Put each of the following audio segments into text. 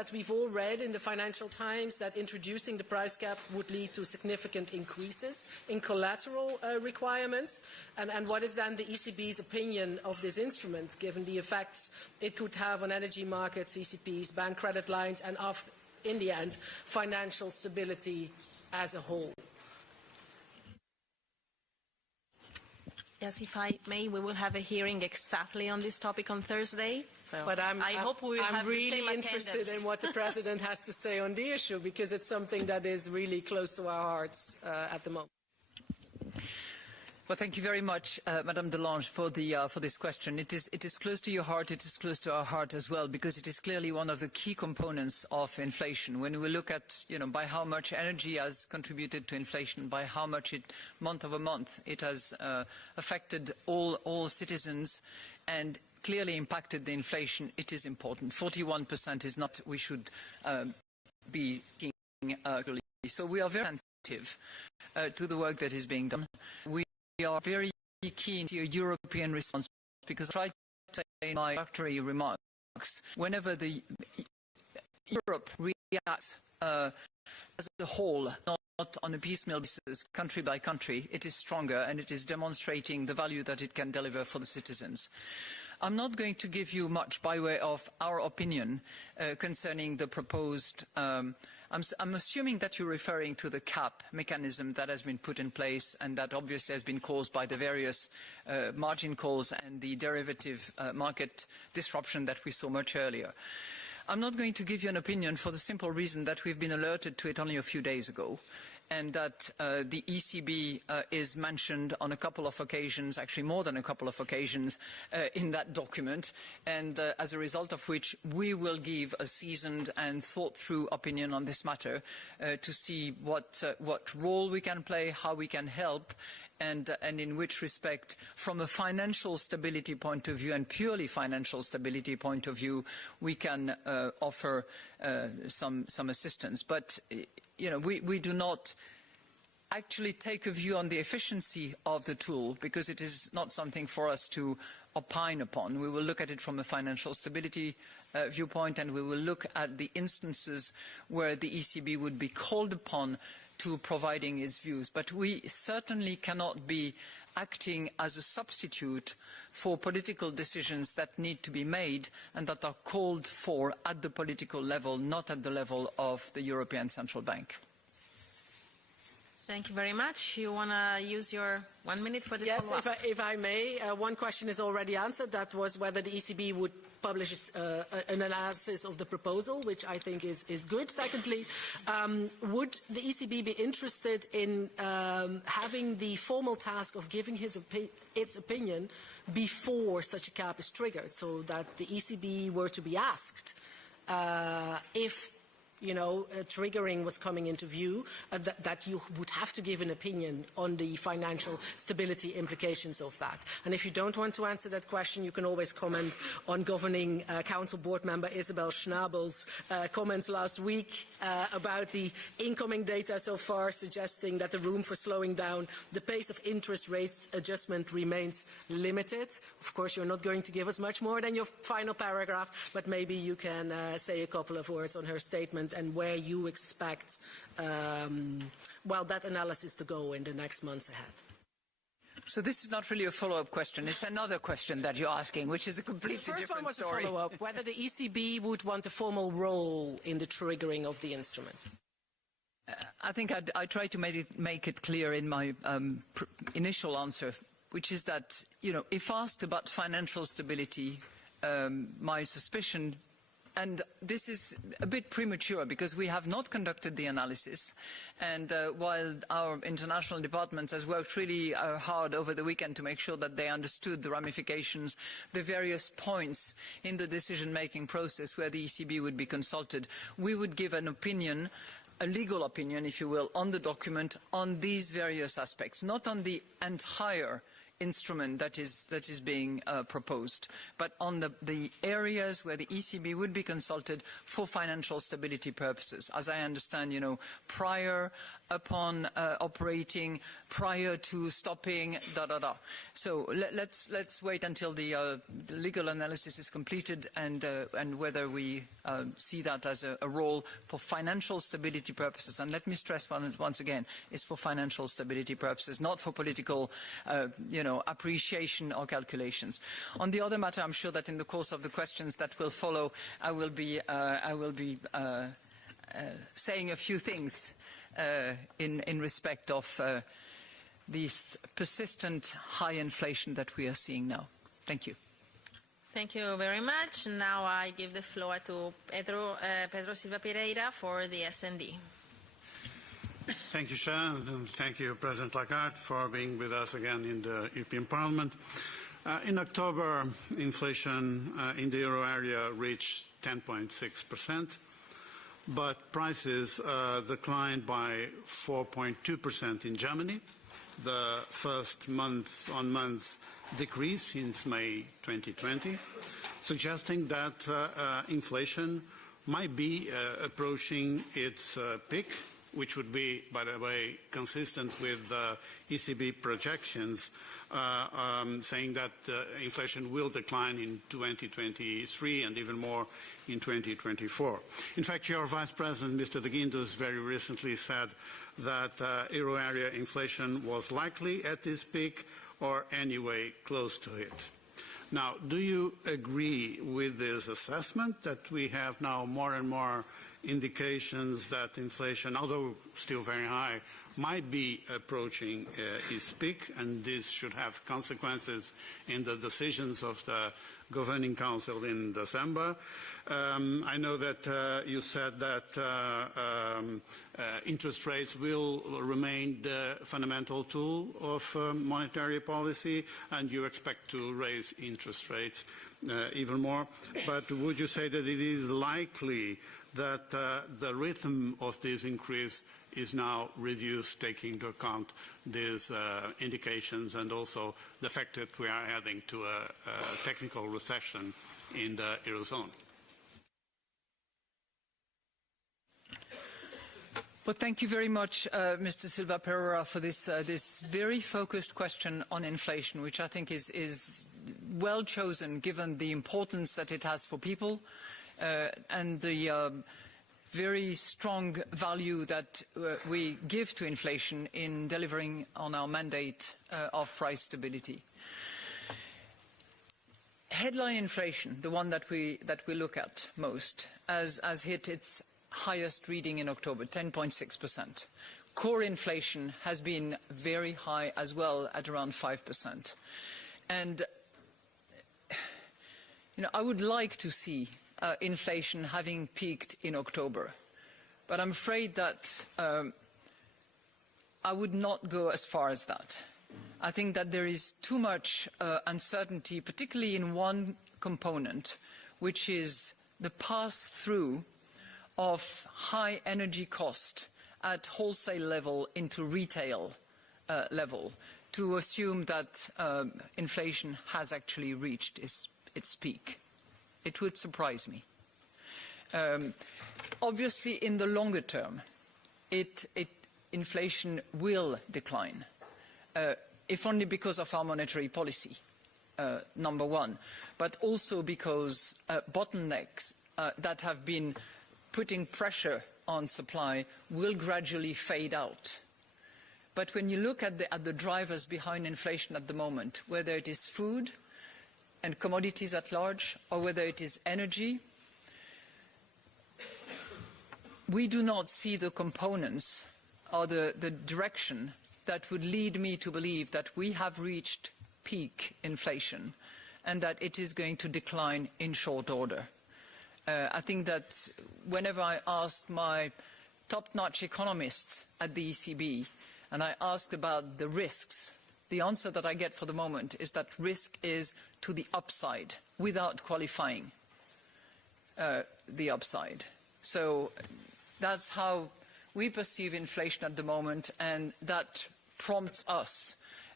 that we've all read in the Financial Times that introducing the price cap would lead to significant increases in collateral requirements. And what is then the ECB's opinion of this instrument, given the effects it could have on energy markets, CCPs, bank credit lines, and in the end, financial stability as a whole? Yes, if I may, we will have a hearing exactly on this topic on Thursday. So but I hope we will have really the same interested in what the President has to say on the issue, because it's something that is really close to our hearts at the moment. Well, thank you very much, Madame Delange, for this question. It is close to your heart. It is close to our heart as well, because it is clearly one of the key components of inflation. When we look at, by how much energy has contributed to inflation, by how much month over month, it has affected all citizens and clearly impacted the inflation. It is important. 41% is not we should be thinking early. So we are very attentive to the work that is being done. We are very keen to a European response, because I tried to say in my introductory remarks, whenever Europe reacts as a whole, not on a piecemeal basis, country by country, it is stronger and it is demonstrating the value that it can deliver for the citizens. I'm not going to give you much by way of our opinion concerning the proposed I'm assuming that you're referring to the cap mechanism that has been put in place and that obviously has been caused by the various margin calls and the derivative market disruption that we saw much earlier. I'm not going to give you an opinion for the simple reason that we've been alerted to it only a few days ago, and that the ECB is mentioned on a couple of occasions, actually more than a couple of occasions, in that document, and as a result of which we will give a seasoned and thought-through opinion on this matter to see what role we can play, how we can help, and in which respect, from a financial stability point of view and purely financial stability point of view, we can offer some assistance. But we do not actually take a view on the efficiency of the tool, because it is not something for us to opine upon. We will look at it from a financial stability viewpoint, and we will look at the instances where the ECB would be called upon to providing its views. But we certainly cannot be acting as a substitute for political decisions that need to be made and that are called for at the political level, not at the level of the European Central Bank. Thank you very much. You want to use your 1 minute for this follow-up? Yes, if I may. One question is already answered. That was whether the ECB would publish an analysis of the proposal, which I think is good. Secondly, would the ECB be interested in having the formal task of giving its opinion before such a cap is triggered, so that the ECB were to be asked if triggering was coming into view, that you would have to give an opinion on the financial stability implications of that. And if you don't want to answer that question, you can always comment on Governing Council Board member Isabel Schnabel's comments last week about the incoming data so far, suggesting that the room for slowing down the pace of interest rates adjustment remains limited. Of course, you're not going to give us much more than your final paragraph, but maybe you can say a couple of words on her statement and where you expect that analysis to go in the next months ahead. So this is not really a follow-up question. It's another question that you're asking, which is a completely different story. The first one was a follow-up, whether the ECB would want a formal role in the triggering of the instrument. I think I tried to make it clear in my initial answer, which is that, if asked about financial stability, my suspicion, and this is a bit premature because we have not conducted the analysis, and while our international department has worked really hard over the weekend to make sure that they understood the ramifications, the various points in the decision-making process where the ECB would be consulted, we would give an opinion, a legal opinion, if you will, on the document on these various aspects, not on the entire instrument that is being proposed, but on the areas where the ECB would be consulted for financial stability purposes. As I understand, prior, upon operating, prior to stopping, So let's wait until the legal analysis is completed and whether we see that as a role for financial stability purposes. And let me stress once again, it's for financial stability purposes, not for political, appreciation or calculations. On the other matter, I'm sure that in the course of the questions that will follow, I will be saying a few things in respect of this persistent high inflation that we are seeing now. Thank you. Thank you very much. Now I give the floor to Pedro Silva Pereira for the S&D. Thank you, Chair, and thank you, President Lagarde, for being with us again in the European Parliament. In October, inflation in the euro area reached 10.6%, but prices declined by 4.2% in Germany, the first month-on-month decrease since May 2020, suggesting that inflation might be approaching its peak, which would be, by the way, consistent with the ECB projections, saying that inflation will decline in 2023 and even more in 2024. In fact, your Vice President, Mr. De Guindos, very recently said that euro area inflation was likely at this peak or anyway close to it. Now, do you agree with this assessment that we have now more and more indications that inflation, although still very high, might be approaching its peak, and this should have consequences in the decisions of the Governing Council in December? I know that you said that interest rates will remain the fundamental tool of monetary policy, and you expect to raise interest rates even more. But would you say that it is likely that the rhythm of this increase is now reduced, taking into account these indications and also the fact that we are heading to a technical recession in the Eurozone? Well, thank you very much, Mr. Silva Pereira, for this very focused question on inflation, which I think is well chosen given the importance that it has for people and the very strong value that we give to inflation in delivering on our mandate of price stability. Headline inflation, the one that we look at most, has hit its highest reading in October, 10.6%. Core inflation has been very high as well, at around 5%. And I would like to see inflation having peaked in October, but I'm afraid that I would not go as far as that. I think that there is too much uncertainty, particularly in one component, which is the pass-through of high energy cost at wholesale level into retail level, to assume that inflation has actually reached its peak. It would surprise me. Obviously, in the longer term, inflation will decline, if only because of our monetary policy, number one, but also because bottlenecks that have been putting pressure on supply will gradually fade out. But when you look at the drivers behind inflation at the moment, whether it is food and commodities at large, or whether it is energy, we do not see the components or the direction that would lead me to believe that we have reached peak inflation and that it is going to decline in short order. I think that whenever I asked my top-notch economists at the ECB and I asked about the risks, the answer that I get for the moment is that risk is to the upside, without qualifying the upside. So that's how we perceive inflation at the moment, and that prompts us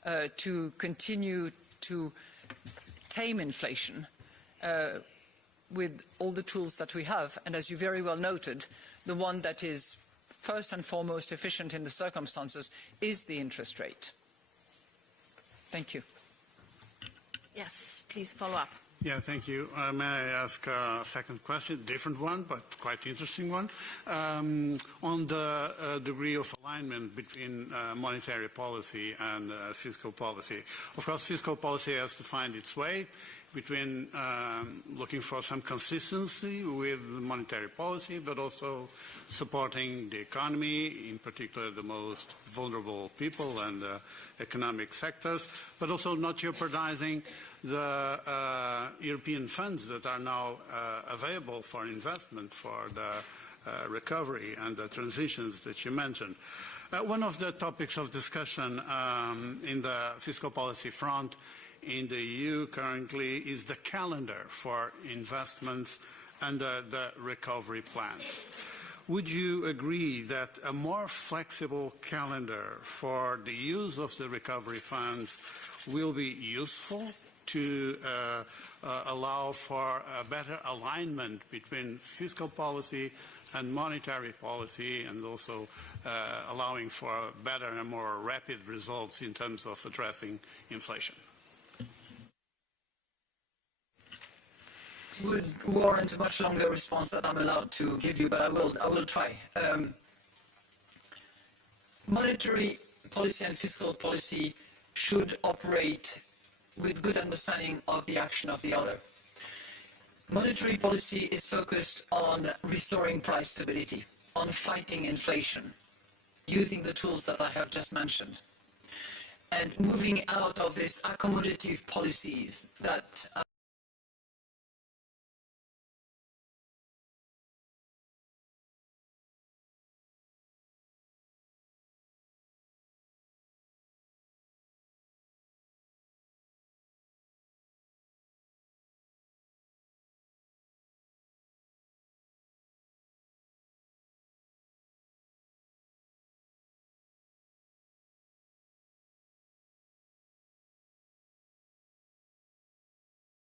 to continue to tame inflation with all the tools that we have. And as you very well noted, the one that is first and foremost efficient in the circumstances is the interest rate. Thank you. Yes, please follow up. Yeah, thank you. May I ask a second question, different one, but quite interesting one, on the degree of alignment between monetary policy and fiscal policy. Of course, fiscal policy has to find its way between looking for some consistency with monetary policy, but also supporting the economy, in particular the most vulnerable people and economic sectors, but also not jeopardizing the European funds that are now available for investment for the recovery and the transitions that you mentioned. One of the topics of discussion in the fiscal policy front in the EU currently is the calendar for investments under the recovery plans. Would you agree that a more flexible calendar for the use of the recovery funds will be useful to allow for a better alignment between fiscal policy and monetary policy, and also allowing for better and more rapid results in terms of addressing inflation? Would warrant a much longer response that I'm allowed to give you, but I will try. Monetary policy and fiscal policy should operate with good understanding of the action of the other. Monetary policy is focused on restoring price stability, on fighting inflation, using the tools that I have just mentioned, and moving out of these accommodative policies that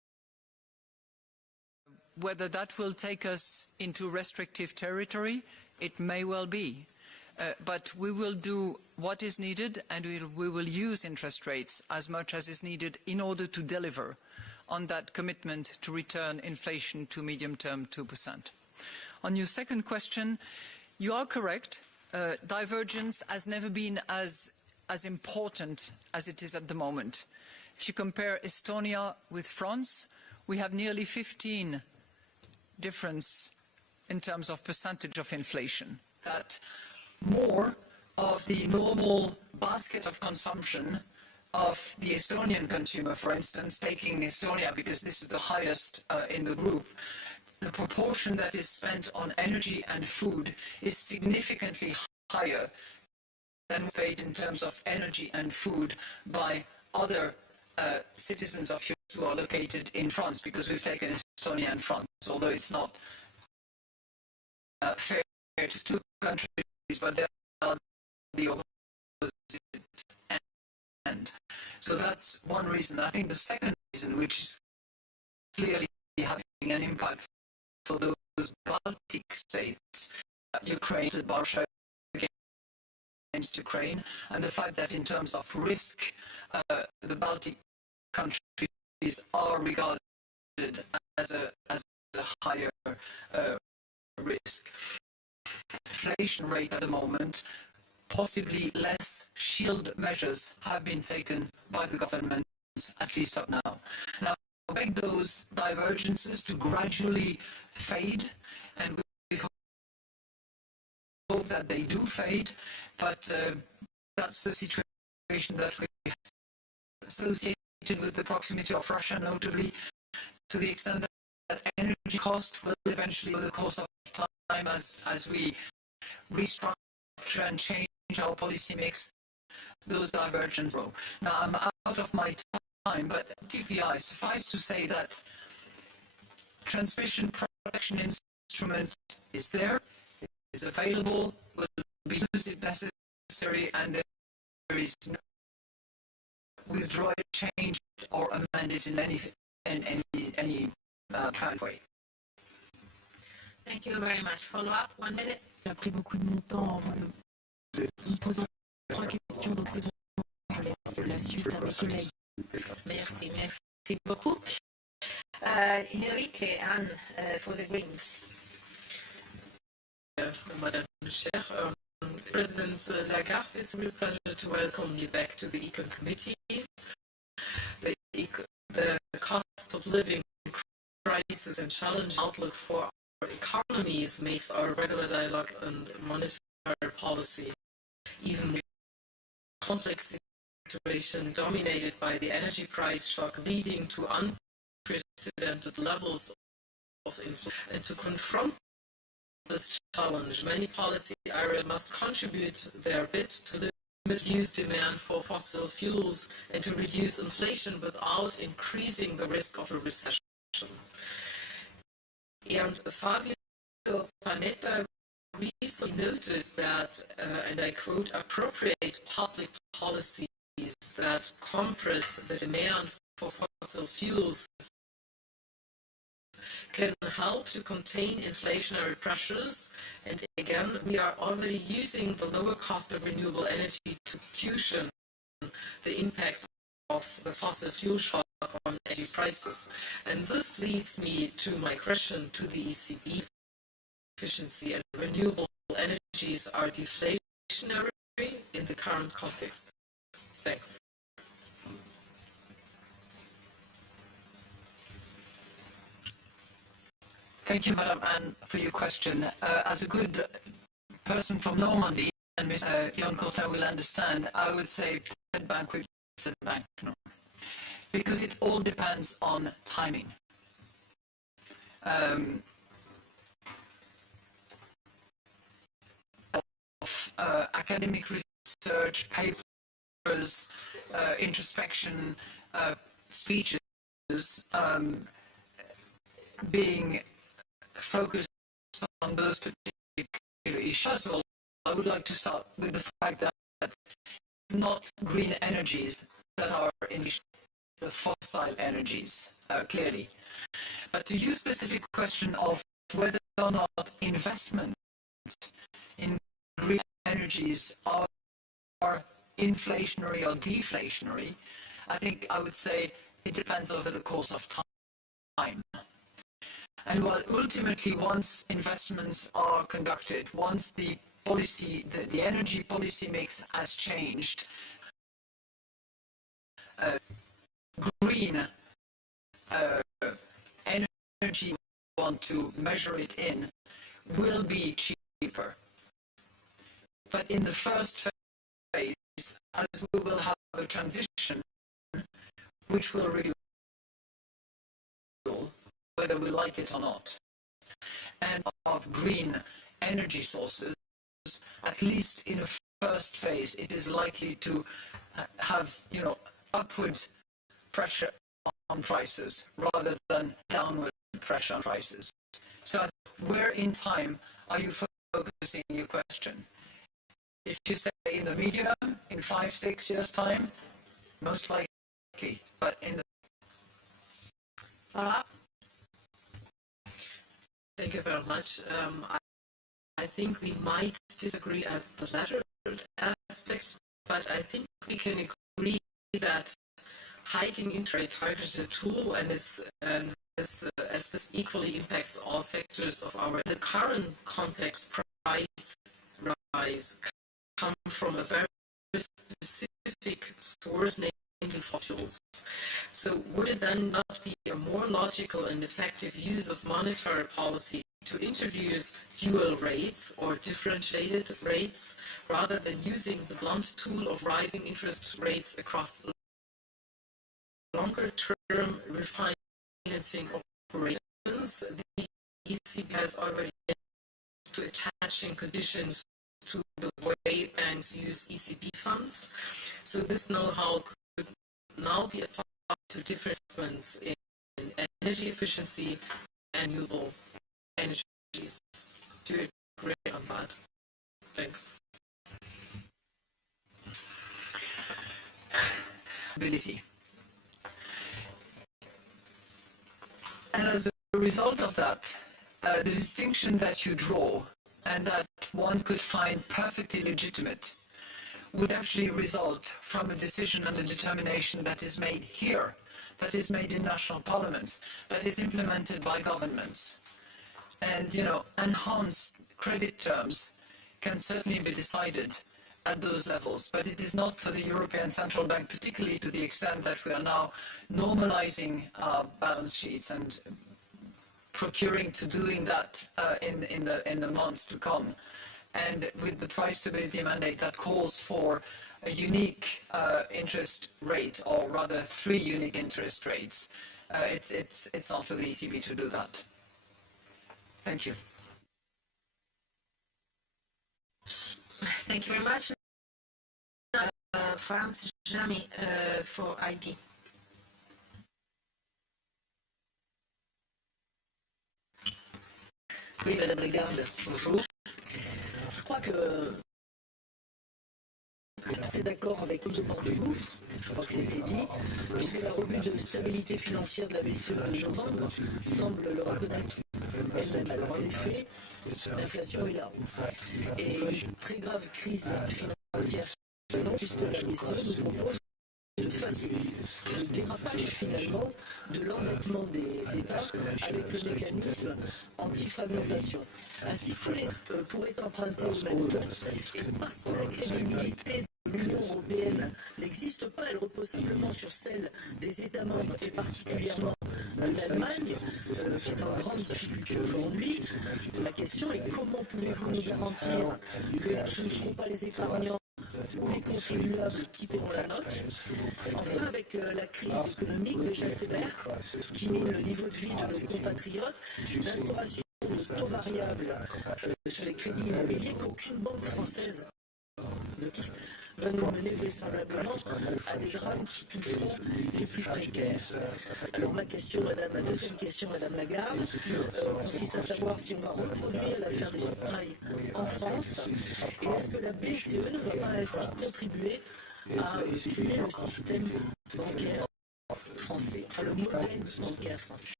whether that will take us into restrictive territory, it may well be. But we will do what is needed, and we will use interest rates as much as is needed in order to deliver on that commitment to return inflation to medium-term 2%. On your second question, you are correct. Divergence has never been as important as it is at the moment. If you compare Estonia with France, we have nearly 15 difference in terms of percentage of inflation. That more of the normal basket of consumption of the Estonian consumer, for instance, taking Estonia because this is the highest in the group, the proportion that is spent on energy and food is significantly higher than paid in terms of energy and food by other citizens of Europe who are located in France, because we've taken Estonia and France, although it's not fair to two countries, but they are the opposite end. So that's one reason. I think the second reason, which is clearly having an impact for those Baltic states, Ukraine, Russia against Ukraine, and the fact that in terms of risk, the Baltic countries are regarded as a higher risk. Inflation rate at the moment, possibly less shield measures have been taken by the governments, at least up now. Now, we expect those divergences to gradually fade, and we hope that they do fade, but that's the situation that we have associated with the proximity of Russia, notably to the extent that energy cost will eventually, over the course of time, as we restructure and change our policy mix, those divergences grow. Now, I'm out of my time, but TPI, suffice to say that transmission protection instrument is there, is available, will be used if necessary, and there is no withdraw it, change it, or amend it in any kind of way. Thank you very much. Follow up, 1 minute. J'ai pris beaucoup de mon temps en vous posant 3 questions, donc c'est bon, je laisse la suite à mes collègues. Merci beaucoup. Enrique, Anne, for the Greens. Madam Chair, President Lagarde, it's a real pleasure to welcome you back to the ECON Committee. The cost of living crisis and challenging outlook for our economies makes our regular dialogue and monetary policy even more complex situation dominated by the energy price shock leading to unprecedented levels of inflation. And to confront this challenge, many policy areas must contribute their bit to reduce demand for fossil fuels and to reduce inflation without increasing the risk of a recession. And Fabio Panetta recently noted that, and I quote, appropriate public policies that compress the demand for fossil fuels can help to contain inflationary pressures. And again, we are already using the lower cost of renewable energy to cushion the impact of the fossil fuel shock on energy prices. And this leads me to my question to the ECB. Efficiency and renewable energies are deflationary in the current context. Thanks. Thank you, Madam Anne, for your question. As a good person from Normandy, and Mr. Jan Courtin will understand, I would say Fed Bank with Fed Bank, no. Because it all depends on timing. Academic research, papers, introspection, speeches being focused on those particular issues. First of all, I would like to start with the fact that it's not green energies that are in the fossil energies, clearly. To your specific question of whether or not investment in green energies are inflationary or deflationary, I think I would say it depends over the course of time. And while ultimately once investments are conducted, once the policy, the energy policy mix has changed, green energy we want to measure it in will be cheaper. But in the first phase, as we will have a transition which will reveal whether we like it or not, and of green energy sources, at least in a first phase, it is likely to have, upward pressure on prices rather than downward pressure on prices. So where in time are you focusing your question? If you say in the medium, in 5-6 years' time, most likely, but in the... Thank you very much. I think we might disagree at the latter aspects, but I think we can agree that hiking interest rate targets a tool, and as this equally impacts all sectors of the current context, price rise come from a very specific source, namely fossil fuels. So would it then not be a more logical and effective use of monetary policy to introduce dual rates or differentiated rates rather than using the blunt tool of rising interest rates across longer-term refinancing operations? The ECB has already to attaching conditions to the way banks use ECB funds. So this know-how could now be applied to different investments in energy efficiency and renewable energies. Do you agree on that? Thanks. Ability. And as a result of that, the distinction that you draw and that one could find perfectly legitimate would actually result from a decision and a determination that is made here, that is made in national parliaments, that is implemented by governments. And, enhanced credit terms can certainly be decided at those levels, but it is not for the European Central Bank, particularly to the extent that we are now normalizing balance sheets and procuring to doing that in the months to come. And with the price stability mandate that calls for a unique interest rate, or rather 3 unique interest rates, it's not for the ECB to do that. Thank you. Thank you very much. France Jamy for ID. Oui, Madame Lagarde, bonjour. Je crois que tout est d'accord avec nous au bord du gouffre, je crois que c'était dit, puisque la revue de stabilité financière de la BCE de novembre semble le reconnaître elle-même. Alors en effet, l'inflation est là. Et une très grave crise financière, puisque la BCE nous propose de faciliter le dérapage finalement de l'endettement des États avec le mécanisme anti-fragmentation. Ainsi, tous les pourraient emprunter au même taux, et parce que la crédibilité de l'Union européenne n'existe pas, elle repose simplement sur celle des États membres et particulièrement l'Allemagne, qui est en grande difficulté aujourd'hui. La question est comment pouvez-vous nous garantir que ce ne seront pas les épargnants ou les contribuables qui paieront la note. Enfin, avec la crise économique déjà sévère qui mine le niveau de vie de nos compatriotes, l'instauration de taux variables sur les crédits immobiliers qu'aucune banque française ne va nous mener vraisemblablement à des drames qui toucheront les plus précaires. Alors ma deuxième question, Madame Lagarde, consiste à savoir si on va reproduire l'affaire des subprimes en France, et est-ce que la BCE ne va pas ainsi contribuer à tuer le système bancaire français, enfin le modèle bancaire français.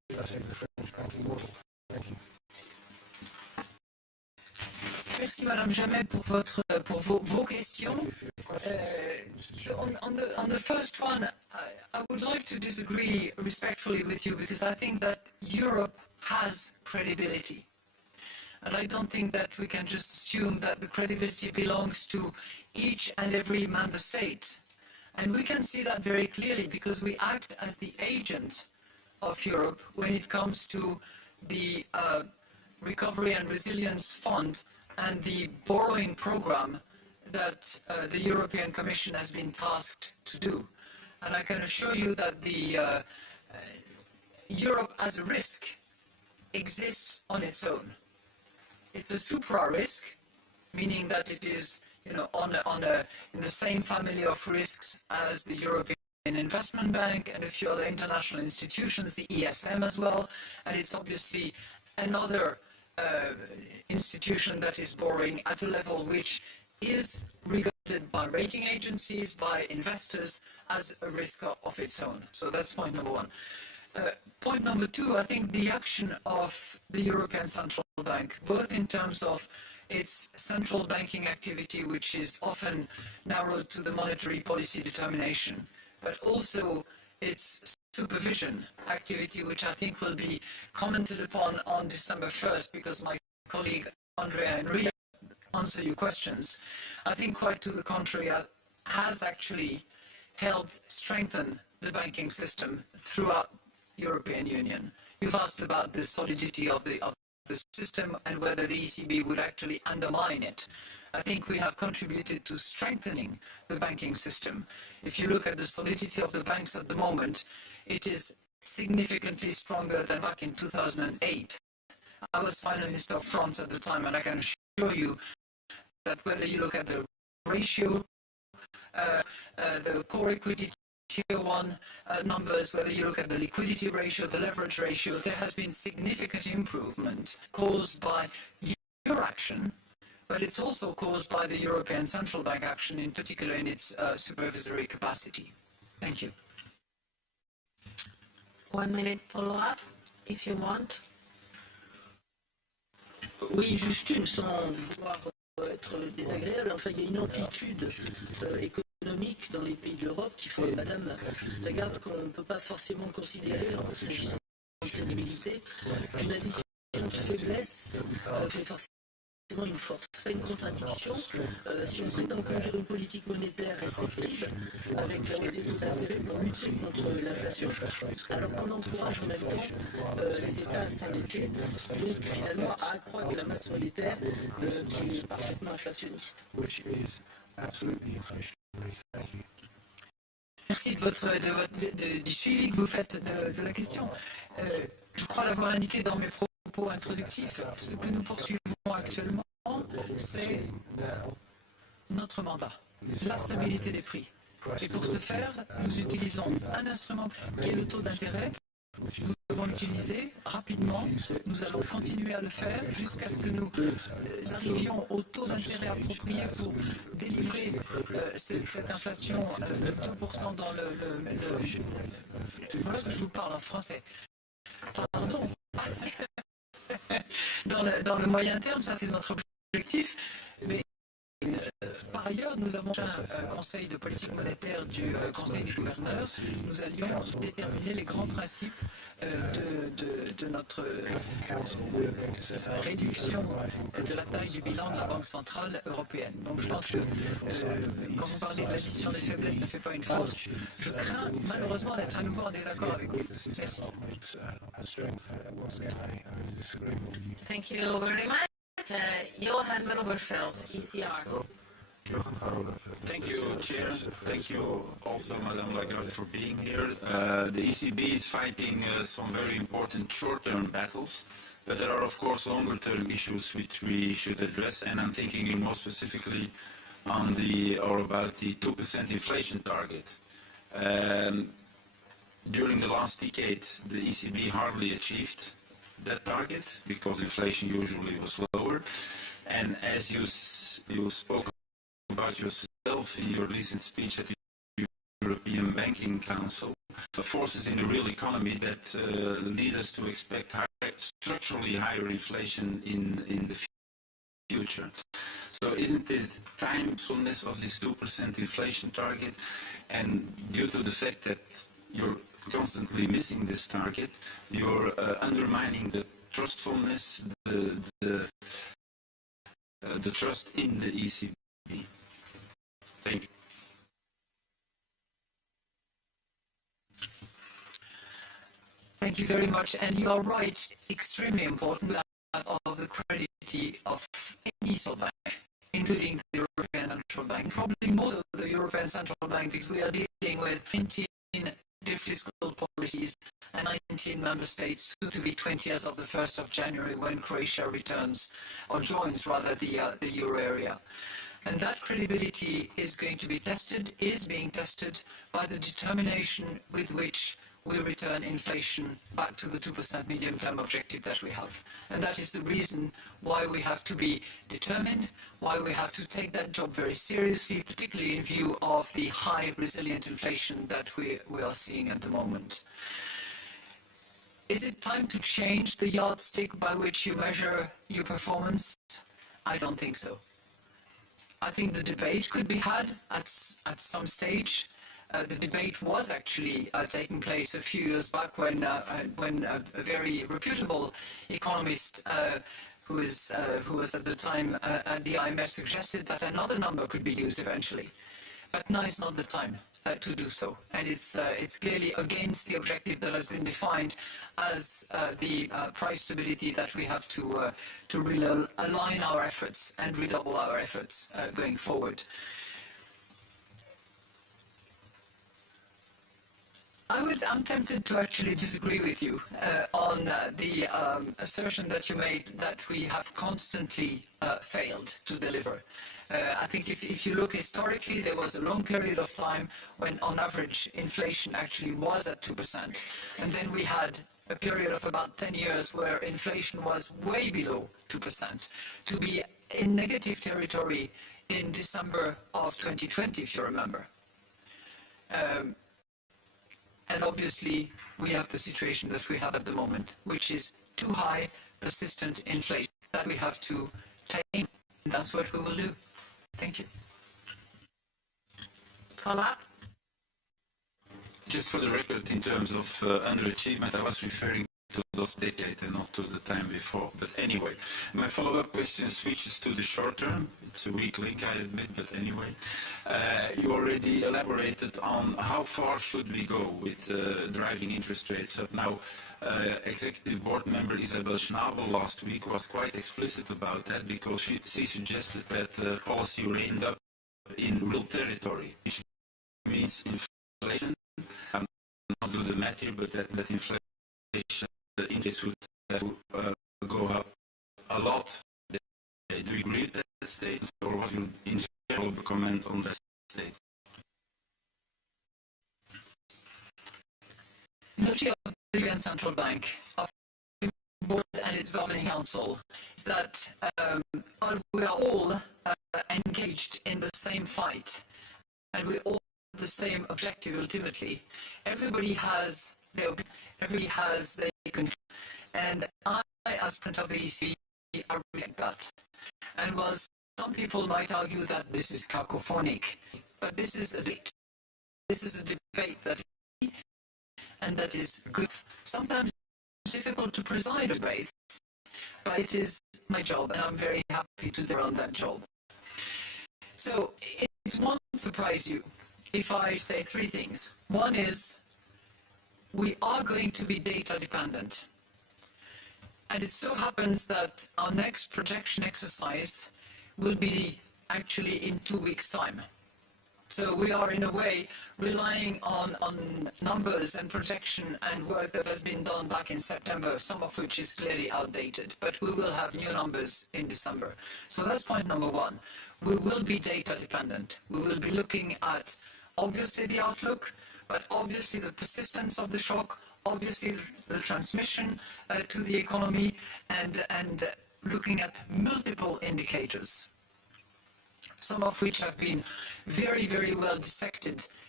Merci Madame Jamet pour vos questions. So on the first one, I would like to disagree respectfully with you because I think that Europe has credibility. And I don't think that we can just assume that the credibility belongs to each and every member state. And we can see that very clearly because we act as the agent of Europe when it comes to the Recovery and Resilience Fund and the borrowing program that the European Commission has been tasked to do. And I can assure you that the Europe as a risk exists on its own. It's a supra-risk, meaning that it is, in the same family of risks as the European Investment Bank and a few other international institutions, the ESM as well, and it's obviously another institution that is borrowing at a level which is regarded by rating agencies, by investors, as a risk of its own. So that's point number one. Point number two, I think the action of the European Central Bank, both in terms of its central banking activity, which is often narrowed to the monetary policy determination, but also its supervision activity, which I think will be commented upon on December 1st, because my colleague Andrea and Ria answer your questions. I think quite to the contrary, has actually helped strengthen the banking system throughout European Union. You've asked about the solidity of the system and whether the ECB would actually undermine it. I think we have contributed to strengthening the banking system. If you look at the solidity of the banks at the moment, it is significantly stronger than back in 2008. I was Finance Minister of France at the time, and I can assure you that whether you look at the ratio, the core equity Tier 1 numbers, whether you look at the liquidity ratio, the leverage ratio, there has been significant improvement caused by your action, but it's also caused by the European Central Bank action, in particular in its supervisory capacity. Thank you. 1 minute follow-up, if you want. Oui, juste une, sans vouloir être désagréable. Enfin, il y a une amplitude économique dans les pays de l'Europe qui fait, Madame Lagarde, qu'on ne peut pas forcément considérer, s'agissant de crédibilité, qu'une addition de faiblesse fait forcément une force, fait une contradiction. Si on prétend conduire une politique monétaire restrictive avec la hausse des taux d'intérêt pour lutter contre l'inflation, alors qu'on encourage en même temps les États à s'endetter, donc finalement à accroître la masse monétaire qui est parfaitement inflationniste. Merci du suivi que vous faites de la question. Je crois l'avoir indiqué dans mes propos introductifs. Ce que nous poursuivons actuellement, c'est notre mandat, la stabilité des prix. Et pour ce faire, nous utilisons un instrument qui est le taux d'intérêt. Nous devons l'utiliser rapidement. Nous allons continuer à le faire jusqu'à ce que nous arrivions au taux d'intérêt approprié pour délivrer cette inflation de 2% dans voilà que je vous parle en français. Pardon. Dans le moyen terme, ça c'est notre objectif. Mais par ailleurs, nous avons un conseil de politique monétaire du Conseil des gouverneurs. Nous allions déterminer les grands principes de notre réduction de la taille du bilan de la Banque centrale européenne. Donc je pense que quand vous parlez de l'addition des faiblesses ne fait pas une force, je crains malheureusement d'être à nouveau en désaccord avec vous. Merci. Thank you very much. Johan Overveld, ECR. Thank you, Chair. Thank you also, Madame Lagarde, for being here. The ECB is fighting some very important short-term battles, but there are, of course, longer-term issues which we should address, and I'm thinking more specifically on about the 2% inflation target. During the last decade, the ECB hardly achieved that target because inflation usually was lower, and as you spoke about yourself in your recent speech at the European Banking Council, forces in the real economy that lead us to expect structurally higher inflation in the future. So isn't it timefulness of this 2% inflation target? And due to the fact that you're constantly missing this target, you're undermining the trustfulness, the trust in the ECB. Thank you. Thank you very much. And you are right, extremely important that of the credibility of any central bank, including the European Central Bank, probably most of the European Central Bank, because we are dealing with 19 fiscal policies and 19 member states, soon to be 20 as of the 1st of January when Croatia returns, or joins rather, the euro area. And that credibility is going to be tested, is being tested by the determination with which we return inflation back to the 2% medium-term objective that we have. And that is the reason why we have to be determined, why we have to take that job very seriously, particularly in view of the high resilient inflation that we are seeing at the moment. Is it time to change the yardstick by which you measure your performance? I don't think so. I think the debate could be had at some stage. The debate was actually taking place a few years back when a very reputable economist who was at the time at the IMF suggested that another number could be used eventually. But now is not the time to do so. And it's clearly against the objective that has been defined as the price stability that we have to really align our efforts and redouble our efforts going forward. I'm tempted to actually disagree with you on the assertion that you made that we have constantly failed to deliver. I think if you look historically, there was a long period of time when on average inflation actually was at 2%. And then we had a period of about 10 years where inflation was way below 2%. To be in negative territory in December of 2020, if you remember. And obviously, we have the situation that we have at the moment, which is too high, persistent inflation that we have to tame. And that's what we will do. Thank you. Follow-up? Just for the record, in terms of underachievement, I was referring to last decade and not to the time before. But anyway, my follow-up question switches to the short term. It's a weak link, I admit, but anyway. You already elaborated on how far should we go with driving interest rates up. Now, Executive Board member Isabel Schnabel last week was quite explicit about that because she suggested that policy will end up in real territory, which means inflation. I'm not do the math here, but that inflation index would have to go up a lot. Do you agree with that statement, or what you in general comment on that statement? The duty of the European Central Bank, of the board and its governing council, is that we are all engaged in the same fight, and we all have the same objective ultimately. Everybody has their and I, as president of the EC, I respect that. And while some people might argue that this is cacophonic, but this is a debate. This is a debate that is, and that is good. Sometimes it's difficult to preside a debate, but it is my job, and I'm very happy to do on that job. So it won't surprise you if I say three things. One is, we are going to be data dependent. And it so happens that our next projection exercise will be actually in 2 weeks' time. So we are in a way relying on numbers and projection and work that has been done back in September, some of which is clearly outdated, but we will have new numbers in December. So that's point number one. We will be data dependent. We will be looking at obviously the outlook, but obviously the persistence of the shock, obviously the transmission to the economy, and looking at multiple indicators, some of which have been very, very well dissected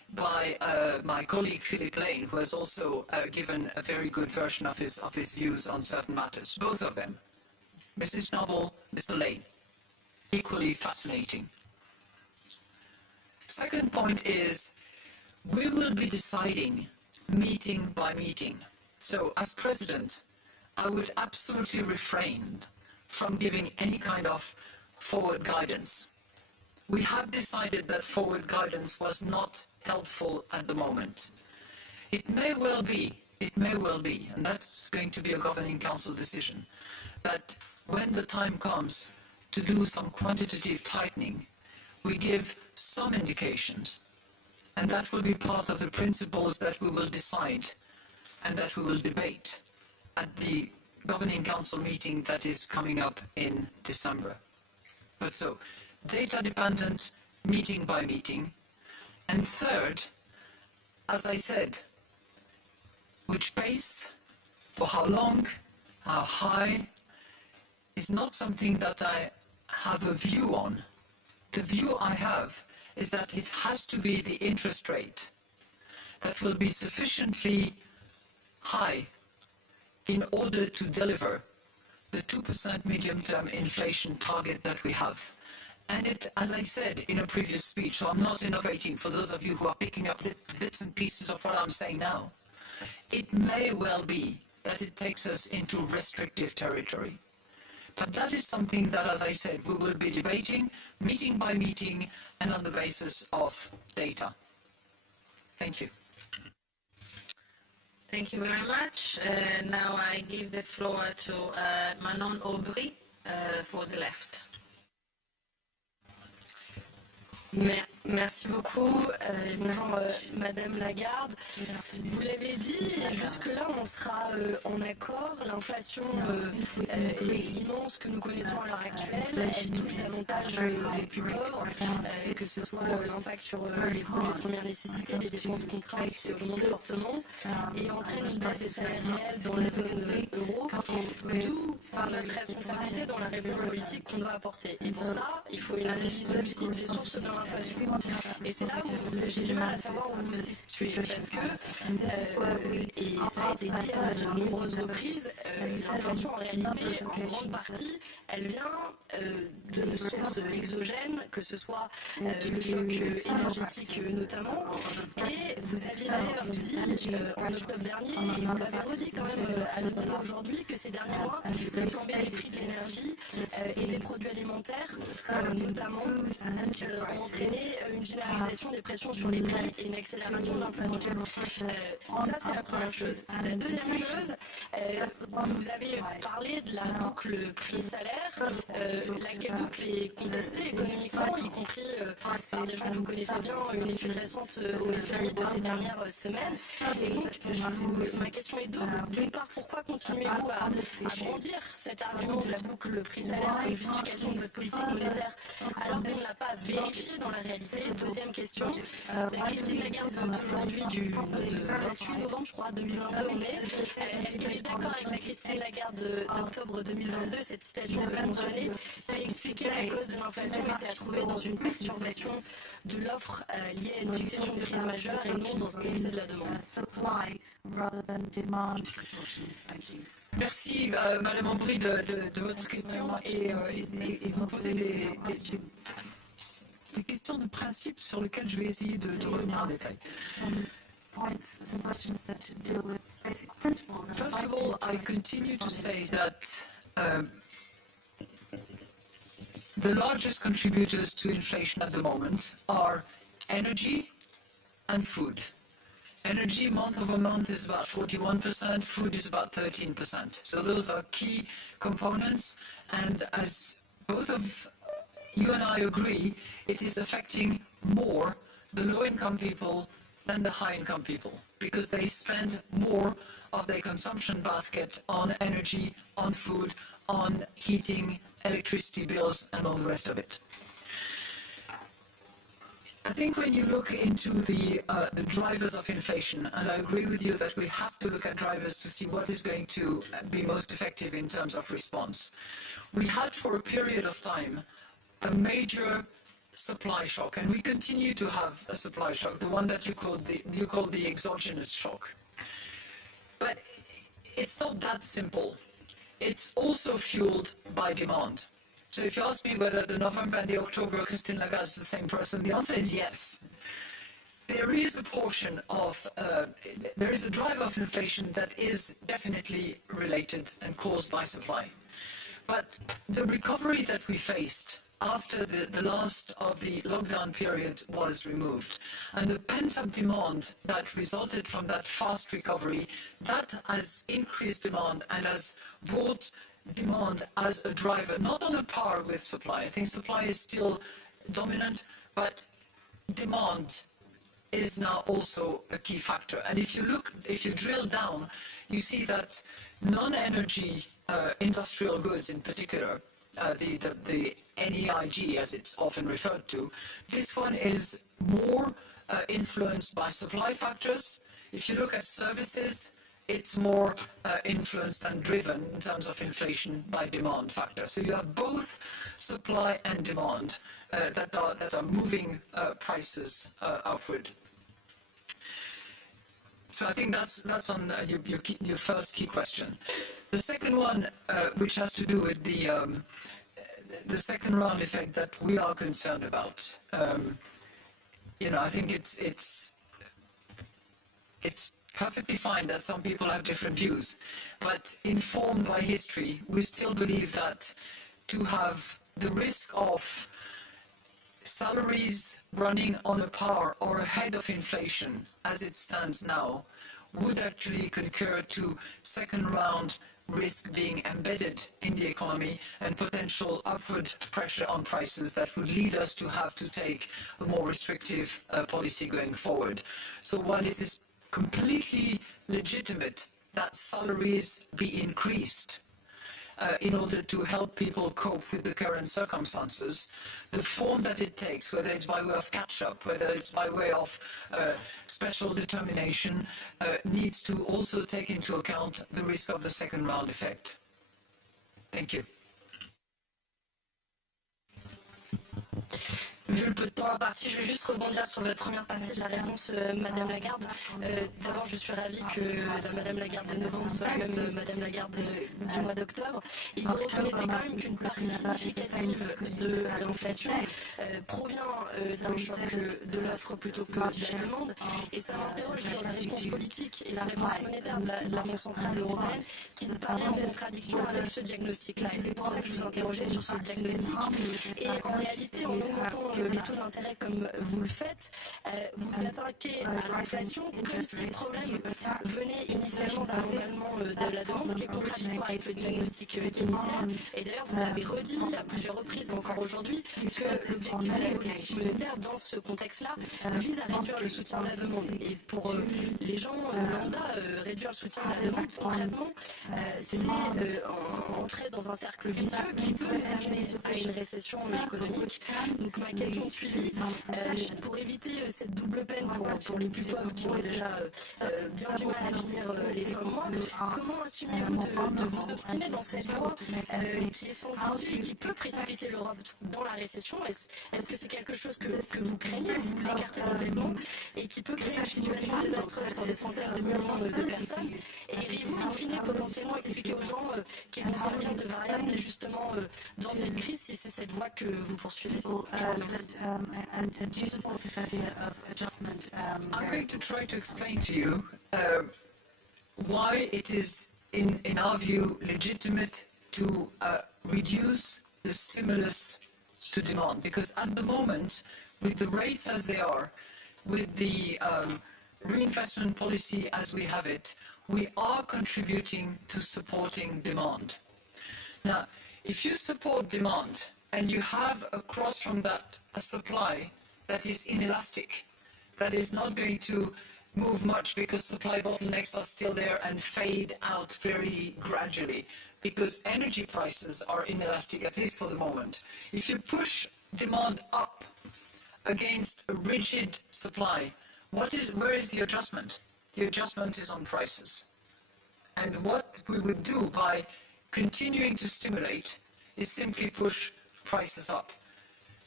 by my colleague Philip Lane, who has also given a very good version of his views on certain matters. Both of them, Mrs. Noble, Mr. Lane, equally fascinating. Second point is, we will be deciding meeting by meeting. So as President, I would absolutely refrain from giving any kind of forward guidance. We have decided that forward guidance was not helpful at the moment. It may well be, and that's going to be a Governing Council decision, that when the time comes to do some quantitative tightening, we give some indications, and that will be part of the principles that we will decide and that we will debate at the Governing Council meeting that is coming up in December. But so, data dependent, meeting by meeting. And third, as I said, which pace, for how long, how high, is not something that I have a view on. The view I have is that it has to be the interest rate that will be sufficiently high in order to deliver the 2% medium-term inflation target that we have. And it, as I said in a previous speech, so I'm not innovating for those of you who are picking up bits and pieces of what I'm saying now, it may well be that it takes us into restrictive territory. But that is something that, as I said, we will be debating, meeting by meeting, and on the basis of data. Thank you. Thank you very much. Now I give the floor to Manon Aubry for the left. Merci beaucoup. Bonjour Madame Lagarde. Vous l'avez dit, jusque-là on sera en accord. L'inflation immense que nous connaissons à l'heure actuelle, elle touche davantage les plus pauvres, que ce soit l'impact sur les produits de première nécessité, les dépenses contraintes qui augmentent fortement et entraîne une baisse des salaires réels dans la zone euro, d'où par notre responsabilité dans la réponse politique qu'on doit apporter. Et pour ça, il faut une analyse lucide des sources de l'inflation. Et c'est là où j'ai du mal à savoir où vous vous situez, parce que, et ça a été dit à de nombreuses reprises, l'inflation en réalité, en grande partie, elle vient de sources exogènes, que ce soit le choc énergétique notamment. Et vous aviez d'ailleurs dit en octobre dernier, et vous l'avez redit quand même à nouveau aujourd'hui, que ces derniers mois, le flambée des prix de l'énergie et des produits alimentaires, notamment, ont entraîné une généralisation des pressions sur les prix et une accélération de l'inflation. Ça, c'est la première chose. La deuxième chose, vous avez parlé de la boucle prix-salaire, laquelle boucle est contestée économiquement, y compris par des gens que vous connaissez bien, une étude récente au FMI de ces dernières semaines. Et donc, ma question est double. D'une part, pourquoi continuez-vous à brandir cet argument de la boucle prix-salaire comme justification de votre politique monétaire alors qu'on ne l'a pas vérifié dans la réalité? Deuxième question, la Christine Lagarde d'aujourd'hui, du 28 novembre, je crois, 2022, on est. Est-ce qu'elle est d'accord avec la Christine Lagarde d'octobre 2022, cette citation que je mentionnais, qui expliquait que les causes de l'inflation étaient à trouver dans une perturbation de l'offre liée à une succession de crises majeures et non dans un excès de la demande? Merci, Madame Aubry, de votre question et vous posez des questions de principe sur lesquelles je vais essayer de revenir en détail. First of all, I continue to say that the largest contributors to inflation at the moment are energy and food. Energy month over month is about 41%, food is about 13%. So those are key components, and as both of you and I agree, it is affecting more the low-income people than the high-income people, because they spend more of their consumption basket on energy, on food, on heating, electricity bills, and all the rest of it. I think when you look into the drivers of inflation, and I agree with you that we have to look at drivers to see what is going to be most effective in terms of response. We had for a period of time a major supply shock, and we continue to have a supply shock, the one that you call the exogenous shock. But it's not that simple. It's also fueled by demand. So if you ask me whether the November and the October Christine Lagarde is the same person, the answer is yes. There is a portion of, there is a drive of inflation that is definitely related and caused by supply. But the recovery that we faced after the last of the lockdown period was removed, and the pent-up demand that resulted from that fast recovery, that has increased demand and has brought demand as a driver, not on a par with supply. I think supply is still dominant, but demand is now also a key factor. And if you drill down, you see that non-energy industrial goods in particular, the NEIG as it's often referred to, this one is more influenced by supply factors. If you look at services, it's more influenced and driven in terms of inflation by demand factors. So you have both supply and demand that are moving prices upward. So I think that's on your first key question. The second one, which has to do with the second round effect that we are concerned about, I think it's perfectly fine that some people have different views, but informed by history, we still believe that to have the risk of salaries running on a par or ahead of inflation as it stands now would actually concur to second round risk being embedded in the economy and potential upward pressure on prices that would lead us to have to take a more restrictive policy going forward. So while it is completely legitimate that salaries be increased in order to help people cope with the current circumstances, the form that it takes, whether it's by way of catch-up, whether it's by way of special determination, needs to also take into account the risk of the second round effect. Thank you. Vu le peu de temps imparti, je vais juste rebondir sur votre première partie de la réponse, Madame Lagarde. D'abord, je suis ravie que la Madame Lagarde de novembre soit la même Madame Lagarde du mois d'octobre. Et vous reconnaissez quand même qu'une part significative de l'inflation provient d'un choc de l'offre plutôt que de la demande. Et ça m'interroge sur la réponse politique et la réponse monétaire de la Banque centrale européenne qui me paraît en contradiction avec ce diagnostic-là. Et c'est pour ça que je vous interrogeais sur ce diagnostic. Et en réalité, en augmentant les taux d'intérêt comme vous le faites, vous attaquez à l'inflation comme si le problème venait initialement d'un engagement de la demande, ce qui est contradictoire avec le diagnostic initial. Et d'ailleurs, vous l'avez redit à plusieurs reprises, encore aujourd'hui, que l'objectif de la politique monétaire dans ce contexte-là vise à réduire le soutien de la demande. Et pour les gens lambda, réduire le soutien de la demande, concrètement, c'est entrer dans un cercle vicieux qui peut nous amener à une récession économique. Donc ma question de suivi, pour éviter cette double peine pour les plus pauvres qui ont déjà bien du mal à finir les fins de mois, comment assumez-vous de vous obstiner dans cette voie qui est sans issue et qui peut précipiter l'Europe dans la récession? Est-ce que c'est quelque chose que vous craignez, vous l'écartez complètement, et qui peut créer une situation désastreuse pour des centaines de millions de personnes? Et iriez-vous, in fine, potentiellement expliquer aux gens qu'ils vont servir de variable d'ajustement dans cette crise si c'est cette voie que vous poursuivez? And do you support this idea of adjustment? I'm going to try to explain to you why it is, in our view, legitimate to reduce the stimulus to demand. Because at the moment, with the rates as they are, with the reinvestment policy as we have it, we are contributing to supporting demand. Now, if you support demand, and you have across from that a supply that is inelastic, that is not going to move much because supply bottlenecks are still there and fade out very gradually because energy prices are inelastic, at least for the moment. If you push demand up against a rigid supply, where is the adjustment? The adjustment is on prices. And what we would do by continuing to stimulate is simply push prices up.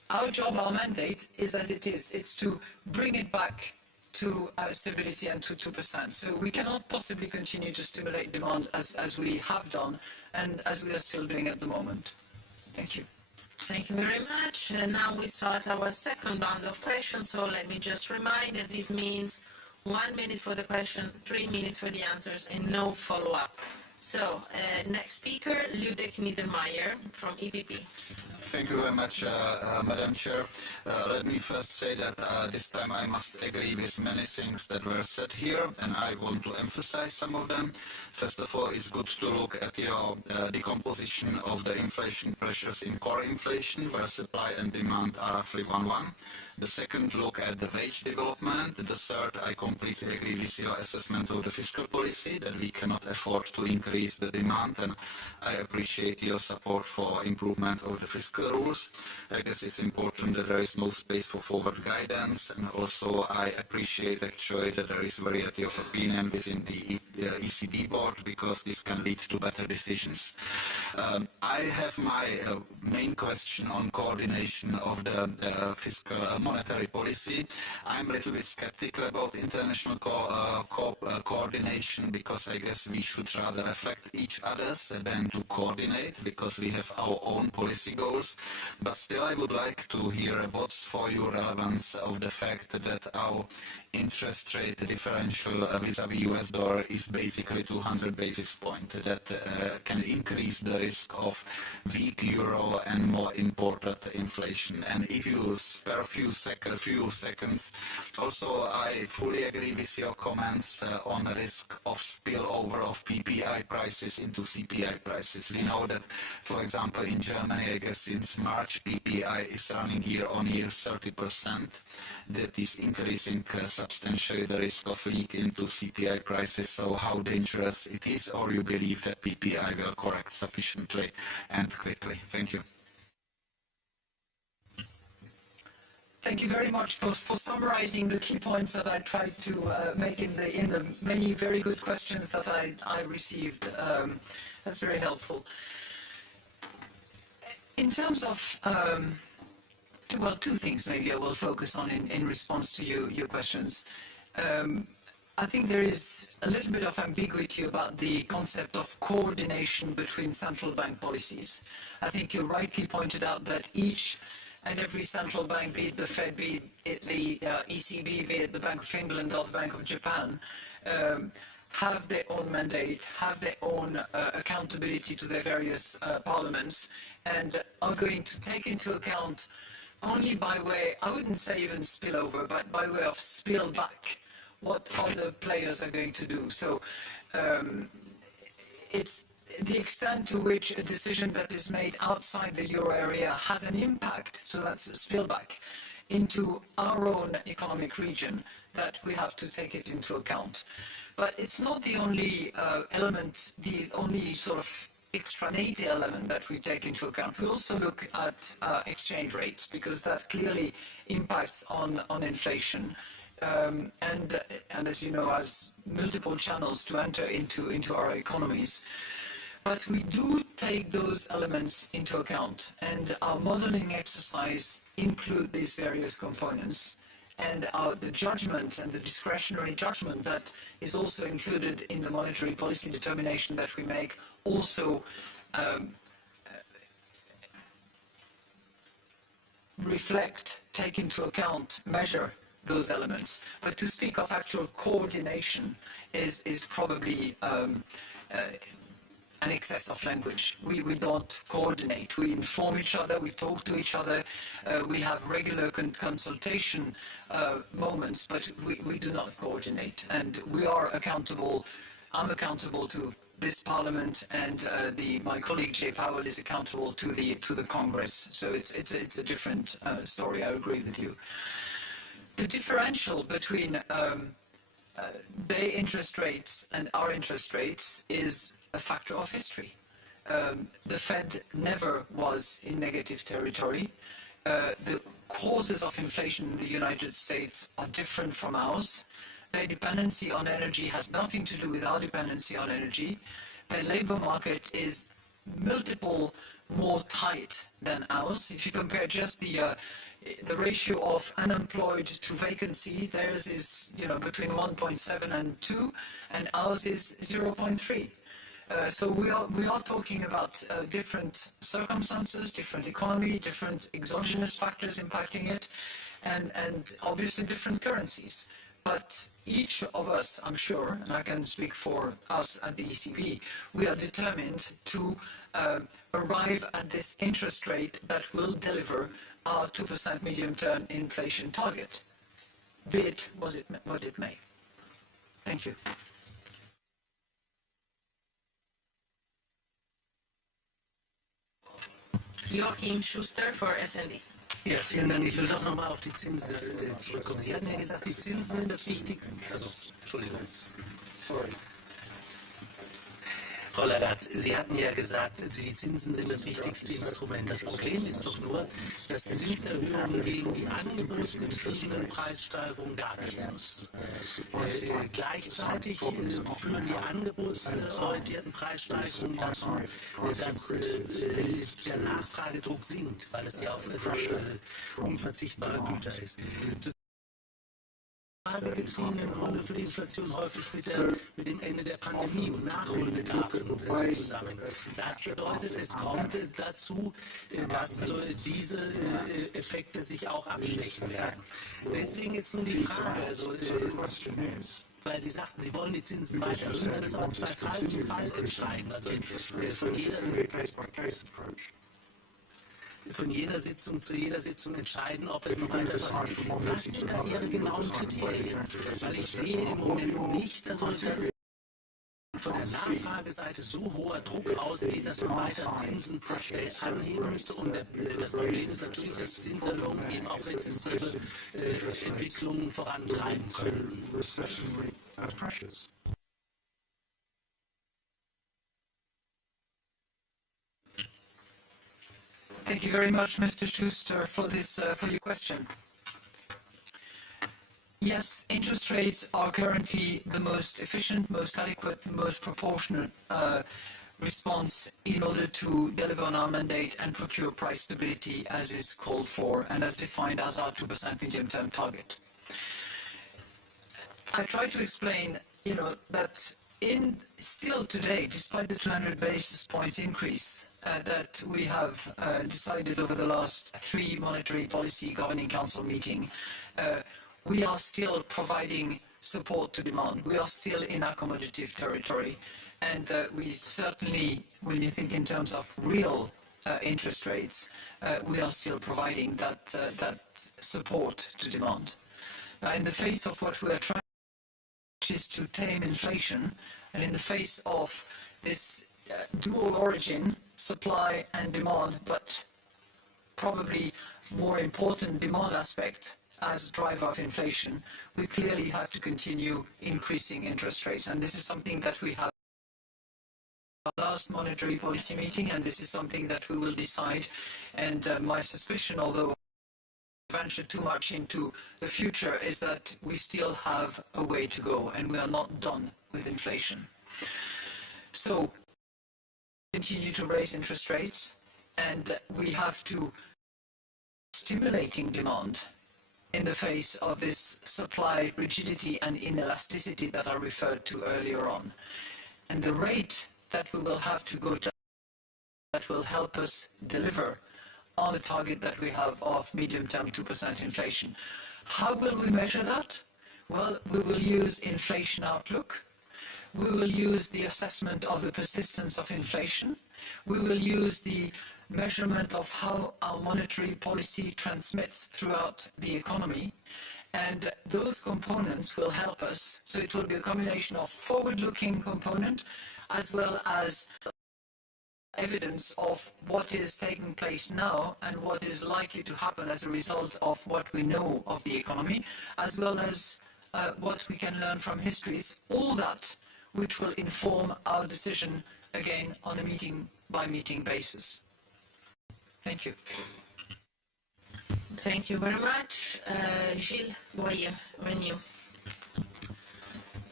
our job, our mandate is as it is. It's to bring it back to stability and to 2%. So we cannot possibly continue to stimulate demand as we have done and as we are still doing at the moment. Thank you. Thank you very much. And now we start our second round of questions. So let me just remind that this means 1 minute for the question, 3 minutes for the answers, and no follow-up. So, next speaker, Ludek Niedermayer from EPP. Thank you very much, Madam Chair. Let me first say that this time I must agree with many things that were said here, and I want to emphasize some of them. First of all, it's good to look at your decomposition of the inflation pressures in core inflation, where supply and demand are roughly 1-1. The second, look at the wage development. The third, I completely agree with your assessment of the fiscal policy, that we cannot afford to increase the demand, and I appreciate your support for improvement of the fiscal rules. I guess it's important that there is no space for forward guidance, and also I appreciate actually that there is variety of opinion within the ECB board, because this can lead to better decisions. I have my main question on coordination of the fiscal monetary policy. I'm a little bit skeptical about international coordination, because I guess we should rather affect each other's than to coordinate, because we have our own policy goals. But still, I would like to hear what's for you relevance of the fact that our interest rate differential vis-à-vis US dollar is basically 200 basis points. That can increase the risk of weak euro and more imported inflation. And if you spare a few seconds, also I fully agree with your comments on the risk of spillover of PPI prices into CPI prices. We know that, for example, in Germany, I guess since March, PPI is running year-on-year 30%. That is increasing substantially the risk of leak into CPI prices. So how dangerous it is, or you believe that PPI will correct sufficiently and quickly? Thank you. Thank you very much for summarizing the key points that I tried to make in the many very good questions that I received. That's very helpful. In terms of well, two things maybe I will focus on in response to your questions. I think there is a little bit of ambiguity about the concept of coordination between central bank policies. I think you rightly pointed out that each and every central bank, be it the Fed, be it the ECB, be it the Bank of England or the Bank of Japan, have their own mandate, have their own accountability to their various parliaments, and are going to take into account only by way, I wouldn't say even spillover, but by way of spill back, what other players are going to do. So it's the extent to which a decision that is made outside the euro area has an impact, so that's a spillback, into our own economic region, that we have to take it into account. But it's not the only element, the only sort of extraneity element that we take into account. We also look at exchange rates, because that clearly impacts on inflation. And as you know, has multiple channels to enter into our economies. But we do take those elements into account, and our modeling exercise include these various components. And the judgment and the discretionary judgment that is also included in the monetary policy determination that we make also reflect, take into account, measure those elements. But to speak of actual coordination is probably an excess of language. We don't coordinate. We inform each other, we talk to each other, we have regular consultation moments, but we do not coordinate. And we are accountable, I'm accountable to this Parliament, and my colleague Jay Powell is accountable to the Congress. So it's a different story, I agree with you. The differential between their interest rates and our interest rates is a factor of history. The Fed never was in negative territory. The causes of inflation in the United States are different from ours. Their dependency on energy has nothing to do with our dependency on energy. Their labor market is multiple more tight than ours. If you compare just the ratio of unemployed to vacancy, theirs is between 1.7 and 2, and ours is 0.3. So we are talking about different circumstances, different economy, different exogenous factors impacting it, and obviously different currencies. But each of us, I'm sure, and I can speak for us at the ECB, we are determined to arrive at this interest rate that will deliver our 2% medium-term inflation target, be it what it may. Thank you. Joachim Schuster for SND. Ja, vielen Dank. Ich will doch nochmal auf die Zinsen zurückkommen. Sie hatten ja gesagt, die Zinsen sind das Wichtigste. Also, Entschuldigung. Sorry. Frau Lagarde, Sie hatten ja gesagt, die Zinsen sind das wichtigste Instrument. Das Problem ist doch nur, dass Zinserhöhungen gegen die angebotsgetriebenen Preissteigerungen gar nichts nutzen. Gleichzeitig führen die angebotsorientierten Preissteigerungen dazu, dass der Nachfragedruck sinkt, weil es ja auf unverzichtbare Güter ist. Getriebenen Gründe für die Inflation häufig mit dem Ende der Pandemie und Nachholbedarfen zusammen. Das bedeutet, es kommt dazu, dass diese Effekte sich auch abschwächen werden. Deswegen jetzt nun die Frage, weil Sie sagten, Sie wollen die Zinsen weiter erhöhen, dann ist aber bei Fall zu Fall entscheiden. Also von jeder Sitzung zu jeder Sitzung entscheiden, ob es noch weiter verfolgt. Was sind da Ihre genauen Kriterien? Weil ich sehe im Moment nicht, dass von der Nachfrageseite so hoher Druck ausgeht, dass man weiter Zinsen anheben müsste. Und das Problem ist natürlich, dass Zinserhöhungen eben auch rezessive Entwicklungen vorantreiben können. Thank you very much, Mr. Schuster, for your question. Yes, interest rates are currently the most efficient, most adequate, most proportionate response in order to deliver on our mandate and procure price stability as is called for and as defined as our 2% medium-term target. I tried to explain, that still today, despite the 200 basis points increase that we have decided over the last 3 monetary policy governing council meetings, we are still providing support to demand. We are still in accommodative territory. And we certainly, when you think in terms of real interest rates, we are still providing that support to demand. In the face of what we are trying, which is to tame inflation, and in the face of this dual origin, supply and demand, but probably more important demand aspect as driver of inflation, we clearly have to continue increasing interest rates. And this is something that we have our last monetary policy meeting, and this is something that we will decide. And my suspicion, although I venture too much into the future, is that we still have a way to go, and we are not done with inflation. So continue to raise interest rates, and we have to stimulating demand in the face of this supply rigidity and inelasticity that I referred to earlier on. And the rate that we will have to go to that will help us deliver on the target that we have of medium-term 2% inflation. How will we measure that? Well, we will use inflation outlook. We will use the assessment of the persistence of inflation. We will use the measurement of how our monetary policy transmits throughout the economy. And those components will help us. So it will be a combination of forward-looking component as well as evidence of what is taking place now and what is likely to happen as a result of what we know of the economy, as well as what we can learn from history. It's all that which will inform our decision, again, on a meeting-by-meeting basis. Thank you. Thank you very much. Gilles Boyer, Renew.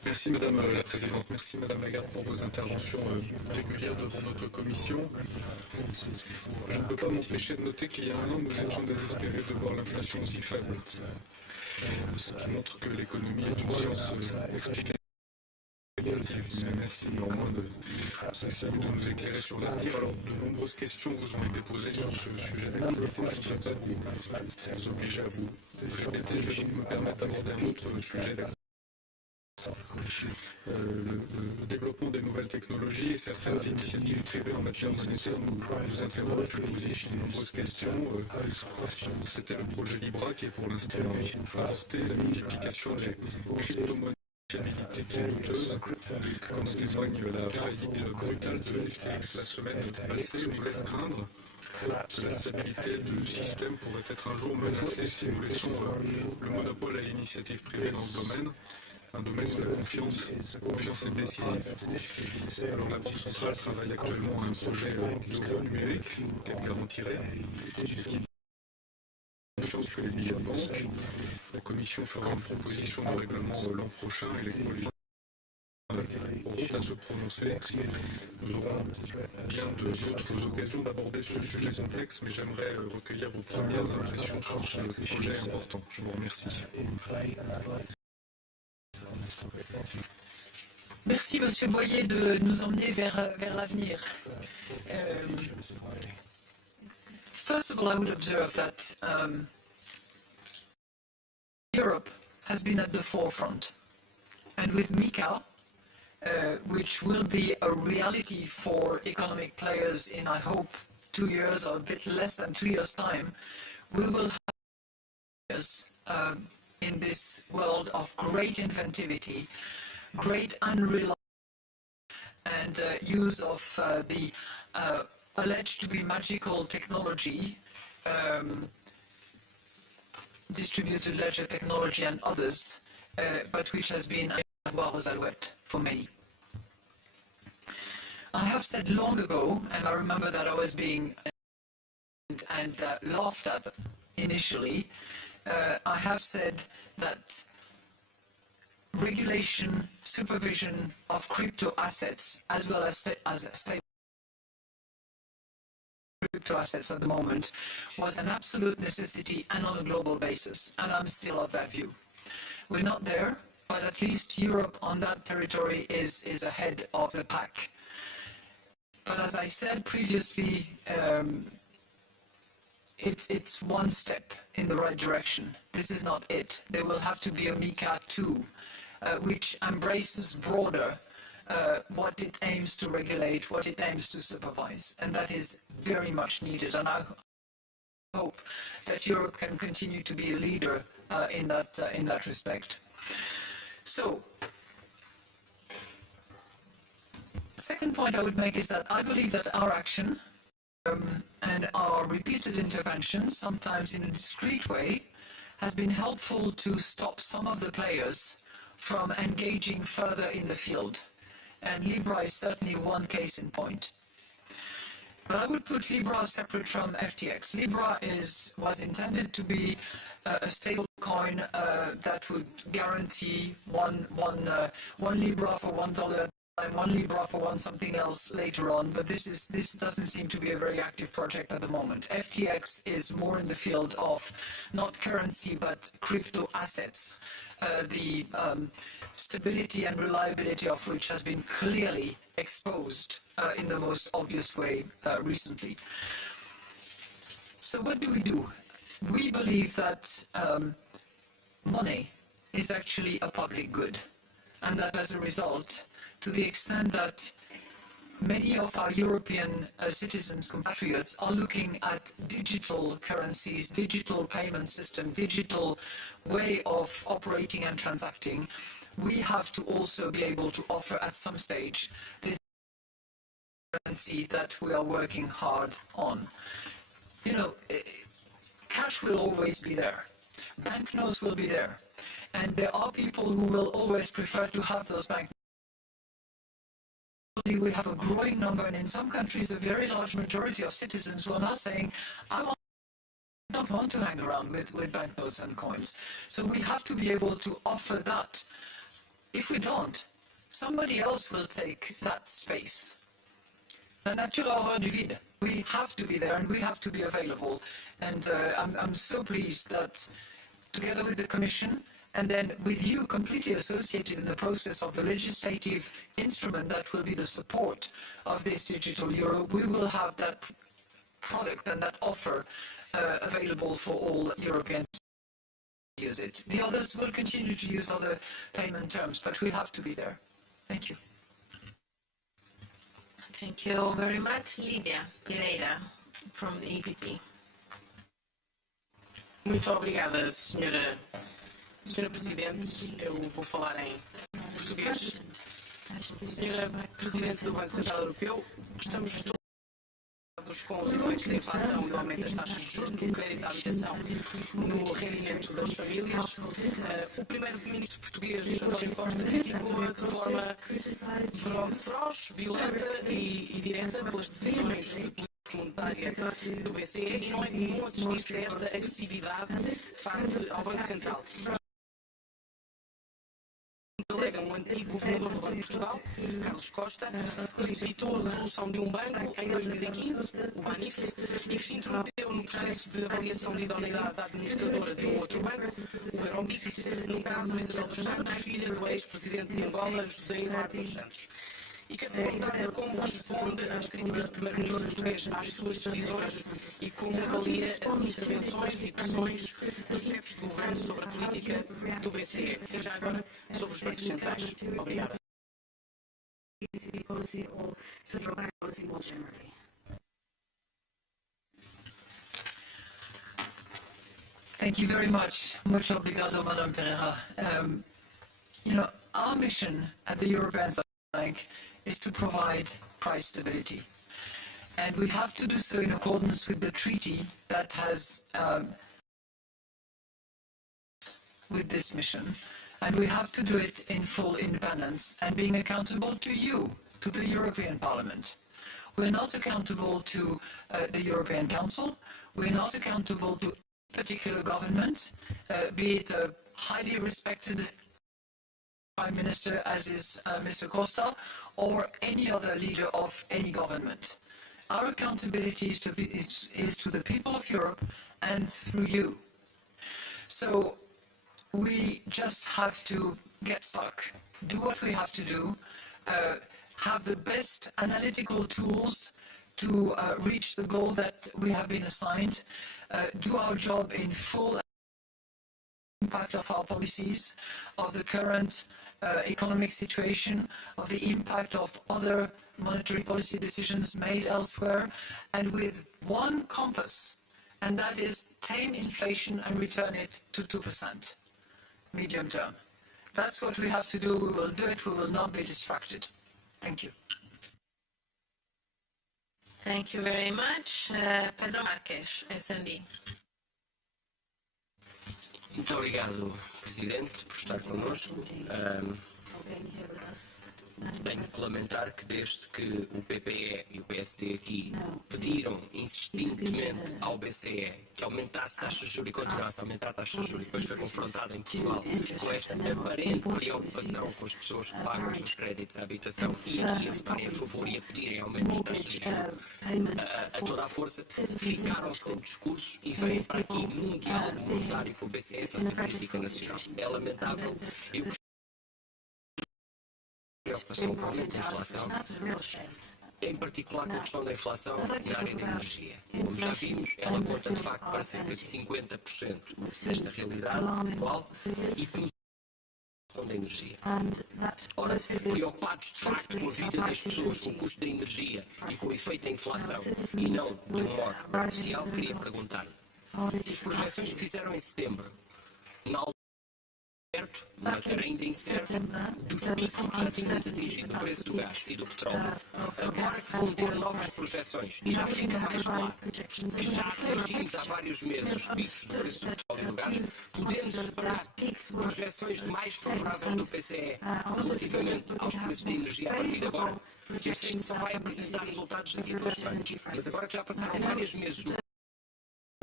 Merci Madame la Présidente, merci Madame Lagarde pour vos interventions régulières devant notre commission. Je ne peux pas m'empêcher de noter qu'il y a un an, nous étions désespérés de voir l'inflation aussi faible. Ce qui montre que l'économie est une science explicative. Mais merci néanmoins d'essayer de nous éclairer sur l'avenir. Alors, de nombreuses questions vous ont été posées sur ce sujet d'activité. Je ne vais pas vous obliger à vous répéter. Je vais donc me permettre d'aborder un autre sujet d'activité. Le développement des nouvelles technologies et certaines initiatives privées en matière monétaire nous interrogent. Je vous ici de nombreuses questions. C'était le projet Libra qui est pour l'instant avorté, la multiplication des crypto-monnaies. Fiabilité qui est douteuse, comme en témoigne la faillite brutale de FTX la semaine passée, nous laisse craindre que la stabilité du système pourrait être un jour menacée si nous laissons le monopole à l'initiative privée dans ce domaine. Un domaine où la confiance est décisive. Alors la Banque centrale travaille actuellement à un projet d'euro numérique qu'elle garantirait, qui confiance que les billets de banque. La Commission fera une proposition de règlement l'an prochain et les collégiens auront à se prononcer. Nous aurons bien d'autres occasions d'aborder ce sujet complexe, mais j'aimerais recueillir vos premières impressions sur ce projet important. Je vous remercie. Merci Monsieur Boyer de nous emmener vers l'avenir. First of all, I would observe that Europe has been at the forefront, and with MiCA, which will be a reality for economic players in, I hope, 2 years or a bit less than 2 years' time, we will have years in this world of great inventivity, great unreliable and use of the alleged to be magical technology, distributed ledger technology and others, but which has been a war aux alouettes for many. I have said long ago, and I remember that I was being laughed at initially, I have said that regulation, supervision of crypto assets, as well as stable crypto assets at the moment, was an absolute necessity and on a global basis, and I'm still of that view. We're not there, but at least Europe on that territory is ahead of the pack. But as I said previously, it's one step in the right direction. This is not it. There will have to be a MiCA 2, which embraces broader what it aims to regulate, what it aims to supervise, and that is very much needed. And I hope that Europe can continue to be a leader in that respect. So, second point I would make is that I believe that our action and our repeated interventions, sometimes in a discreet way, has been helpful to stop some of the players from engaging further in the field. And Libra is certainly one case in point. But I would put Libra separate from FTX. Libra was intended to be a stable coin that would guarantee one Libra for $1 and 1 Libra for one something else later on, but this doesn't seem to be a very active project at the moment. FTX is more in the field of not currency but crypto assets, the stability and reliability of which has been clearly exposed in the most obvious way recently. So what do? We believe that money is actually a public good, and that as a result, to the extent that many of our European citizens, compatriots, are looking at digital currencies, digital payment system, digital way of operating and transacting, we have to also be able to offer at some stage this currency that we are working hard on. You know, cash will always be there. Banknotes will be there. And there are people who will always prefer to have those banknotes. We have a growing number, and in some countries, a very large majority of citizens who are now saying, I don't want to hang around with banknotes and coins. So we have to be able to offer that If we don't, somebody else will take that space. La nature a horreur du vide. We have to be there and we have to be available. And I'm so pleased that together with the Commission and then with you completely associated in the process of the legislative instrument that will be the support of this digital euro, we will have that product and that offer available for all Europeans to use it. The others will continue to use other payment terms, but we have to be there. Thank you. Thank you very much. Lídia Pereira from the EPP. Muito obrigada, Senhora Presidente. Eu vou falar em português. Senhora Presidente do Banco Central Europeu, estamos todos com os efeitos da inflação e o aumento das taxas de juros no crédito à habitação no rendimento das famílias. O primeiro-ministro português, António Costa, criticou de forma feroz, violenta e direta pelas decisões de política monetária do BCE e não é comum assistir-se a esta agressividade face ao Banco Central. Alega um antigo governador do Banco de Portugal, Carlos Costa, precipitou a resolução de um banco em 2015, o BANIF, e que se intrometeu no processo de avaliação de idoneidade da administradora de um outro banco, o Eurobic, no caso Isabel dos Santos, filha do ex-presidente de Angola, José Eduardo dos Santos. E quero perguntar como responde às críticas do primeiro-ministro português às suas decisões e como avalia as intervenções e pressões dos chefes de governo sobre a política do BCE, e já agora sobre os bancos centrais. Obrigado. Thank you very much. Muito obrigado, Madame Pereira. Our mission at the European Central Bank is to provide price stability. And we have to do so in accordance with the treaty that has with this mission. And we have to do it in full independence and being accountable to you, to the European Parliament. We're not accountable to the European Council. We're not accountable to a particular government, be it a highly respected Prime Minister, as is Mr. Costa, or any other leader of any government. Our accountability is to the people of Europe and through you. So we just have to get stuck, do what we have to do, have the best analytical tools to reach the goal that we have been assigned, do our job in full impact of our policies, of the current economic situation, of the impact of other monetary policy decisions made elsewhere, and with one compass, and that is tame inflation and return it to 2%, medium term. That's what we have to do. We will do it. We will not be distracted. Thank you. Thank you very much. Pedro Marques, SND. Muito obrigado, Presidente, por estar connosco. Tenho que lamentar que desde que o PPE e o PSD aqui pediram insistentemente ao BCE que aumentasse taxas de juros e continuasse a aumentar taxas de juros, depois foi confrontado em Portugal com esta aparente preocupação com as pessoas que pagam os seus créditos à habitação e aqui a votarem a favor e a pedirem aumentos de taxas de juros a toda a força, ficaram sem discurso e vêm para aqui num diálogo monetário com o BCE fazer política nacional. É lamentável. Eu preocupação com a inflação, em particular com a questão da inflação na área da energia. Como já vimos, ela conta de facto para cerca de 50% desta realidade atual e com a inflação da energia. Ora, preocupados de facto com a vida das pessoas, com o custo da energia e com o efeito da inflação e não de um modo oficial, queria perguntar-lhe se as projeções que fizeram em setembro, na certo, mas era ainda incerto, dos picos que já tínhamos atingido do preço do gás e do petróleo. Agora que vão ter novas projeções e já fica mais claro que já atingimos há vários meses os picos do preço do petróleo e do gás, podemos esperar projeções mais favoráveis do PCE relativamente aos preços da energia a partir de agora. Este só vai apresentar resultados daqui a 2 anos. Mas agora que já passaram vários meses do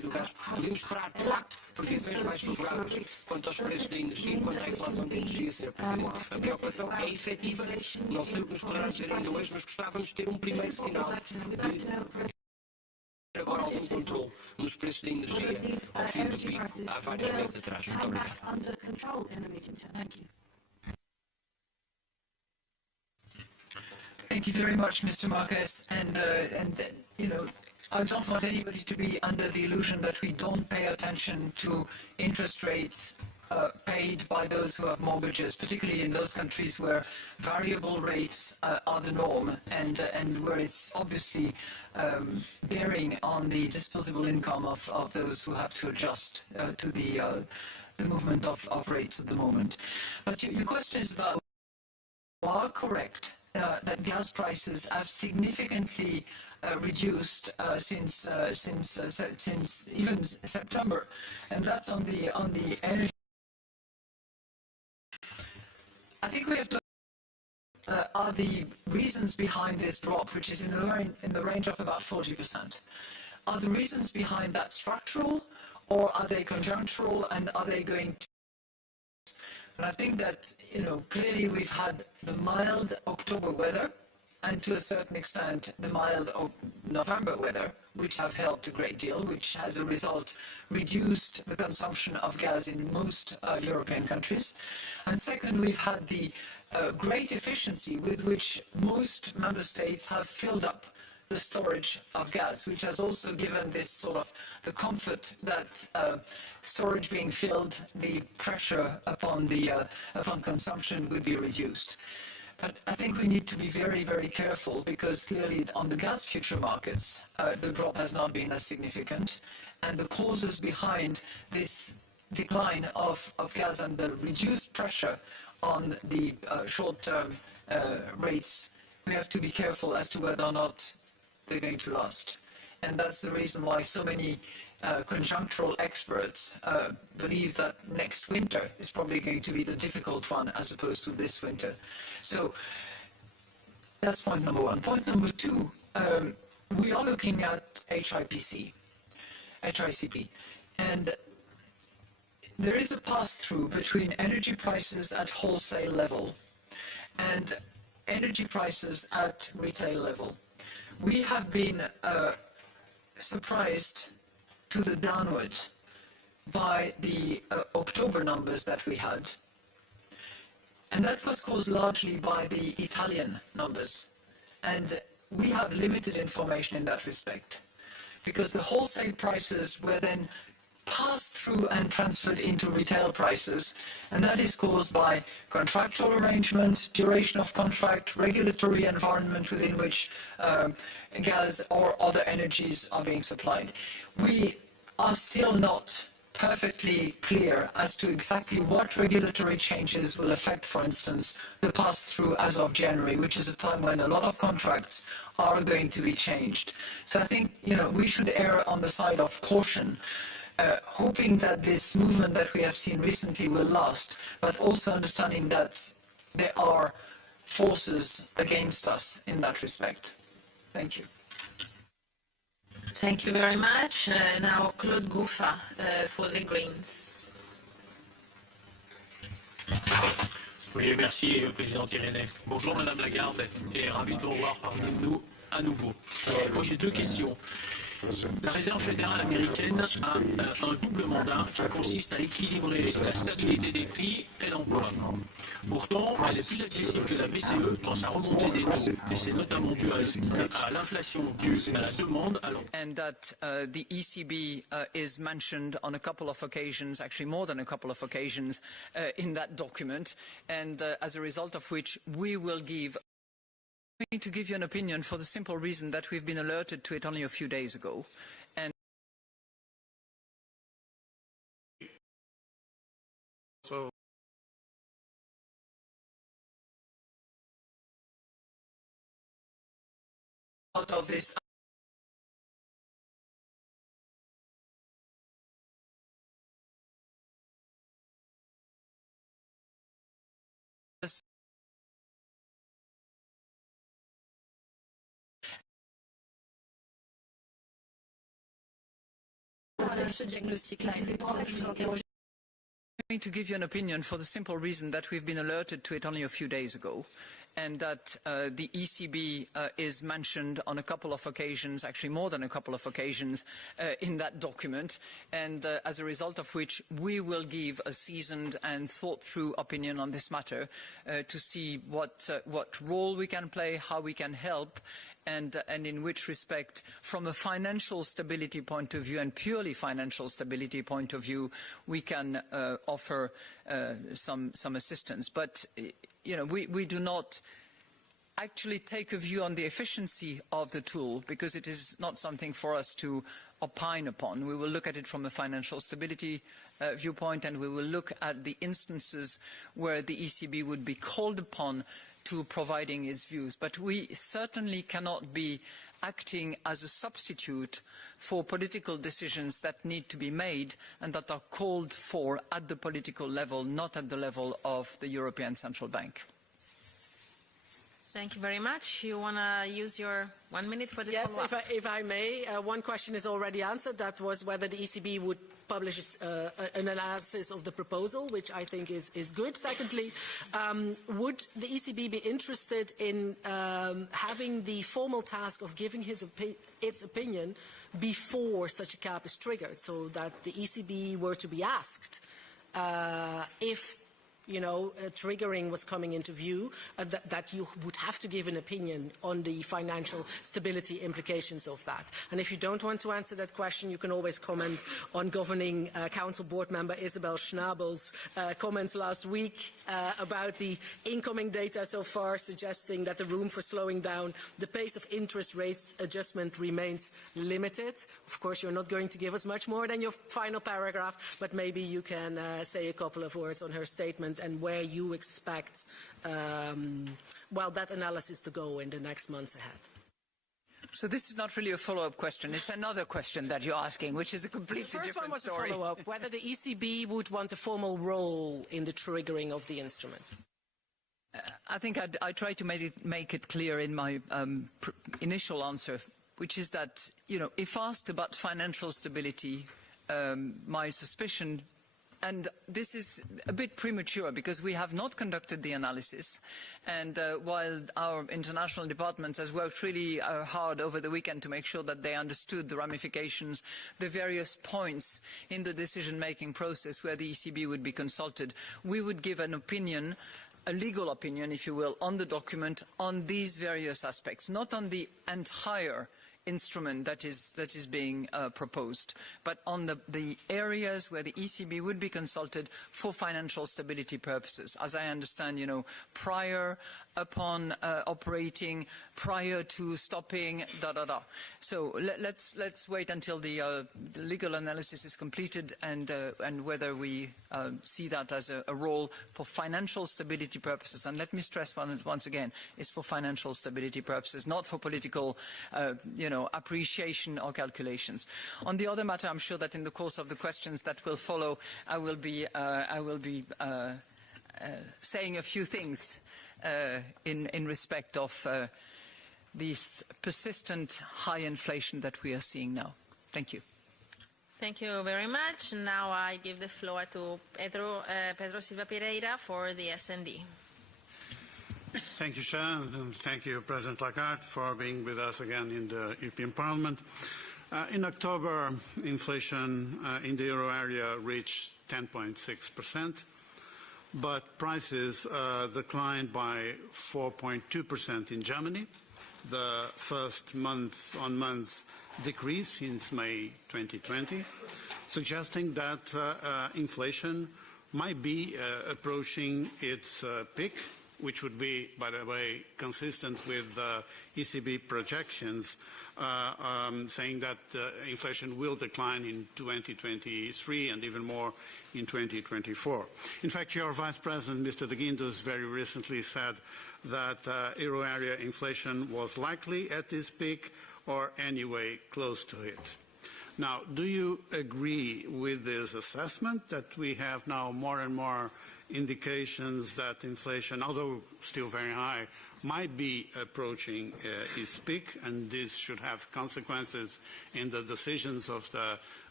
do gás, podemos esperar, de facto, previsões mais favoráveis quanto aos preços da energia, quanto à inflação da energia, Sr. Presidente. A preocupação é efetiva, não sei o que nos poderá dizer ainda hoje, mas gostávamos de ter um primeiro sinal de agora algum controle nos preços da energia ao fim do pico, há vários meses atrás. Muito obrigado. Thank you very much, Mr. Marquez. And you know, I don't want anybody to be under the illusion that we don't pay attention to interest rates paid by those who have mortgages, particularly in those countries where variable rates are the norm and where it's obviously bearing on the disposable income of those who have to adjust to the movement of rates at the moment. But your question is about, you are correct that gas prices have significantly reduced since even September, and that's on the energy. I think we have to are the reasons behind this drop, which is in the range of about 40%. Are the reasons behind that structural, or are they conjunctural, and are they going to? And I think that, you know, clearly we've had the mild October weather, and to a certain extent the mild November weather, which have helped a great deal, which as a result reduced the consumption of gas in most European countries. And second, we've had the great efficiency with which most member states have filled up the storage of gas, which has also given this sort of the comfort that storage being filled, the pressure upon consumption would be reduced. But I think we need to be very, very careful, because clearly on the gas future markets, the drop has not been as significant, and the causes behind this decline of gas and the reduced pressure on the short-term rates, we have to be careful as to whether or not they're going to last. And that's the reason why so many conjunctural experts believe that next winter is probably going to be the difficult one as opposed to this winter. So that's point number one. Point number two, we are looking at HICP, and there is a pass-through between energy prices at wholesale level and energy prices at retail level. We have been surprised to the downward by the October numbers that we had. And that was caused largely by the Italian numbers. And we have limited information in that respect, because the wholesale prices were then passed through and transferred into retail prices, and that is caused by contractual arrangement, duration of contract, regulatory environment within which gas or other energies are being supplied. We are still not perfectly clear as to exactly what regulatory changes will affect, for instance, the pass-through as of January, which is a time when a lot of contracts are going to be changed. So I think, you know, we should err on the side of caution, hoping that this movement that we have seen recently will last, but also understanding that there are forces against us in that respect. Thank you. Thank you very much. Now Claude Gouffa for the Greens. Oui, merci, Présidente Irene. Bonjour, Madame Lagarde, et ravi de vous revoir parmi nous à nouveau. Moi, j'ai deux questions. La Réserve fédérale américaine a un double mandat qui consiste à équilibrer la stabilité des prix et l'emploi. Pourtant, elle est plus accessible que la BCE dans sa remontée des taux, et c'est notamment dû à l'inflation due à la demande. And that the ECB is mentioned on a couple of occasions, actually more than a couple of occasions, in that document, and as a result of which we will give. I'm going to give you an opinion for the simple reason that we've been alerted to it only a few days ago. And so out of this ce diagnostic-là. Et c'est pour ça que je vous interroge. I'm going to give you an opinion for the simple reason that we've been alerted to it only a few days ago, and that the ECB is mentioned on a couple of occasions, actually more than a couple of occasions, in that document, and as a result of which we will give a seasoned and thought-through opinion on this matter to see what role we can play, how we can help, and in which respect, from a financial stability point of view and purely financial stability point of view, we can offer some assistance. But we do not actually take a view on the efficiency of the tool, because it is not something for us to opine upon. We will look at it from a financial stability viewpoint, and we will look at the instances where the ECB would be called upon to providing its views. But we certainly cannot be acting as a substitute for political decisions that need to be made and that are called for at the political level, not at the level of the European Central Bank. Thank you very much. You want to use your 1 minute for this follow-up? Yes, if I may. One question is already answered. That was whether the ECB would publish an analysis of the proposal, which I think is good. Secondly, would the ECB be interested in having the formal task of giving its opinion before such a cap is triggered, so that the ECB were to be asked if triggering was coming into view, that you would have to give an opinion on the financial stability implications of that. And if you don't want to answer that question, you can always comment on Governing Council Board member Isabel Schnabel's comments last week about the incoming data so far, suggesting that the room for slowing down the pace of interest rates adjustment remains limited. Of course, you're not going to give us much more than your final paragraph, but maybe you can say a couple of words on her statement and where you expect that analysis to go in the next months ahead. So this is not really a follow-up question. It's another question that you're asking, which is a completely different story. The first one was a follow-up, whether the ECB would want a formal role in the triggering of the instrument. I think I tried to make it clear in my initial answer, which is that, if asked about financial stability, my suspicion, and this is a bit premature because we have not conducted the analysis, and while our international department has worked really hard over the weekend to make sure that they understood the ramifications, the various points in the decision-making process where the ECB would be consulted, we would give an opinion, a legal opinion, if you will, on the document on these various aspects, not on the entire instrument that is being proposed, but on the areas where the ECB would be consulted for financial stability purposes. As I understand, prior, upon operating, prior to stopping, So let's wait until the legal analysis is completed and whether we see that as a role for financial stability purposes. And let me stress once again, it's for financial stability purposes, not for political, appreciation or calculations. On the other matter, I'm sure that in the course of the questions that will follow, I will be saying a few things in respect of this persistent high inflation that we are seeing now. Thank you. Thank you very much. Now I give the floor to Pedro Silva Pereira for the S&D. Thank you, Chair, and thank you, President Lagarde, for being with us again in the European Parliament. In October, inflation in the euro area reached 10.6%, but prices declined by 4.2% in Germany, the first month-on-month decrease since May 2020, suggesting that inflation might be approaching its peak, which would be, by the way, consistent with ECB projections, saying that inflation will decline in 2023 and even more in 2024. In fact, your Vice President, Mr. de Guindos, very recently said that euro area inflation was likely at this peak or anyway close to it. Now, do you agree with this assessment that we have now more and more indications that inflation, although still very high, might be approaching its peak, and this should have consequences in the decisions of the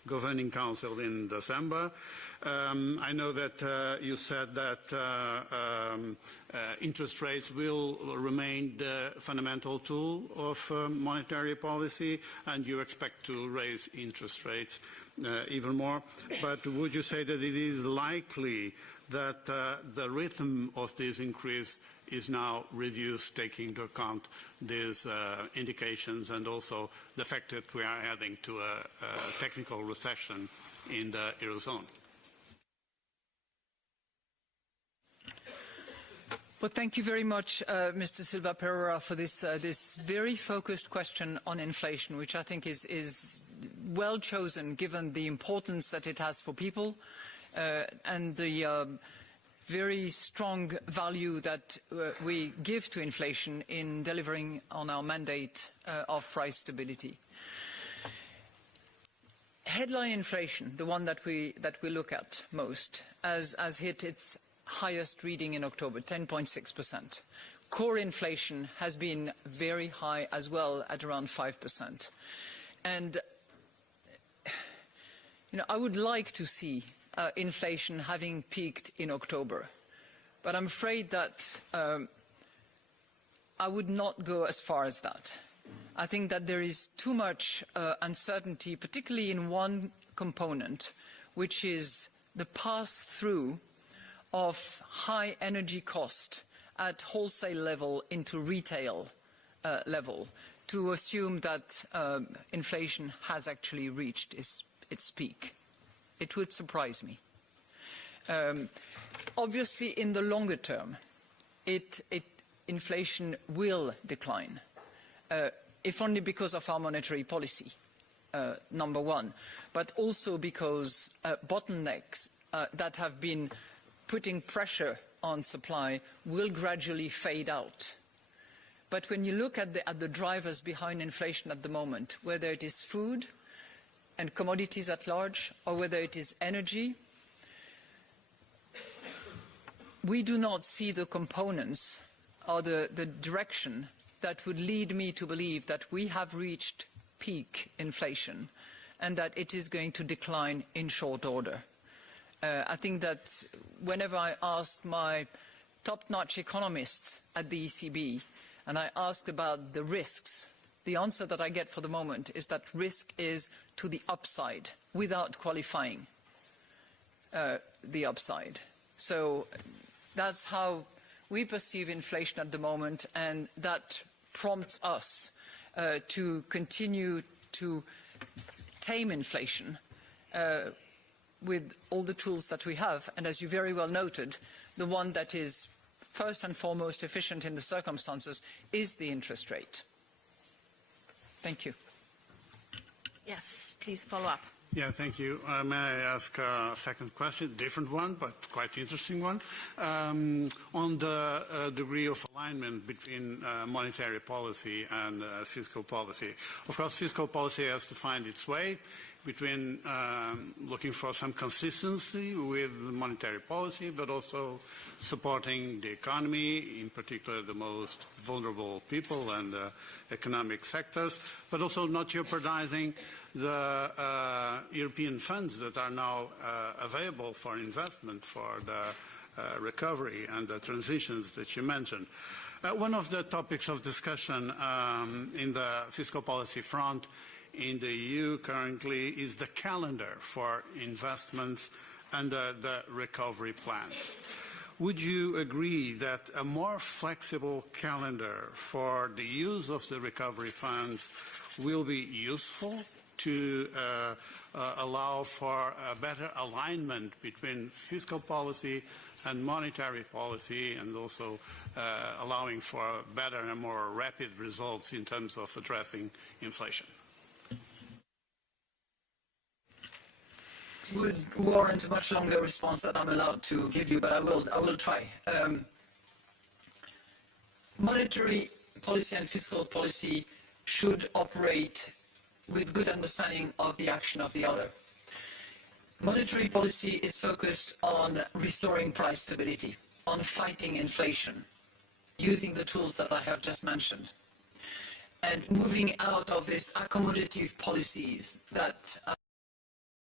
Governing Council in December. I know that you said that interest rates will remain the fundamental tool of monetary policy, and you expect to raise interest rates even more. But would you say that it is likely that the rhythm of this increase is now reduced, taking into account these indications and also the fact that we are heading to a technical recession in the Eurozone? Well, thank you very much, Mr. Silva Pereira, for this very focused question on inflation, which I think is well chosen given the importance that it has for people and the very strong value that we give to inflation in delivering on our mandate of price stability. Headline inflation, the one that we look at most, has hit its highest reading in October, 10.6%. Core inflation has been very high as well, at around 5%. And I would like to see inflation having peaked in October, but I'm afraid that I would not go as far as that. I think that there is too much uncertainty, particularly in one component, which is the pass-through of high energy cost at wholesale level into retail level, to assume that inflation has actually reached its peak. It would surprise me. Obviously, in the longer term, inflation will decline, if only because of our monetary policy, number one, but also because bottlenecks that have been putting pressure on supply will gradually fade out. But when you look at the drivers behind inflation at the moment, whether it is food and commodities at large, or whether it is energy, we do not see the components or the direction that would lead me to believe that we have reached peak inflation and that it is going to decline in short order. I think that whenever I ask my top-notch economists at the ECB and I ask about the risks, the answer that I get for the moment is that risk is to the upside, without qualifying the upside. So that's how we perceive inflation at the moment, and that prompts us to continue to tame inflation with all the tools that we have. And as you very well noted, the one that is first and foremost efficient in the circumstances is the interest rate. Thank you. Yes, please follow up. Yeah, thank you. May I ask a second question, different one, but quite interesting one, on the degree of alignment between monetary policy and fiscal policy. Of course, fiscal policy has to find its way between looking for some consistency with monetary policy, but also supporting the economy, in particular the most vulnerable people and economic sectors, but also not jeopardizing the European funds that are now available for investment for the recovery and the transitions that you mentioned. One of the topics of discussion in the fiscal policy front in the EU currently is the calendar for investments under the recovery plans. Would you agree that a more flexible calendar for the use of the recovery funds will be useful to allow for a better alignment between fiscal policy and monetary policy, and also allowing for better and more rapid results in terms of addressing inflation? Would warrant a much longer response that I'm allowed to give you, but I will try. Monetary policy and fiscal policy should operate with good understanding of the action of the other. Monetary policy is focused on restoring price stability, on fighting inflation, using the tools that I have just mentioned, and moving out of these accommodative policies that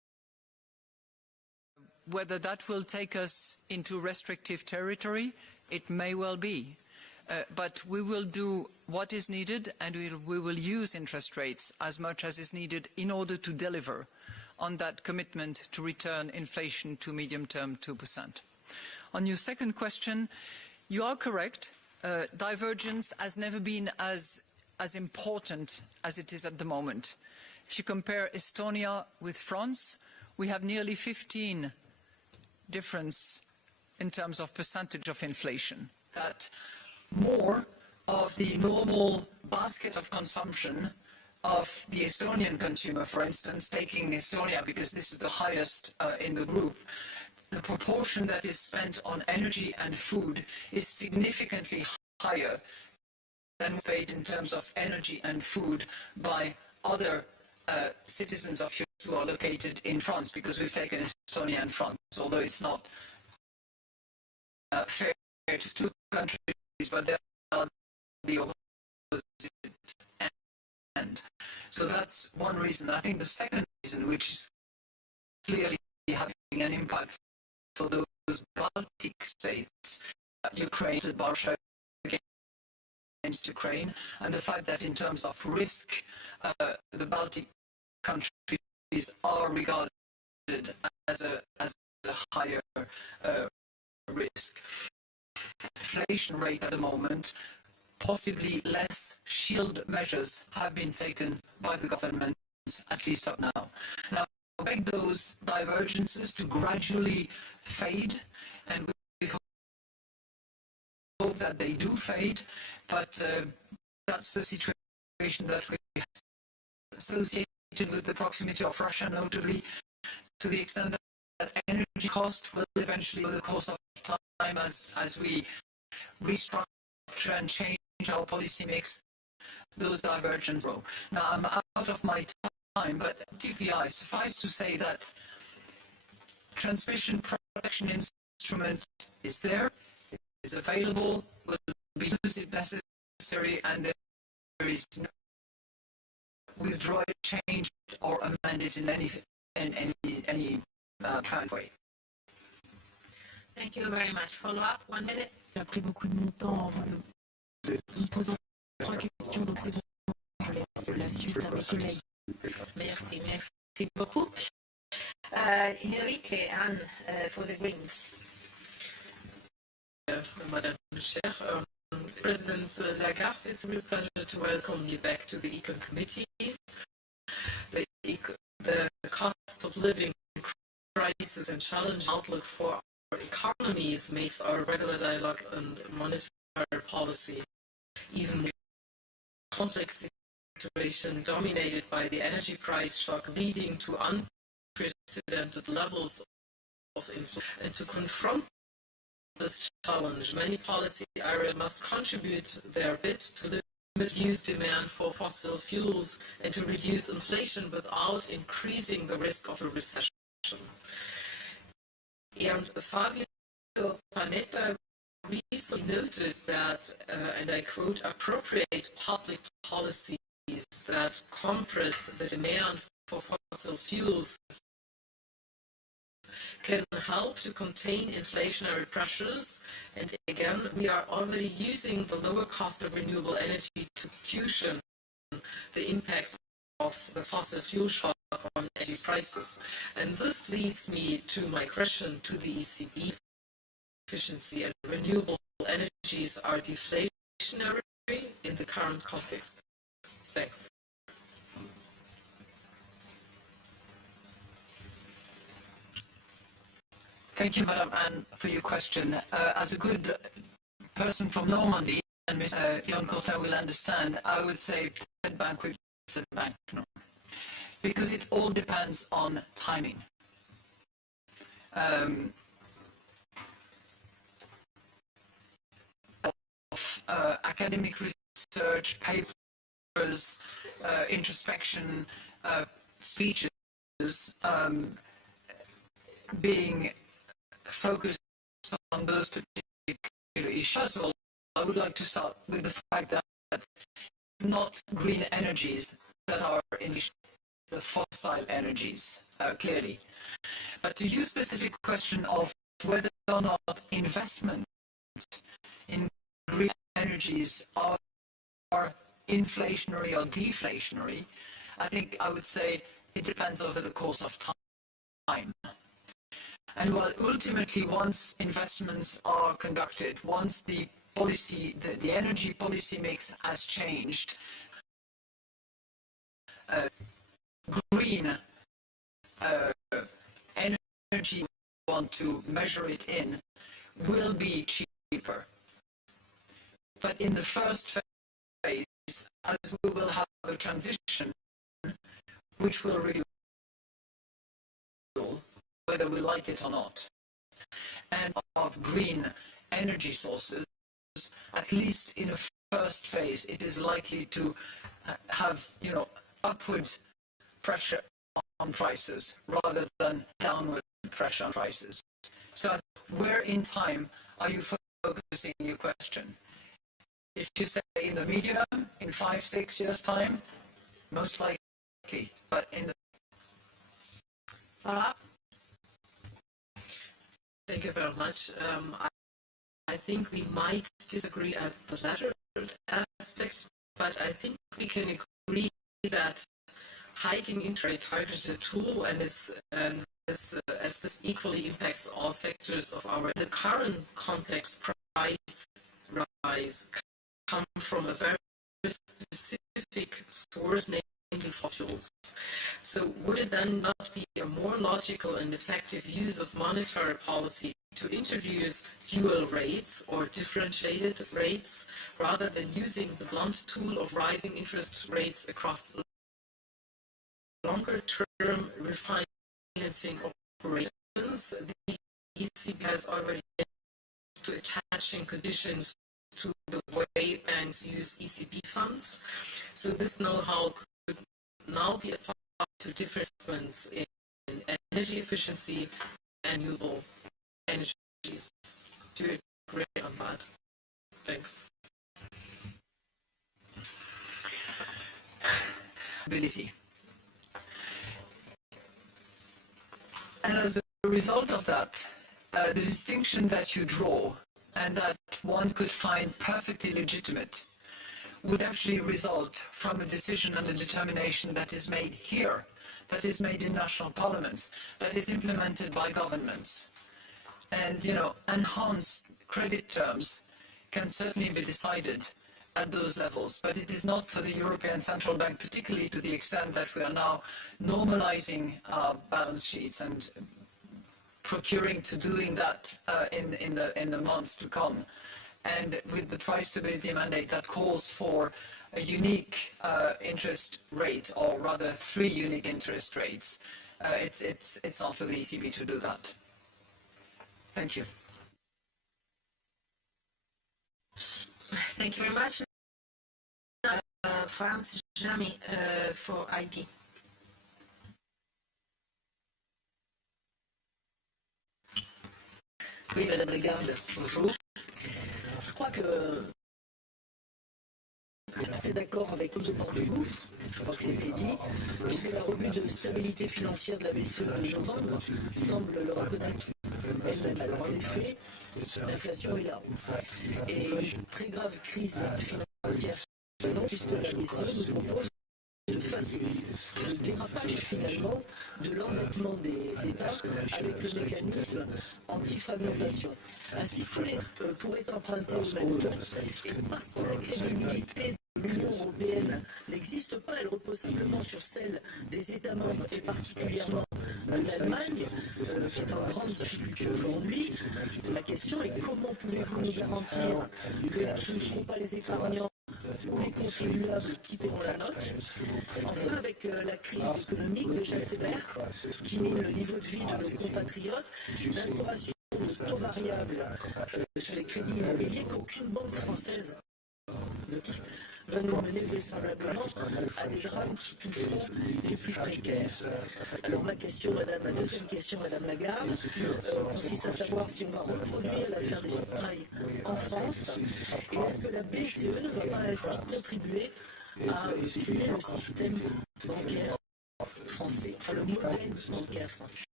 whether that will take us into restrictive territory, it may well be. But we will do what is needed, and we will use interest rates as much as is needed in order to deliver on that commitment to return inflation to medium-term 2%. On your second question, you are correct. Divergence has never been as important as it is at the moment. If you compare Estonia with France, we have nearly 15 difference in terms of percentage of inflation. That more of the normal basket of consumption of the Estonian consumer, for instance, taking Estonia because this is the highest in the group, the proportion that is spent on energy and food is significantly higher than paid in terms of energy and food by other citizens of yours who are located in France, because we've taken Estonia and France, although it's not fair to two countries, but they are the opposite end. So that's one reason. I think the second reason, which is clearly having an impact for those Baltic states, Ukraine, Russia against Ukraine, and the fact that in terms of risk, the Baltic countries are regarded as a higher risk. Inflation rate at the moment, possibly less shield measures have been taken by the governments, at least up now. Now, we expect those divergences to gradually fade, and we hope that they do fade, but that's the situation that we have associated with the proximity of Russia, notably to the extent that energy cost will eventually, over the course of time, as we restructure and change our policy mix, those divergences grow. Now, I'm out of my time, but TPI, suffice to say that transmission protection instrument is there, is available, will be used if necessary, and there is no withdraw it, change it, or amend it in any kind of way. Thank you very much. Follow up, 1 minute. J'ai pris beaucoup de mon temps en vous posant 3 questions, donc c'est bon, je laisse la suite à mes collègues. Merci beaucoup. Enrique Anne for the Greens. Madam Chair, President Lagarde, it's a real pleasure to welcome you back to the ECON Committee. The cost of living crisis and challenging outlook for our economies makes our regular dialogue and monetary policy even more complex situation dominated by the energy price shock leading to unprecedented levels of inflation. And to confront this challenge, many policy areas must contribute their bit to limit use demand for fossil fuels and to reduce inflation without increasing the risk of a recession. And Fabio Panetta recently noted that, and I quote, appropriate public policies that compress the demand for fossil fuels can help to contain inflationary pressures. And again, we are already using the lower cost of renewable energy to cushion the impact of the fossil fuel shock on energy prices. And this leads me to my question to the ECB. Efficiency and renewable energies are deflationary in the current context. Thanks. Thank you, Madam Anne, for your question. As a good person from Normandy, and Mr. Jan Cortin will understand, I would say bank with bank, no. Because it all depends on timing. Academic research, papers, introspection, speeches being focused on those particular issues. First of all, I would like to start with the fact that it's not green energies that are in the fossil energies, clearly. To your specific question of whether or not investment in green energies are inflationary or deflationary, I think I would say it depends over the course of time. And while ultimately once investments are conducted, once the policy, the energy policy mix has changed, green energy we want to measure it in will be cheaper. But in the first phase, as we will have a transition which will reduce whether we like it or not, and of green energy sources, at least in a first phase, it is likely to have, upward pressure on prices rather than downward pressure on prices. So where in time are you focusing your question? If you say in the medium, in 5-6 years' time, most likely, but in the... Voilà. Thank you very much. I think we might disagree at the latter aspect, but I think we can agree that hiking interest rate targets a tool and as this equally impacts all sectors of the current context, price rise come from a very specific source, namely fossil fuels. So would it then not be a more logical and effective use of monetary policy to introduce dual rates or differentiated rates rather than using the blunt tool of rising interest rates across longer-term refinancing operations? The ECB has already to attaching conditions to the way banks use ECB funds. So this know-how could now be applied to different investments in energy efficiency and renewable energies. Do you agree on that? Thanks. Stability. And as a result of that, the distinction that you draw and that one could find perfectly legitimate would actually result from a decision and a determination that is made here, that is made in national parliaments, that is implemented by governments. And, enhanced credit terms can certainly be decided at those levels, but it is not for the European Central Bank, particularly to the extent that we are now normalizing our balance sheets and procuring to doing that in the months to come. And with the price stability mandate that calls for a unique interest rate, or rather 3 unique interest rates, it's not for the ECB to do that. Thank you. Thank you very much. France Jamy for ID. Oui, Madame Lagarde, bonjour. Je crois que tout est d'accord avec nous au bord du gouffre, je crois que c'était dit, puisque la revue de stabilité financière de la BCE de novembre semble le reconnaître elle-même. Alors en effet, l'inflation est là. Et une très grave crise financière, puisque la BCE nous propose de faciliter le dérapage finalement de l'endettement des États avec le mécanisme anti-fragmentation. Ainsi, tous les pourraient emprunter au même temps, et parce que la crédibilité de l'Union européenne n'existe pas, elle repose simplement sur celle des États membres et particulièrement l'Allemagne, qui est en grande difficulté aujourd'hui. La question est comment pouvez-vous nous garantir que ce ne seront pas les épargnants ou les contribuables qui paieront la note. Enfin, avec la crise économique déjà sévère, qui mine le niveau de vie de nos compatriotes, l'instauration de taux variables sur les crédits immobiliers qu'aucune banque française va nous mener vraisemblablement à des drames qui toucheront les plus précaires. Alors ma deuxième question, Madame Lagarde, consiste à savoir si on va reproduire l'affaire des subprimes en France, et est-ce que la BCE ne va pas ainsi contribuer à tuer le système bancaire français, enfin le modèle bancaire français.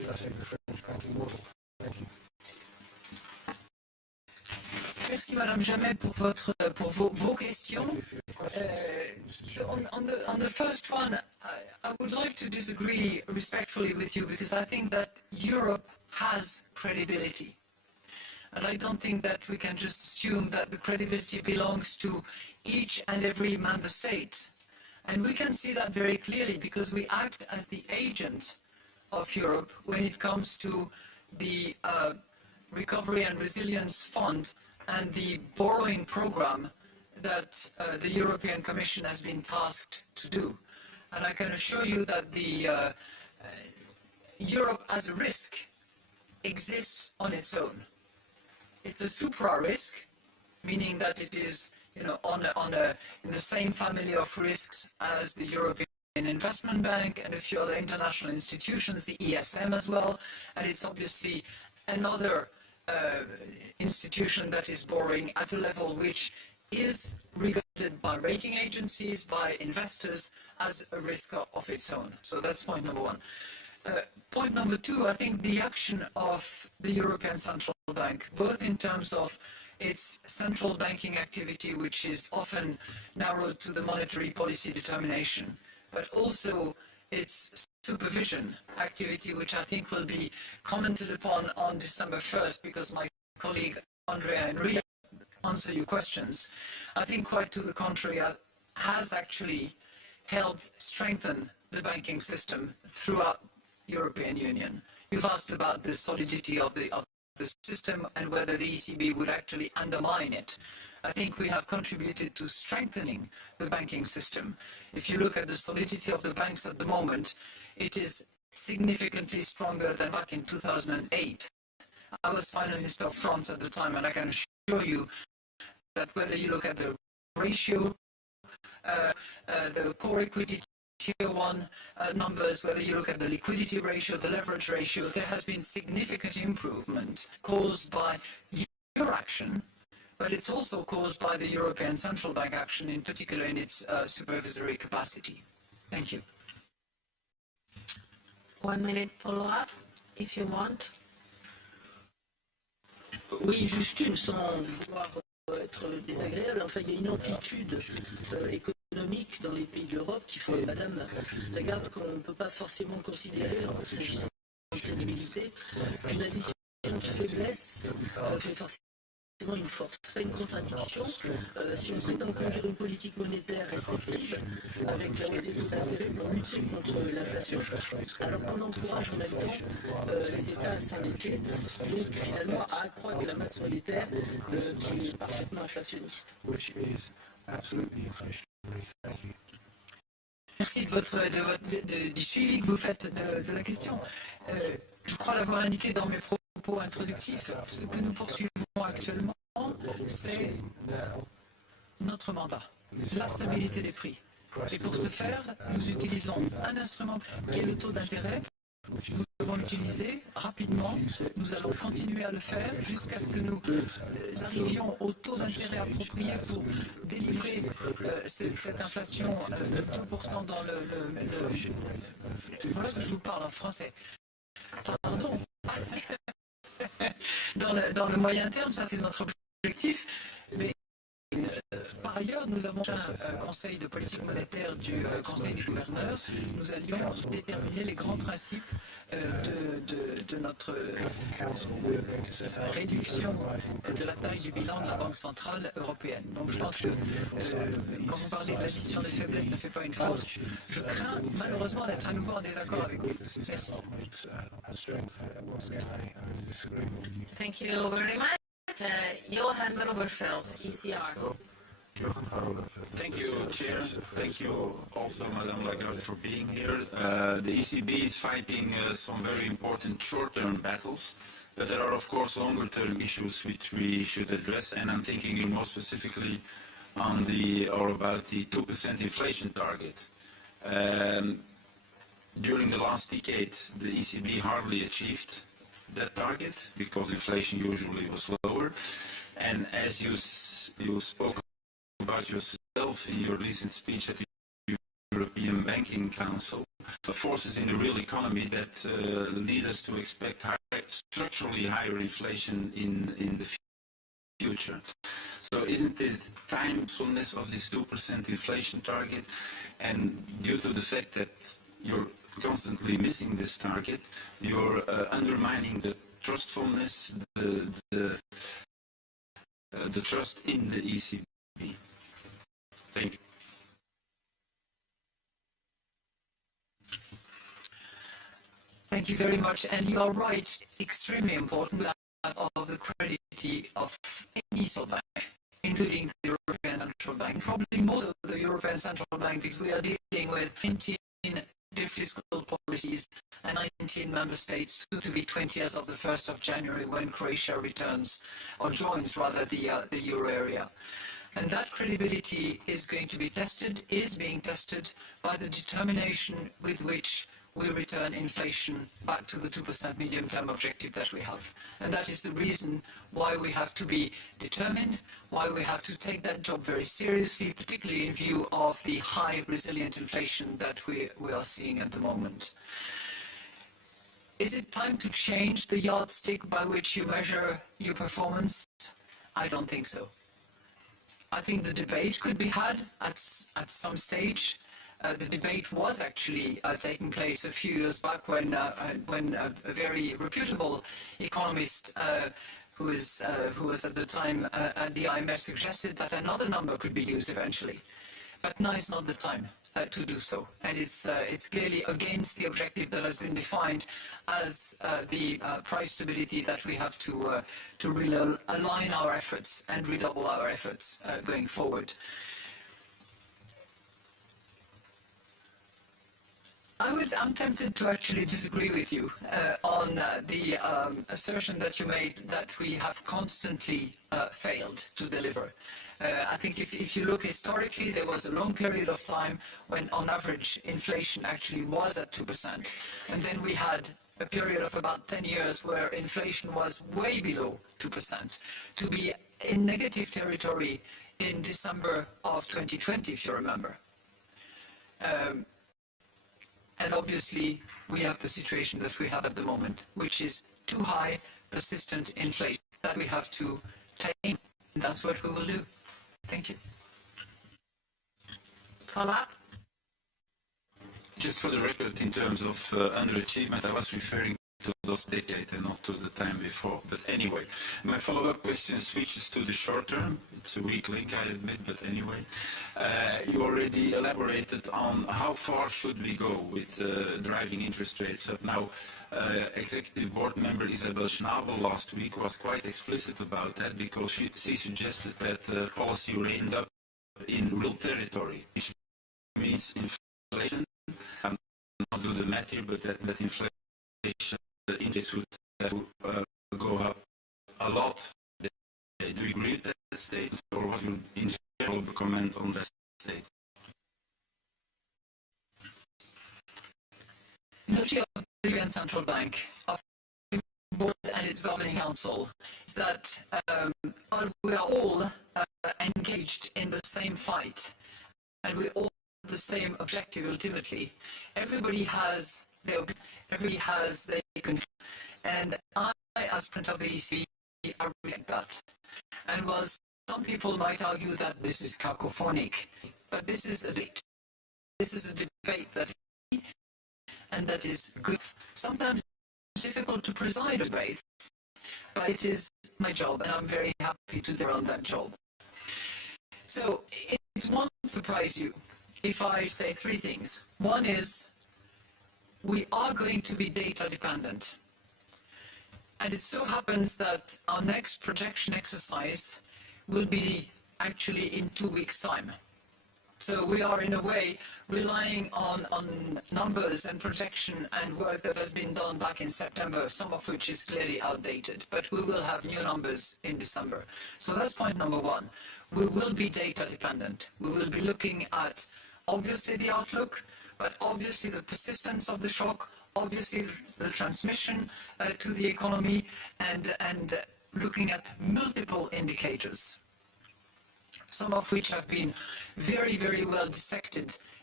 Merci Madame Jamet pour vos questions. So on the first one, I would like to disagree respectfully with you because I think that Europe has credibility. And I don't think that we can just assume that the credibility belongs to each and every member state. And we can see that very clearly because we act as the agent of Europe when it comes to the Recovery and Resilience Fund and the borrowing program that the European Commission has been tasked to do. And I can assure you that the Europe as a risk exists on its own. It's a supra-risk, meaning that it is, in the same family of risks as the European Investment Bank and a few other international institutions, the ESM as well, and it's obviously another institution that is borrowing at a level which is regarded by rating agencies, by investors, as a risk of its own. So that's point number one. Point number two, I think the action of the European Central Bank, both in terms of its central banking activity, which is often narrowed to the monetary policy determination, but also its supervision activity, which I think will be commented upon on December 1st, because my colleague Andrea and Ria answer your questions. I think quite to the contrary, has actually helped strengthen the banking system throughout European Union. You've asked about the solidity of the system and whether the ECB would actually undermine it. I think we have contributed to strengthening the banking system. If you look at the solidity of the banks at the moment, it is significantly stronger than back in 2008. I was Finance Minister of France at the time, and I can assure you that whether you look at the ratio, the core equity Tier 1 numbers, whether you look at the liquidity ratio, the leverage ratio, there has been significant improvement caused by your action, but it's also caused by the European Central Bank action, in particular in its supervisory capacity. Thank you. 1 minute follow-up, if you want. Oui, juste une, sans vouloir être désagréable. Enfin, il y a une amplitude économique dans les pays de l'Europe qui fait, Madame Lagarde, qu'on ne peut pas forcément considérer, s'agissant de crédibilité, qu'une addition de faiblesse fait forcément une force. C'est une contradiction. Si on prétend conduire une politique monétaire réceptive avec la hausse des taux d'intérêt pour lutter contre l'inflation, alors qu'on encourage en même temps les États à s'endetter, donc finalement à accroître la masse monétaire qui est parfaitement inflationniste. Merci du suivi que vous faites de la question. Je crois l'avoir indiqué dans mes propos introductifs. Ce que nous poursuivons actuellement, c'est notre mandat, la stabilité des prix. Et pour ce faire, nous utilisons un instrument qui est le taux d'intérêt. Nous devons l'utiliser rapidement. Nous allons continuer à le faire jusqu'à ce que nous arrivions au taux d'intérêt approprié pour délivrer cette inflation de 2% dans voilà que je vous parle en français. Pardon. Dans le moyen terme, ça c'est notre objectif. Mais par ailleurs, nous avons un conseil de politique monétaire du Conseil des gouverneurs. Nous allions déterminer les grands principes de notre réduction de la taille du bilan de la Banque centrale européenne. Donc je pense que quand vous parlez de l'addition des faiblesses ne fait pas une force, je crains malheureusement d'être à nouveau en désaccord avec vous. Merci. Thank you very much. Johan Overveld, ECR. Thank you, Chair. Thank you also, Madame Lagarde, for being here. The ECB is fighting some very important short-term battles, but there are, of course, longer-term issues which we should address, and I'm thinking more specifically on about the 2% inflation target. During the last decade, the ECB hardly achieved that target because inflation usually was lower. And as you spoke about yourself in your recent speech at the European Banking Council, forces in the real economy that lead us to expect structurally higher inflation in the future. So isn't it timefulness of this 2% inflation target? And due to the fact that you're constantly missing this target, you're undermining the trustfulness, the trust in the ECB. Thank you. Thank you very much. And you are right, extremely important of the credibility of any central bank, including the European Central Bank, probably more of the European Central Bank, because we are dealing with 19 fiscal policies and 19 member states, soon to be 20 as of the 1st of January when Croatia returns, or joins rather, the euro area. And that credibility is going to be tested, is being tested by the determination with which we return inflation back to the 2% medium-term objective that we have. And that is the reason why we have to be determined, why we have to take that job very seriously, particularly in view of the high resilient inflation that we are seeing at the moment. Is it time to change the yardstick by which you measure your performance? I don't think so. I think the debate could be had at some stage. The debate was actually taking place a few years back when a very reputable economist who was at the time at the IMF suggested that another number could be used eventually. But now is not the time to do so. And it's clearly against the objective that has been defined as the price stability that we have to really align our efforts and redouble our efforts going forward. I'm tempted to actually disagree with you on the assertion that you made that we have constantly failed to deliver. I think if you look historically, there was a long period of time when on average inflation actually was at 2%. And then we had a period of about 10 years where inflation was way below 2%. To be in negative territory in December of 2020, if you remember. And obviously, we have the situation that we have at the moment, which is too high, persistent inflation that we have to tame. And that's what we will do. Thank you. Follow-up? Just for the record, in terms of underachievement, I was referring to last decade and not to the time before. But anyway, my follow-up question switches to the short term. It's a weak link, I admit, but anyway. You already elaborated on how far should we go with driving interest rates up. Now, Executive Board member Isabel Schnabel last week was quite explicit about that because she suggested that policy will end up in real territory, which means inflation. I'm not do the math here, but that inflation index would have to go up a lot. Do you agree with that statement, or what would in general comment on that statement? Note of the European Central Bank, of the board and its governing council, is that we are all engaged in the same fight, and we all have the same objective ultimately. Everybody has their control, and I, as president of the ECB, I reject that. And while some people might argue that this is cacophonic, but this is a debate. This is a debate that and that is good. Sometimes it's difficult to preside a debate, but it is my job, and I'm very happy to do on that job. So it won't surprise you if I say three things. One is we are going to be data dependent. And it so happens that our next projection exercise will be actually in 2 weeks' time. So we are, in a way, relying on numbers and projection and work that has been done back in September, some of which is clearly outdated. But we will have new numbers in December. So that's point number one. We will be data dependent. We will be looking at, obviously, the outlook, but obviously the persistence of the shock, obviously the transmission to the economy, and looking at multiple indicators, some of which have been very, very well dissected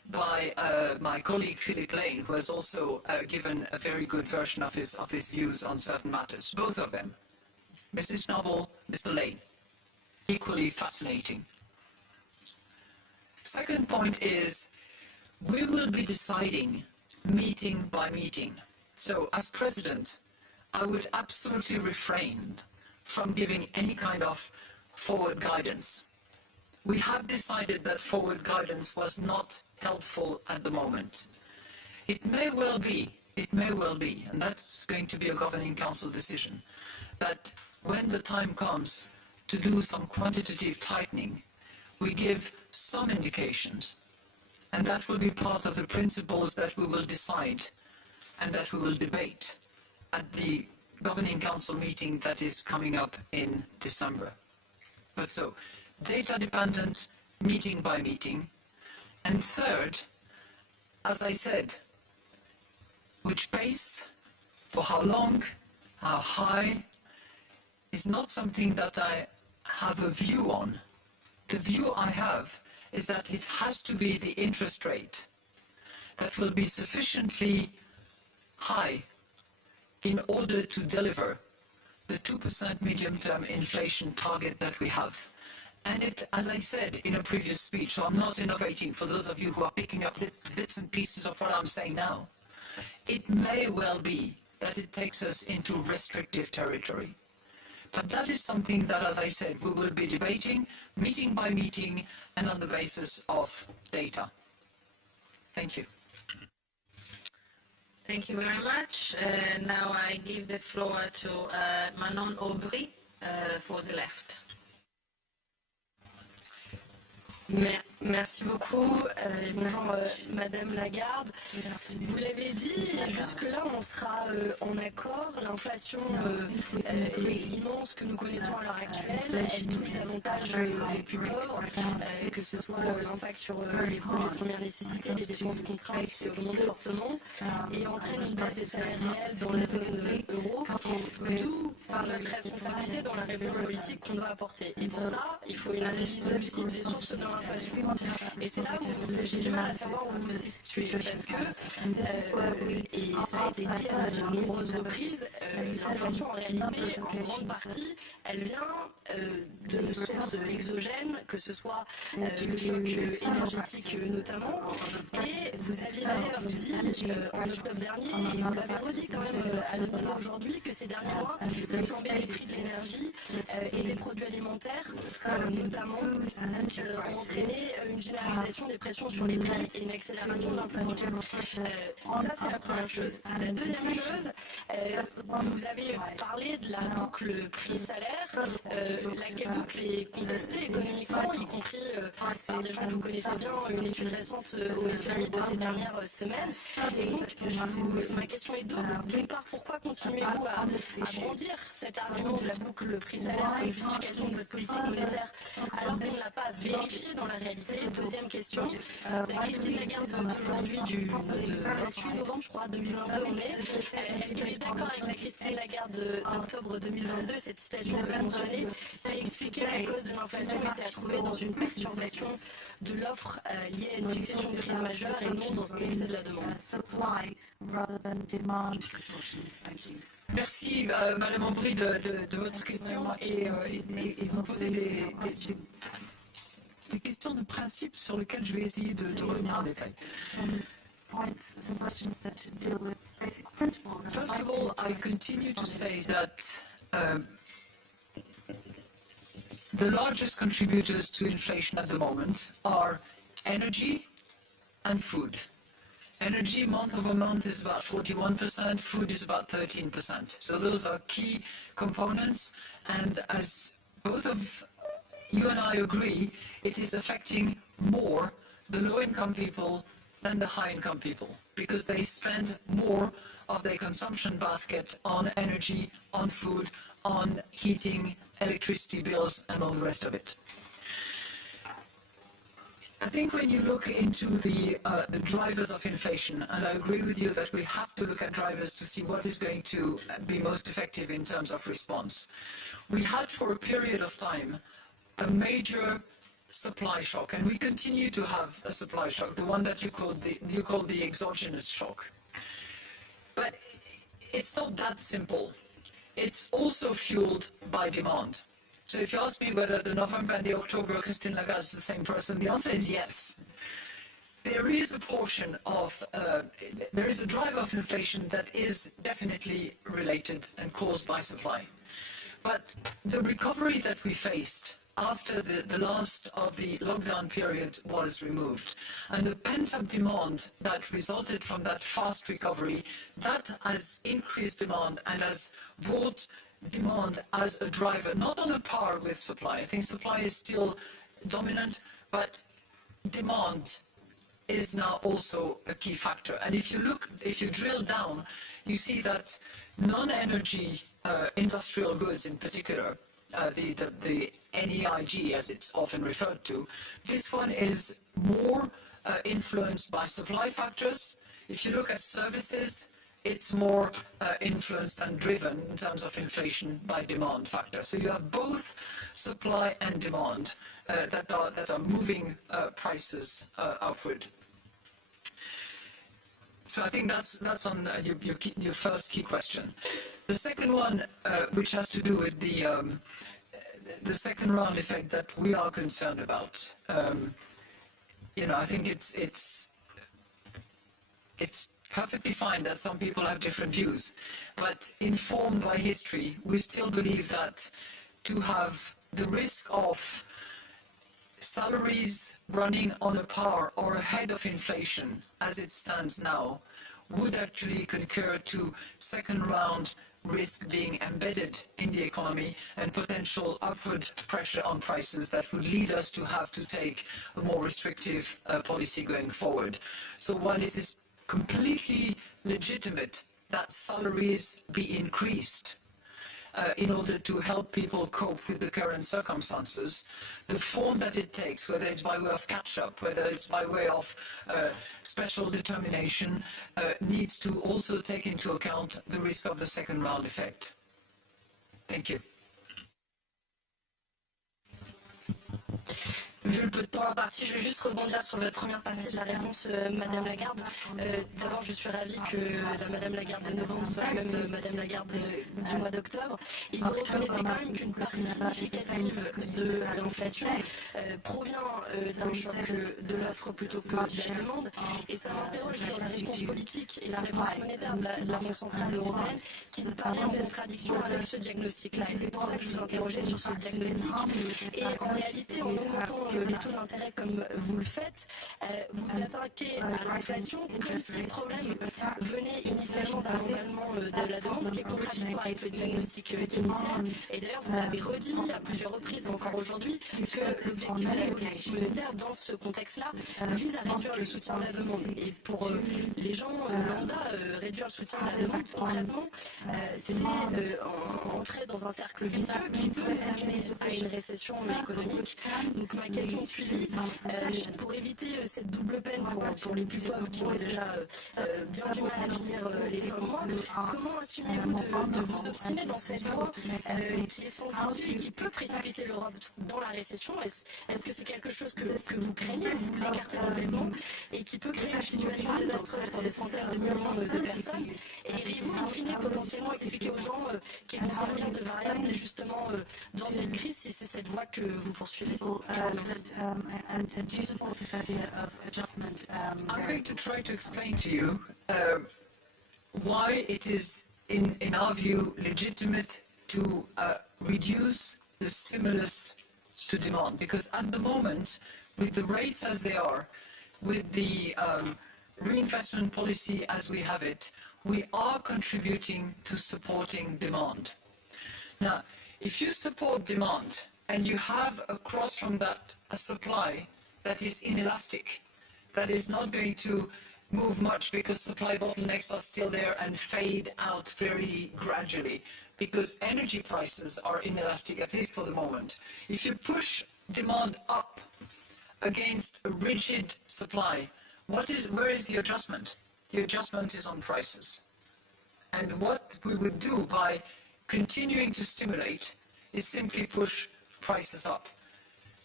by my colleague Philip Lane, who has also given a very good version of his views on certain matters. Both of them, Mrs. Noble, Mr. Lane, equally fascinating. Second point is, we will be deciding meeting by meeting. So as President, I would absolutely refrain from giving any kind of forward guidance. We have decided that forward guidance was not helpful at the moment. It may well be, and that's going to be a Governing Council decision, that when the time comes to do some quantitative tightening, we give some indications, and that will be part of the principles that we will decide and that we will debate at the Governing Council meeting that is coming up in December. But so, data dependent, meeting by meeting. And third, as I said, which pace, for how long, how high, is not something that I have a view on. The view I have is that it has to be the interest rate that will be sufficiently high in order to deliver the 2% medium-term inflation target that we have. And it, as I said in a previous speech, so I'm not innovating for those of you who are picking up bits and pieces of what I'm saying now, it may well be that it takes us into restrictive territory. But that is something that, as I said, we will be debating, meeting by meeting, and on the basis of data. Thank you. Thank you very much. Now I give the floor to Manon Aubry for the left. Merci beaucoup. Bonjour Madame Lagarde. Vous l'avez dit, jusque-là on sera en accord. L'inflation immense que nous connaissons à l'heure actuelle, elle touche davantage les plus pauvres, que ce soit l'impact sur les produits de première nécessité, les dépenses contraintes qui augmentent fortement et entraîne une baisse des salaires réels dans la zone euro, tout par notre responsabilité dans la réponse politique qu'on doit apporter. Et pour ça, il faut une analyse lucide des sources de l'inflation. Et c'est là où j'ai du mal à savoir où vous vous situez, parce que, et ça a été dit à de nombreuses reprises, l'inflation en réalité, en grande partie, elle vient de sources exogènes, que ce soit le choc énergétique notamment. Et vous aviez d'ailleurs dit en octobre dernier, et vous l'avez redit quand même à nouveau aujourd'hui, que ces derniers mois, la flambée des prix de l'énergie et des produits alimentaires, notamment, entraîné une généralisation des pressions sur les prix et une accélération de l'inflation. Ça, c'est la première chose. La deuxième chose, vous avez parlé de la boucle prix-salaire, laquelle boucle est contestée économiquement, y compris par des gens que vous connaissez bien, une étude récente au FMI de ces dernières semaines. Et donc, ma question est double. D'une part, pourquoi continuez-vous à brandir cet argument de la boucle prix-salaire comme justification de votre politique monétaire alors qu'on ne l'a pas vérifié dans la réalité? Deuxième question, la Christine Lagarde d'aujourd'hui, du 28 novembre, je crois, 2022, on est. Est-ce qu'elle est d'accord avec la Christine Lagarde d'octobre 2022, cette citation que je mentionnais, qui expliquait que les causes de l'inflation étaient à trouver dans une perturbation de l'offre liée à une succession de crises majeures et non dans un excès de la demande? Merci, Madame Aubry, de votre question et vous posez des questions de principe sur lesquelles je vais essayer de revenir en détail. First of all, I continue to say that the largest contributors to inflation at the moment are energy and food. Energy month over month is about 41%, food is about 13%. So those are key components, and as both of you and I agree, it is affecting more the low-income people than the high-income people, because they spend more of their consumption basket on energy, on food, on heating, electricity bills, and all the rest of it. I think when you look into the drivers of inflation, and I agree with you that we have to look at drivers to see what is going to be most effective in terms of response. We had for a period of time a major supply shock, and we continue to have a supply shock, the one that you call the exogenous shock. But it's not that simple. It's also fueled by demand. So if you ask me whether the November and the October Christine Lagarde is the same person, the answer is yes. There is a portion of, there is a driver of inflation that is definitely related and caused by supply. But the recovery that we faced after the last of the lockdown period was removed, and the pent-up demand that resulted from that fast recovery, that has increased demand and has brought demand as a driver, not on a par with supply. I think supply is still dominant, but demand is now also a key factor. And if you drill down, you see that non-energy industrial goods in particular, the NEIG as it's often referred to, this one is more influenced by supply factors. If you look at services, it's more influenced and driven in terms of inflation by demand factors. So you have both supply and demand that are moving prices upward. So I think that's on your first key question. The second one, which has to do with the second round effect that we are concerned about, I think it's perfectly fine that some people have different views, but informed by history, we still believe that to have the risk of salaries running on a par or ahead of inflation as it stands now would actually concur to second round risk being embedded in the economy and potential upward pressure on prices that would lead us to have to take a more restrictive policy going forward. So while it is completely legitimate that salaries be increased in order to help people cope with the current circumstances, the form that it takes, whether it's by way of catch-up, whether it's by way of special determination, needs to also take into account the risk of the second round effect. Thank you. Vu le peu de temps imparti, je vais juste rebondir sur votre première partie de la réponse, Madame Lagarde. D'abord, je suis ravie que la Madame Lagarde de novembre soit la même Madame Lagarde du mois d'octobre. Et vous reconnaissez quand même qu'une part significative de l'inflation provient d'un choc de l'offre plutôt que de la demande. Et ça m'interroge sur la réponse politique et la réponse monétaire de la Banque centrale européenne qui me paraît en contradiction avec ce diagnostic-là. Et c'est pour ça que je vous interrogeais sur ce diagnostic. Et en réalité, en augmentant les taux d'intérêt comme vous le faites, vous vous attaquez à l'inflation comme si le problème venait initialement d'un emballement de la demande, ce qui est contradictoire avec le diagnostic initial. Et d'ailleurs, vous l'avez redit à plusieurs reprises, encore aujourd'hui, que l'objectif de la politique monétaire dans ce contexte-là vise à réduire le soutien de la demande. Et pour les gens lambda, réduire le soutien de la demande, concrètement, c'est entrer dans un cercle vicieux qui peut nous amener à une récession économique. Donc ma question suivie, pour éviter cette double peine pour les plus pauvres qui ont déjà bien du mal à finir les fins de mois, comment assumez-vous de vous obstiner dans cette voie qui est sans issue et qui peut précipiter l'Europe dans la récession? Est-ce que c'est quelque chose que vous craignez, vous l'écartez complètement, et qui peut créer une situation désastreuse pour des centaines de millions de personnes? Et iriez-vous, in fine, potentiellement expliquer aux gens qu'ils vont servir de variable justement dans cette crise si c'est cette voie que vous poursuivez? Je vous remercie. I'm going to try to explain to you why it is, in our view, legitimate to reduce the stimulus to demand. Because at the moment, with the rates as they are, with the reinvestment policy as we have it, we are contributing to supporting demand. Now, if you support demand and you have across from that a supply that is inelastic, that is not going to move much because supply bottlenecks are still there and fade out very gradually because energy prices are inelastic, at least for the moment. If you push demand up against a rigid supply, where is the adjustment? The adjustment is on prices. And what we would do by continuing to stimulate is simply push prices up.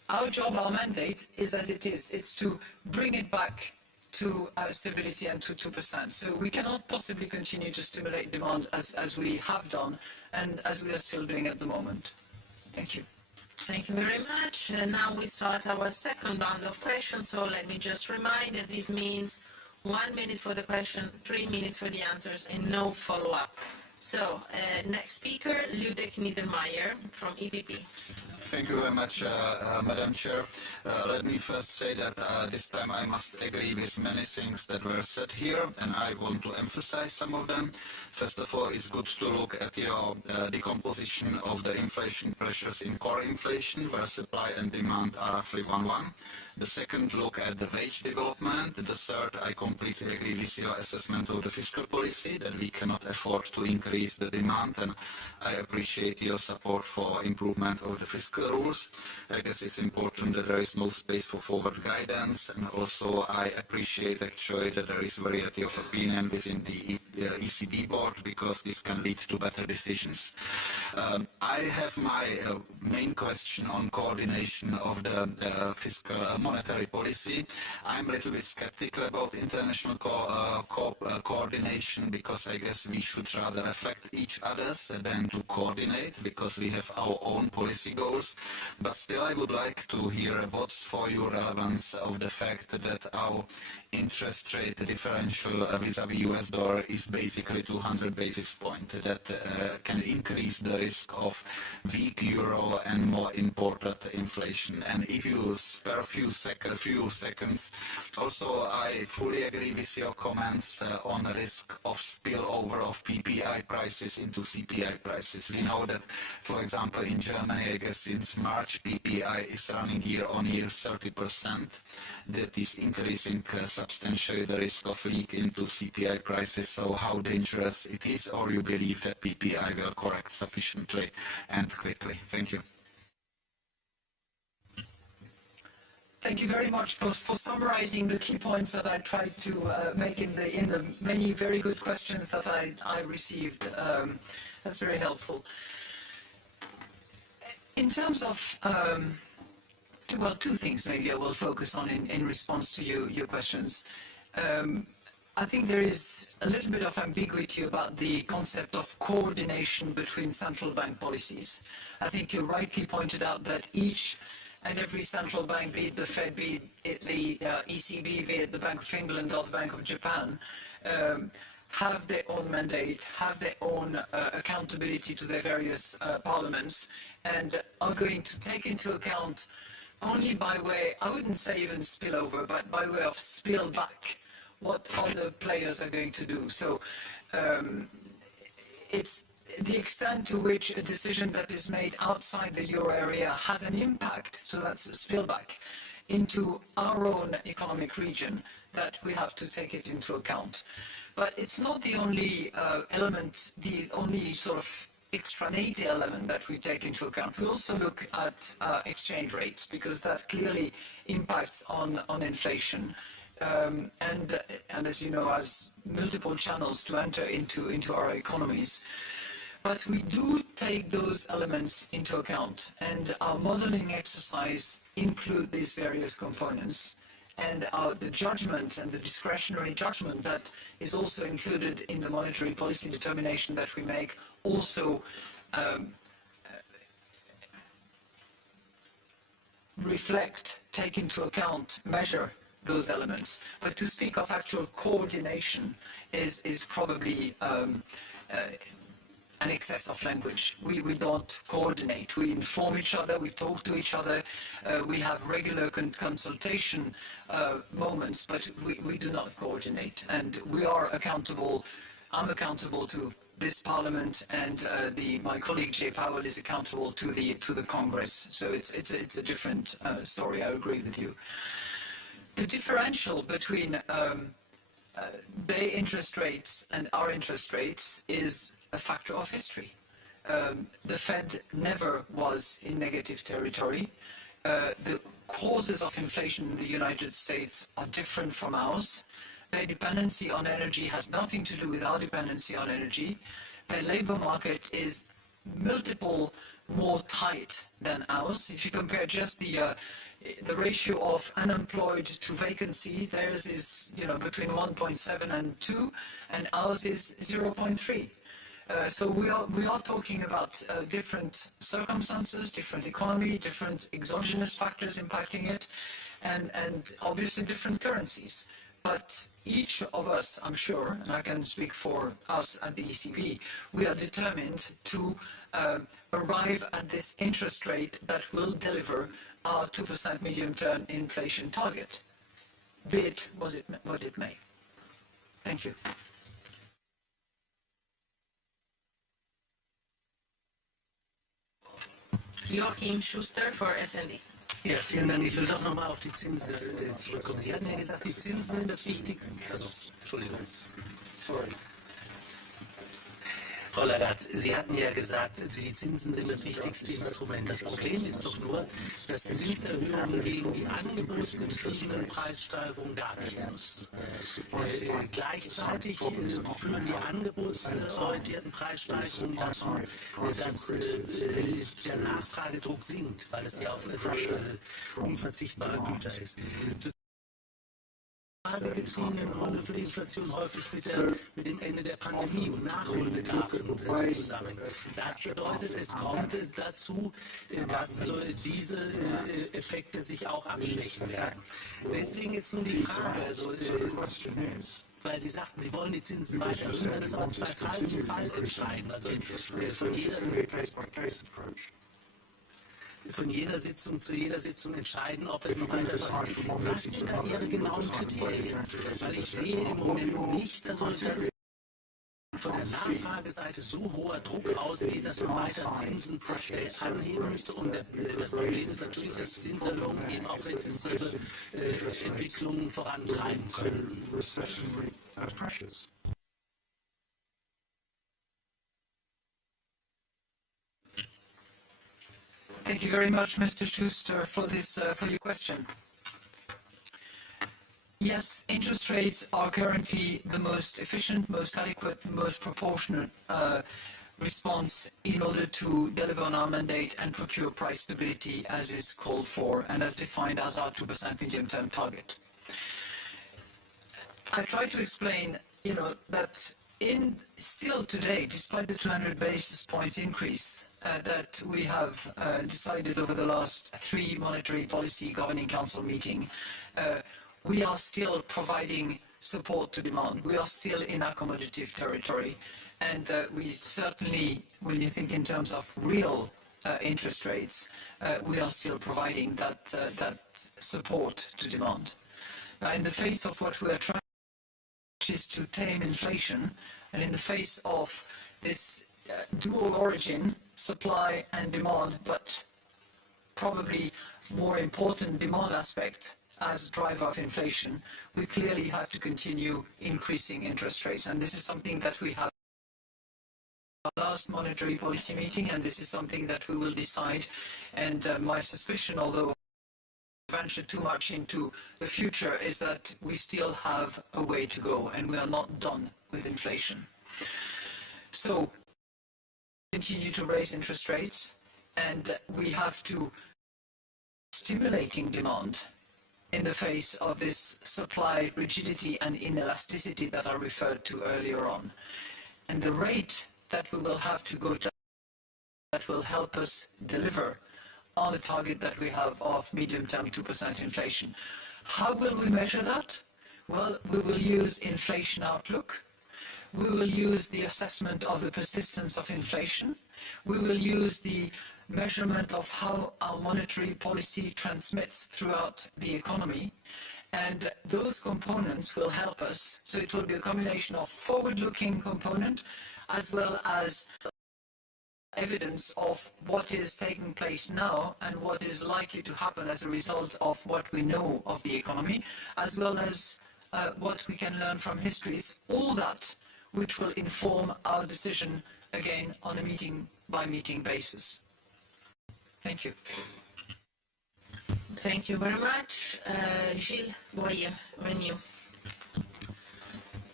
our job, our mandate is as it is. It's to bring it back to stability and to 2%. So we cannot possibly continue to stimulate demand as we have done and as we are still doing at the moment. Thank you. Thank you very much. Now we start our second round of questions. So let me just remind that this means 1 minute for the question, 3 minutes for the answers, and no follow-up. So, next speaker, Ludek Niedermayer from EPP. Thank you very much, Madam Chair. Let me first say that this time I must agree with many things that were said here, and I want to emphasize some of them. First of all, it's good to look at your decomposition of the inflation pressures in core inflation, where supply and demand are roughly 1-1. The second, look at the wage development. The third, I completely agree with your assessment of the fiscal policy, that we cannot afford to increase the demand, and I appreciate your support for improvement of the fiscal rules. I guess it's important that there is no space for forward guidance, and also I appreciate actually that there is variety of opinion within the ECB board, because this can lead to better decisions. I have my main question on coordination of the fiscal monetary policy. I'm a little bit skeptical about international coordination, because I guess we should rather reflect each other's than to coordinate, because we have our own policy goals. But still, I would like to hear what's for you relevance of the fact that our interest rate differential vis-à-vis US dollar is basically 200 basis points. That can increase the risk of weak euro and more imported inflation. And if you spare a few seconds, also I fully agree with your comments on the risk of spillover of PPI prices into CPI prices. We know that, for example, in Germany, I guess since March, PPI is running year-on-year 30%. That is increasing substantially the risk of leak into CPI prices. So how dangerous it is, or you believe that PPI will correct sufficiently and quickly? Thank you. Thank you very much for summarizing the key points that I tried to make in the many very good questions that I received. That's very helpful. In terms of well, two things maybe I will focus on in response to your questions. I think there is a little bit of ambiguity about the concept of coordination between central bank policies. I think you rightly pointed out that each and every central bank, be it the Fed, be it the ECB, be it the Bank of England or the Bank of Japan, have their own mandate, have their own accountability to their various parliaments, and are going to take into account only by way, I wouldn't say even spillover, but by way of spill back, what other players are going to do. So it's the extent to which a decision that is made outside the euro area has an impact, so that's a spillback, into our own economic region, that we have to take it into account. But it's not the only element, the only sort of extraneity element that we take into account. We also look at exchange rates, because that clearly impacts on inflation. And as you know, has multiple channels to enter into our economies. But we do take those elements into account, and our modeling exercise include these various components. And the judgment and the discretionary judgment that is also included in the monetary policy determination that we make also reflect, take into account, measure those elements. But to speak of actual coordination is probably an excess of language. We don't coordinate. We inform each other, we talk to each other, we have regular consultation moments, but we do not coordinate. And we are accountable, I'm accountable to this Parliament, and my colleague Jay Powell is accountable to the Congress. So it's a different story, I agree with you. The differential between their interest rates and our interest rates is a factor of history. The Fed never was in negative territory. The causes of inflation in the United States are different from ours. Their dependency on energy has nothing to do with our dependency on energy. Their labor market is multiple more tight than ours. If you compare just the ratio of unemployed to vacancy, theirs is between 1.7 and 2, and ours is 0.3. So we are talking about different circumstances, different economy, different exogenous factors impacting it, and obviously different currencies. But each of us, I'm sure, and I can speak for us at the ECB, we are determined to arrive at this interest rate that will deliver our 2% medium-term inflation target, be it what it may. Thank you. Joachim Schuster for SND. Ja, vielen Dank. Ich will doch nochmal auf die Zinsen zurückkommen. Sie hatten ja gesagt, die Zinsen sind das Wichtigste. Also, Entschuldigung. Sorry. Frau Lagarde, Sie hatten ja gesagt, die Zinsen sind das wichtigste Instrument. Das Problem ist doch nur, dass Zinserhöhungen gegen die angebotsgetriebenen Preissteigerungen gar nichts nutzen. Gleichzeitig führen die angebotsorientierten Preissteigerungen dazu, dass der Nachfragedruck sinkt, weil es ja auf unverzichtbare Güter ist. Getriebenen Rolle für die Inflation häufig mit dem Ende der Pandemie und Nachholbedarfen zusammen. Das bedeutet, es kommt dazu, dass diese Effekte sich auch abschwächen werden. Deswegen jetzt nun die Frage, weil Sie sagten, Sie wollen die Zinsen weiter erhöhen, dann ist aber bei Fall zu Fall entscheiden. Also von jeder Sitzung zu jeder Sitzung entscheiden, ob es noch weiter verfolgt. Was sind da Ihre genauen Kriterien? Weil ich sehe im Moment nicht, dass von der Nachfrageseite so hoher Druck ausgeht, dass man weiter Zinsen anheben müsste. Und das Problem ist natürlich, dass Zinserhöhungen eben auch rezessive Entwicklungen vorantreiben können. Thank you very much, Mr. Schuster, for your question. Yes, interest rates are currently the most efficient, most adequate, most proportionate response in order to deliver on our mandate and procure price stability as is called for and as defined as our 2% medium-term target. I tried to explain, that still today, despite the 200 basis points increase that we have decided over the last 3 monetary policy governing council meetings, we are still providing support to demand. We are still in accommodative territory. And we certainly, when you think in terms of real interest rates, we are still providing that support to demand. In the face of what we are trying, which is to tame inflation, and in the face of this dual origin, supply and demand, but probably more important demand aspect as a driver of inflation, we clearly have to continue increasing interest rates. And this is something that we have at our last monetary policy meeting, and this is something that we will decide. And my suspicion, although I venture too much into the future, is that we still have a way to go, and we are not done with inflation. So continue to raise interest rates, and we have to stimulating demand in the face of this supply rigidity and inelasticity that I referred to earlier on. And the rate that we will have to go to that will help us deliver on the target that we have of medium-term 2% inflation. How will we measure that? Well, we will use inflation outlook. We will use the assessment of the persistence of inflation. We will use the measurement of how our monetary policy transmits throughout the economy. And those components will help us. So it will be a combination of forward-looking component as well as evidence of what is taking place now and what is likely to happen as a result of what we know of the economy, as well as what we can learn from history. It's all that which will inform our decision, again, on a meeting-by-meeting basis. Thank you. Thank you very much. Gilles Boyer, Renew.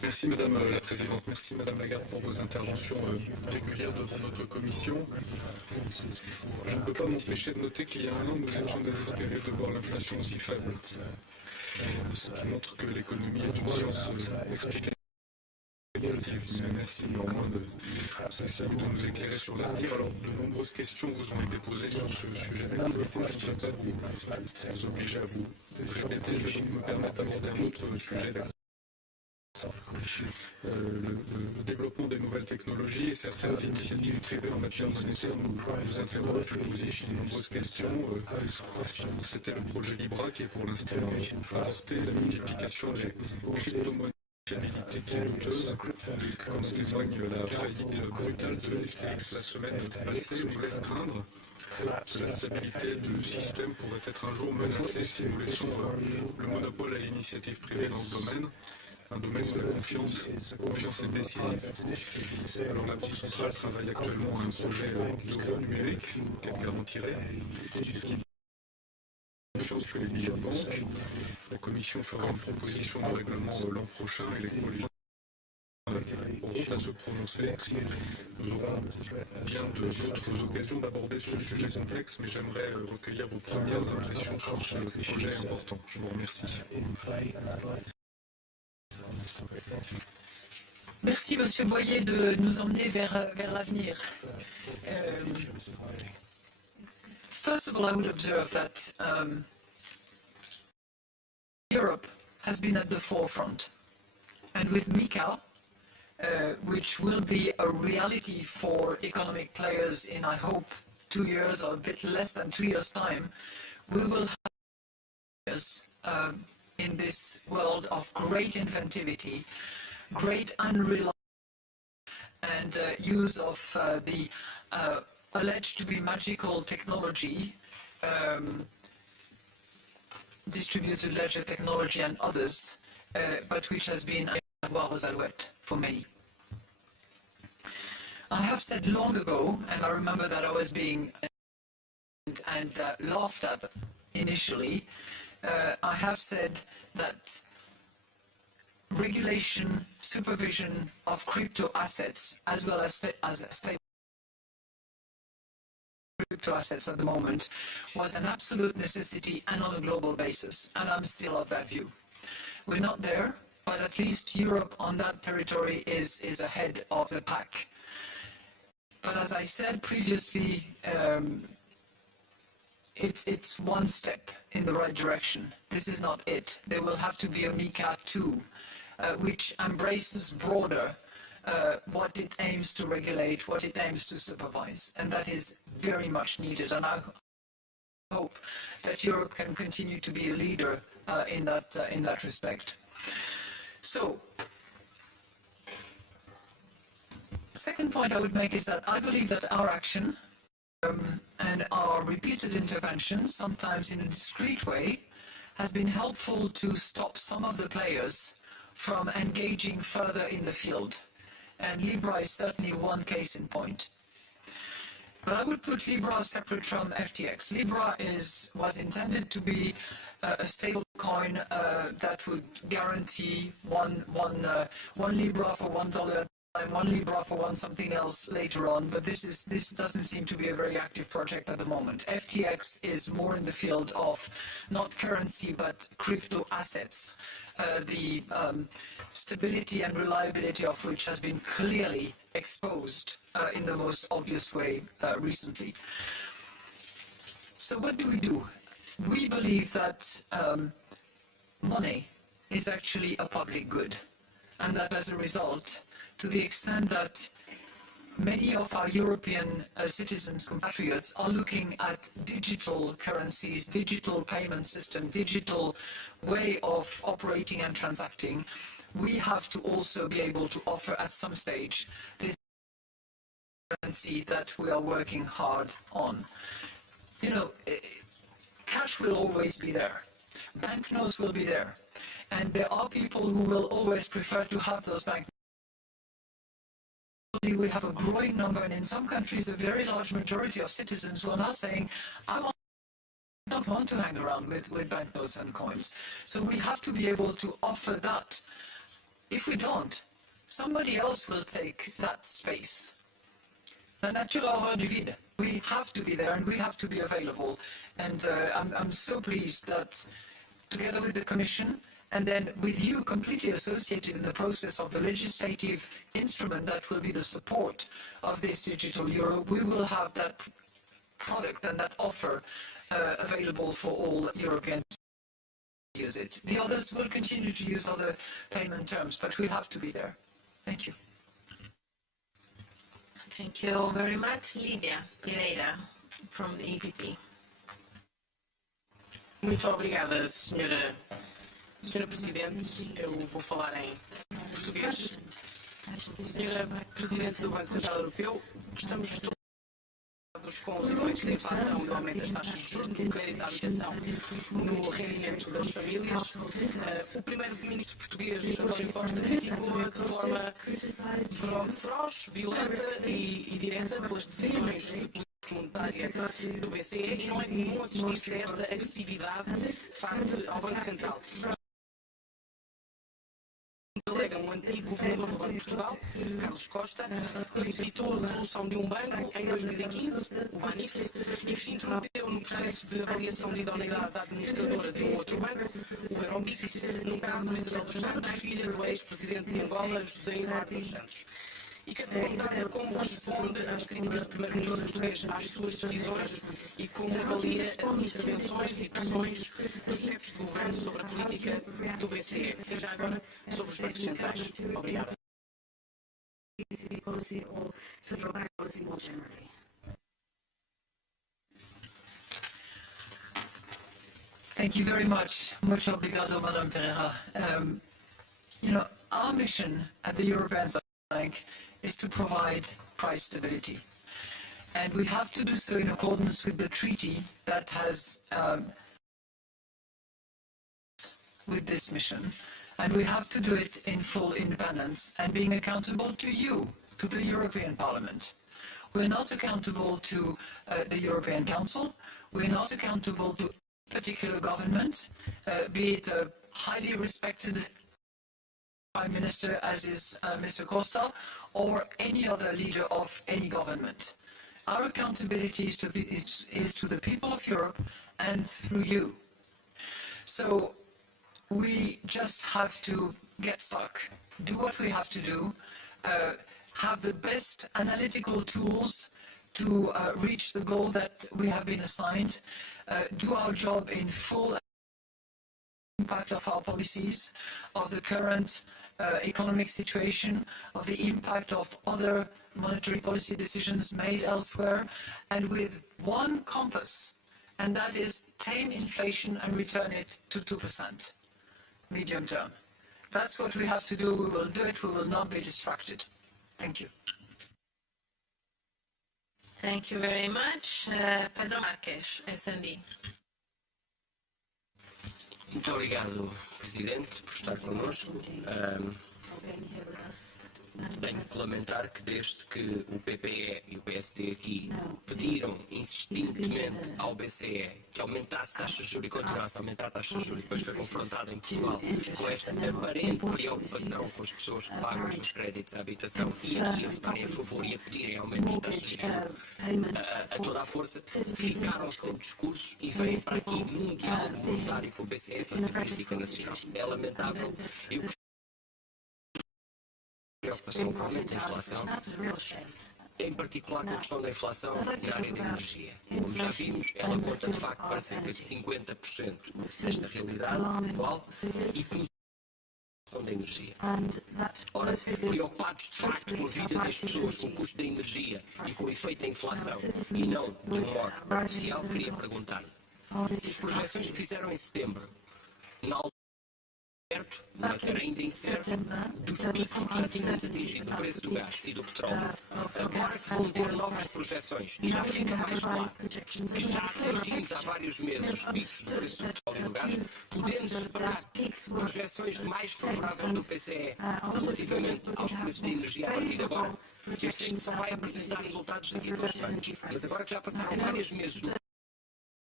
Merci Madame la Présidente, merci Madame Lagarde pour vos interventions régulières devant notre commission. Je ne peux pas m'empêcher de noter qu'il y a un an, nous étions désespérés de voir l'inflation aussi faible, ce qui montre que l'économie est une science explicative. Merci néanmoins d'essayer de nous éclairer sur l'avenir. Alors, de nombreuses questions vous ont été posées sur ce sujet d'actualité. Je ne vais pas vous obliger à vous répéter. Je vais me permettre d'aborder un autre sujet d'actualité. Le développement des nouvelles technologies et certaines initiatives privées en matière monétaire nous interrogent, nous posent de nombreuses questions. C'était le projet Libra qui est pour l'instant avorté, la multiplication des crypto-monnaies qui est douteuse, comme en témoigne la faillite brutale de FTX la semaine passée, nous laisse craindre que la stabilité du système pourrait être un jour menacée si nous laissons le monopole à l'initiative privée dans ce domaine. Un domaine où la confiance est décisive. Alors la Banque centrale travaille actuellement à un projet d'euro numérique qu'elle garantirait, qui confiance que les billets de banque. La Commission fera une proposition de règlement l'an prochain et les collégiens auront à se prononcer. Nous aurons bien d'autres occasions d'aborder ce sujet complexe, mais j'aimerais recueillir vos premières impressions sur ce projet important. Je vous remercie. Merci Monsieur Boyer de nous emmener vers l'avenir. First of all, I would observe that Europe has been at the forefront, and with MiCA, which will be a reality for economic players in, I hope, 2 years or a bit less than 2 years' time, we will have in this world of great inventivity, great unreliable and use of the alleged to be magical technology, distributed ledger technology and others, but which has been a aux alouettes for many. I have said long ago, and I remember that I was being and laughed at initially, I have said that regulation, supervision of crypto assets, as well as stable crypto assets at the moment, was an absolute necessity and on a global basis, and I'm still of that view. We're not there, but at least Europe on that territory is ahead of the pack. But as I said previously, it's one step in the right direction. This is not it. There will have to be a MiCA 2, which embraces broader what it aims to regulate, what it aims to supervise, and that is very much needed. And I hope that Europe can continue to be a leader in that respect. So, second point I would make is that I believe that our action and our repeated interventions, sometimes in a discreet way, has been helpful to stop some of the players from engaging further in the field. And Libra is certainly one case in point. But I would put Libra separate from FTX. Libra was intended to be a stable coin that would guarantee one Libra for $1 and 1 Libra for one something else later on, but this doesn't seem to be a very active project at the moment. FTX is more in the field of not currency but crypto assets, the stability and reliability of which has been clearly exposed in the most obvious way recently. So what do? We believe that money is actually a public good, and that as a result, to the extent that many of our European citizens, compatriots, are looking at digital currencies, digital payment system, digital way of operating and transacting, we have to also be able to offer at some stage this currency that we are working hard on. You know, cash will always be there. Banknotes will be there. And there are people who will always prefer to have those banknotes. We have a growing number, and in some countries a very large majority of citizens who are now saying, I don't want to hang around with banknotes and coins. So we have to be able to offer that If we don't, somebody else will take that space. La nature a horreur du vide. We have to be there and we have to be available. And I'm so pleased that together with the Commission and then with you completely associated in the process of the legislative instrument that will be the support of this digital euro, we will have that product and that offer available for all Europeans to use it. The others will continue to use other payment terms, but we have to be there. Thank you. Thank you very much. Lídia Pereira, from the EPP. Muito obrigada, Senhora Presidente. Eu vou falar em português. Senhora Presidente do Banco Central Europeu, estamos todos com os efeitos da inflação e do aumento das taxas de juros, do crédito à habitação, no rendimento das famílias. O primeiro-ministro português, António Costa, criticou de forma feroz, violenta e direta pelas decisões de política monetária do BCE e não é comum assistir-se a esta agressividade face ao Banco Central. Alega um antigo governador do Banco de Portugal, Carlos Costa, precipitou a dissolução de um banco em 2015, o BANIF, e que se intrometeu no processo de avaliação de idoneidade da administradora de um outro banco, o Eurobic, no caso Isabel dos Santos, filha do ex-presidente de Angola, José Eduardo dos Santos. E quero perguntar como responde às críticas do primeiro-ministro português às suas decisões e como avalia as intervenções e pressões dos chefes de governo sobre a política do BCE, e já agora sobre os bancos centrais. Obrigado. Thank you very much. Muito obrigado, Madame Pereira. Our mission at the European Central Bank is to provide price stability. And we have to do so in accordance with the treaty that has with this mission. And we have to do it in full independence and being accountable to you, to the European Parliament. We're not accountable to the European Council. We're not accountable to a particular government, be it a highly respected Prime Minister, as is Mr. Costa, or any other leader of any government. Our accountability is to the people of Europe and through you. So we just have to get stuck, do what we have to do, have the best analytical tools to reach the goal that we have been assigned, do our job in full impact of our policies, of the current economic situation, of the impact of other monetary policy decisions made elsewhere, and with one compass, and that is tame inflation and return it to 2%, medium term. That's what we have to do. We will do it. We will not be distracted. Thank you. Thank you very much. Pedro Marques, SND. Muito obrigado, Presidente, por estar connosco. Tenho que lamentar que desde que o PPE e o PSD aqui pediram insistentemente ao BCE que aumentasse taxas de juros e continuasse a aumentar taxas de juros e depois foi confrontado em Portugal com esta aparente preocupação com as pessoas que pagam os seus créditos à habitação e aqui a votarem a favor e a pedirem aumentos de taxas de juros a toda a força, ficaram sem discurso e vêm para aqui num diálogo monetário com o BCE fazer política nacional. É lamentável. Eu preocupação com o aumento da inflação, em particular com a questão da inflação na área da energia. Como já vimos, ela conta de facto para cerca de 50% desta realidade atual e com a questão da energia. Ora, preocupados de facto com a vida das pessoas, com o custo da energia e com o efeito da inflação, e não de um modo oficial, queria perguntar-lhe se as projeções que fizeram em setembro, na certo, mas era ainda incerto, dos picos que já tínhamos atingido no preço do gás e do petróleo. Agora que vão ter novas projeções e já fica mais claro que já atingimos há vários meses os picos do preço do petróleo e do gás, podemos esperar projeções mais favoráveis do PCE relativamente aos preços de energia a partir de agora. Eu sei que só vai apresentar resultados daqui a 2 anos, mas agora que já passaram vários meses do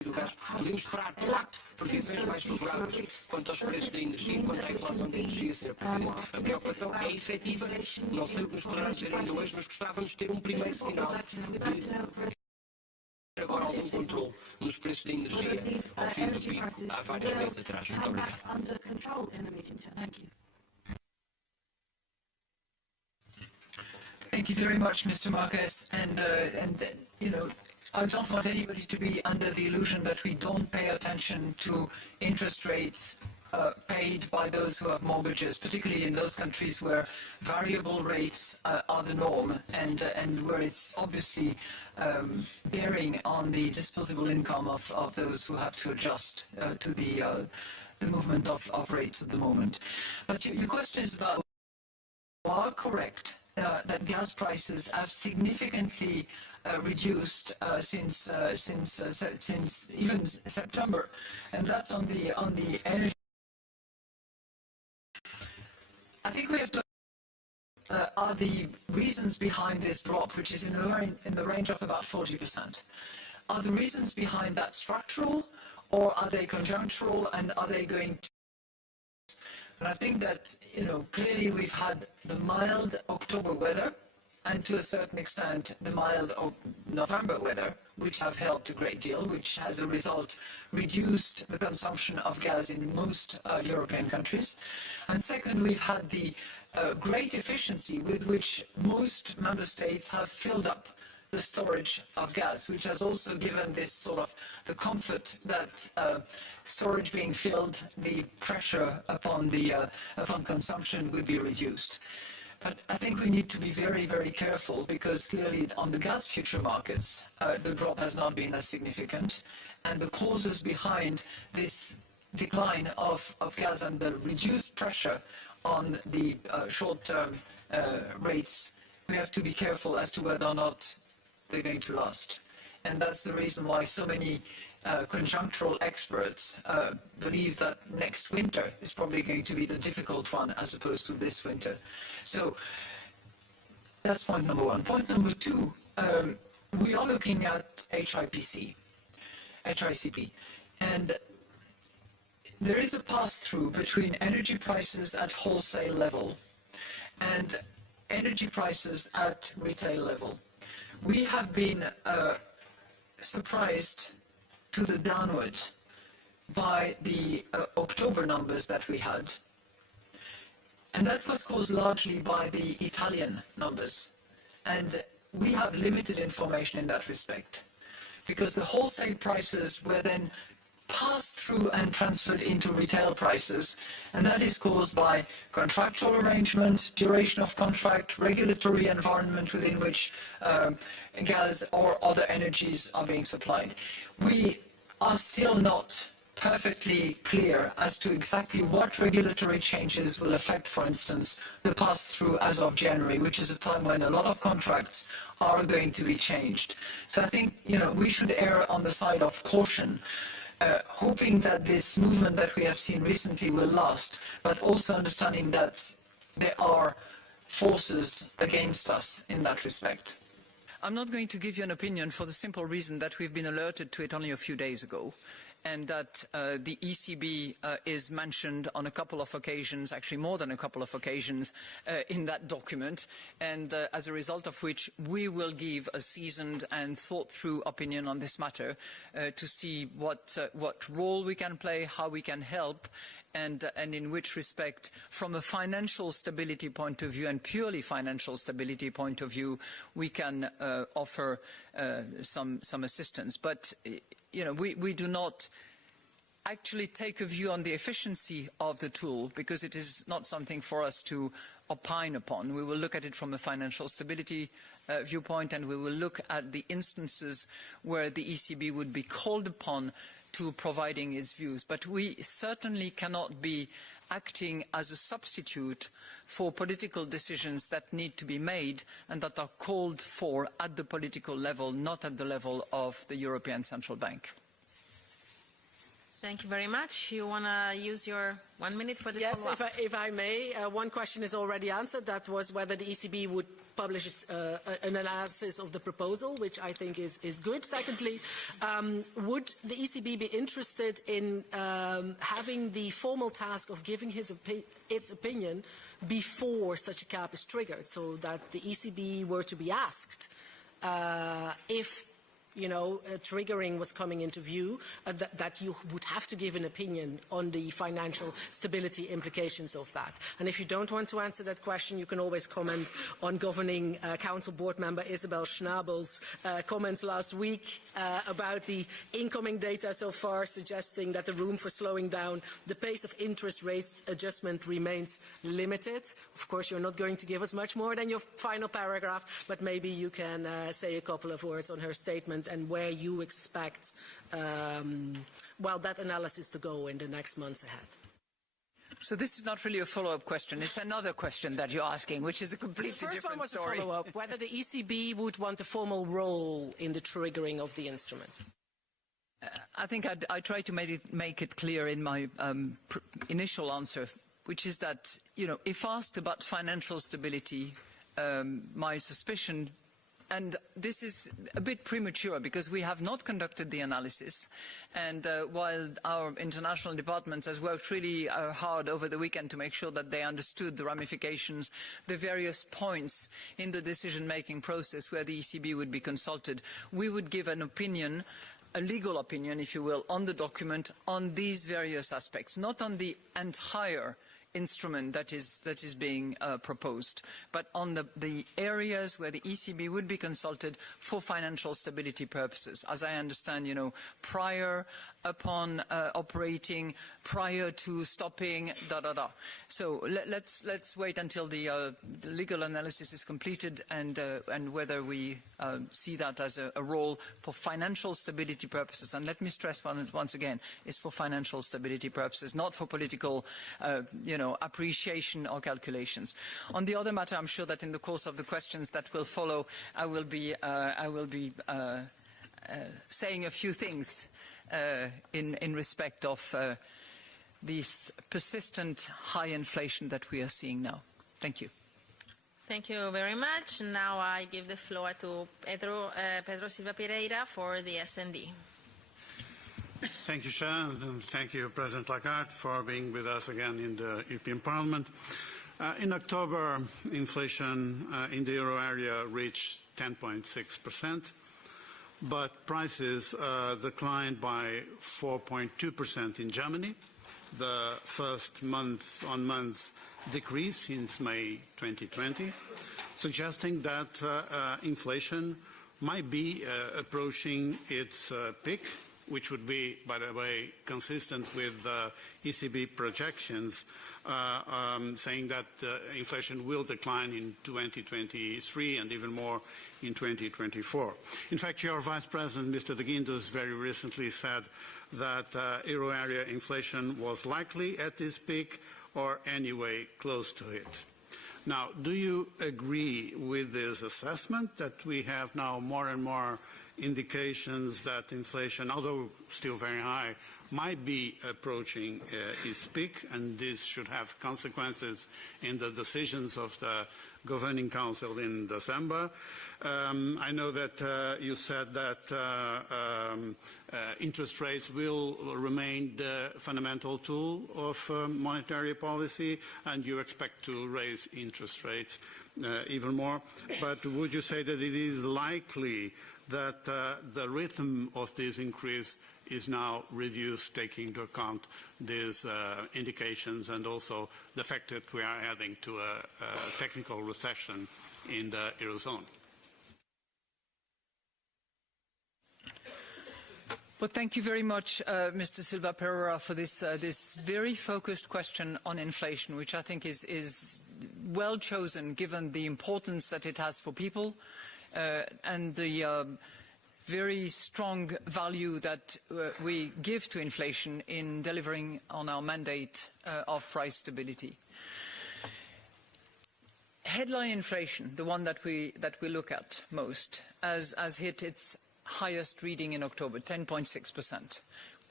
do gás, podemos esperar previsões mais favoráveis quanto aos preços da energia, quanto à inflação da energia, Sr. Presidente. A preocupação é efetiva, não sei o que nos poderá dizer ainda hoje, mas gostávamos de ter um primeiro sinal de agora algum controle nos preços da energia ao fim do pico, há vários meses atrás. Muito obrigado. Thank you very much, Mr. Marquez. And you know, I don't want anybody to be under the illusion that we don't pay attention to interest rates paid by those who have mortgages, particularly in those countries where variable rates are the norm and where it's obviously bearing on the disposable income of those who have to adjust to the movement of rates at the moment. But your question is about, you are correct that gas prices have significantly reduced since even September, and that's on the energy. I think we have to are the reasons behind this drop, which is in the range of about 40%. Are the reasons behind that structural, or are they conjunctural, and are they going to? And I think that, you know, clearly we've had the mild October weather, and to a certain extent the mild November weather, which have helped a great deal, which as a result reduced the consumption of gas in most European countries. And second, we've had the great efficiency with which most member states have filled up the storage of gas, which has also given this sort of the comfort that storage being filled, the pressure upon consumption would be reduced. But I think we need to be very, very careful, because clearly on the gas future markets, the drop has not been as significant, and the causes behind this decline of gas and the reduced pressure on the short-term rates, we have to be careful as to whether or not they're going to last. And that's the reason why so many conjunctural experts believe that next winter is probably going to be the difficult one as opposed to this winter. So that's point number one. Point number two, we are looking at HICP, and there is a pass-through between energy prices at wholesale level and energy prices at retail level. We have been surprised to the downward by the October numbers that we had. And that was caused largely by the Italian numbers. And we have limited information in that respect, because the wholesale prices were then passed through and transferred into retail prices, and that is caused by contractual arrangement, duration of contract, regulatory environment within which gas or other energies are being supplied. We are still not perfectly clear as to exactly what regulatory changes will affect, for instance, the pass-through as of January, which is a time when a lot of contracts are going to be changed. So I think, you know, we should err on the side of caution, hoping that this movement that we have seen recently will last, but also understanding that there are forces against us in that respect. I'm not going to give you an opinion for the simple reason that we've been alerted to it only a few days ago, and that the ECB is mentioned on a couple of occasions, actually more than a couple of occasions, in that document, and as a result of which we will give a seasoned and thought-through opinion on this matter to see what role we can play, how we can help, and in which respect, from a financial stability point of view and purely financial stability point of view, we can offer some assistance. But you know, we do not actually take a view on the efficiency of the tool, because it is not something for us to opine upon. We will look at it from a financial stability viewpoint, and we will look at the instances where the ECB would be called upon to providing its views. But we certainly cannot be acting as a substitute for political decisions that need to be made and that are called for at the political level, not at the level of the European Central Bank. Thank you very much. You want to use your 1 minute for this follow-up? Yes, if I may. One question is already answered. That was whether the ECB would publish an analysis of the proposal, which I think is good. Secondly, would the ECB be interested in having the formal task of giving its opinion before such a cap is triggered, so that the ECB were to be asked if triggering was coming into view, that you would have to give an opinion on the financial stability implications of that. And if you don't want to answer that question, you can always comment on Governing Council Board member Isabel Schnabel's comments last week about the incoming data so far, suggesting that the room for slowing down the pace of interest rates adjustment remains limited. Of course, you're not going to give us much more than your final paragraph, but maybe you can say a couple of words on her statement and where you expect that analysis to go in the next months ahead. So this is not really a follow-up question. It's another question that you're asking, which is a completely different story. The first one was a follow-up, whether the ECB would want a formal role in the triggering of the instrument. I think I tried to make it clear in my initial answer, which is that, if asked about financial stability, my suspicion, and this is a bit premature because we have not conducted the analysis, and while our international department has worked really hard over the weekend to make sure that they understood the ramifications, the various points in the decision-making process where the ECB would be consulted, we would give an opinion, a legal opinion, if you will, on the document on these various aspects, not on the entire instrument that is being proposed, but on the areas where the ECB would be consulted for financial stability purposes. As I understand, prior, upon operating, prior to stopping, So let's wait until the legal analysis is completed and whether we see that as a role for financial stability purposes. And let me stress once again, it's for financial stability purposes, not for political, appreciation or calculations. On the other matter, I'm sure that in the course of the questions that will follow, I will be saying a few things in respect of this persistent high inflation that we are seeing now. Thank you. Thank you very much. Now I give the floor to Pedro Silva Pereira for the S&D. Thank you, Chair, and thank you, President Lagarde, for being with us again in the European Parliament. In October, inflation in the euro area reached 10.6%, but prices declined by 4.2% in Germany, the first month-on-month decrease since May 2020, suggesting that inflation might be approaching its peak, which would be, by the way, consistent with ECB projections, saying that inflation will decline in 2023 and even more in 2024. In fact, your Vice President, Mr. de Guindos, very recently said that euro area inflation was likely at this peak or anyway close to it. Now, do you agree with this assessment that we have now more and more indications that inflation, although still very high, might be approaching its peak, and this should have consequences in the decisions of the Governing Council in December? I know that you said that interest rates will remain the fundamental tool of monetary policy, and you expect to raise interest rates even more. But would you say that it is likely that the rhythm of this increase is now reduced, taking into account these indications and also the fact that we are heading to a technical recession in the Eurozone? Well, thank you very much, Mr. Silva Pereira, for this very focused question on inflation, which I think is well chosen given the importance that it has for people and the very strong value that we give to inflation in delivering on our mandate of price stability. Headline inflation, the one that we look at most, has hit its highest reading in October, 10.6%.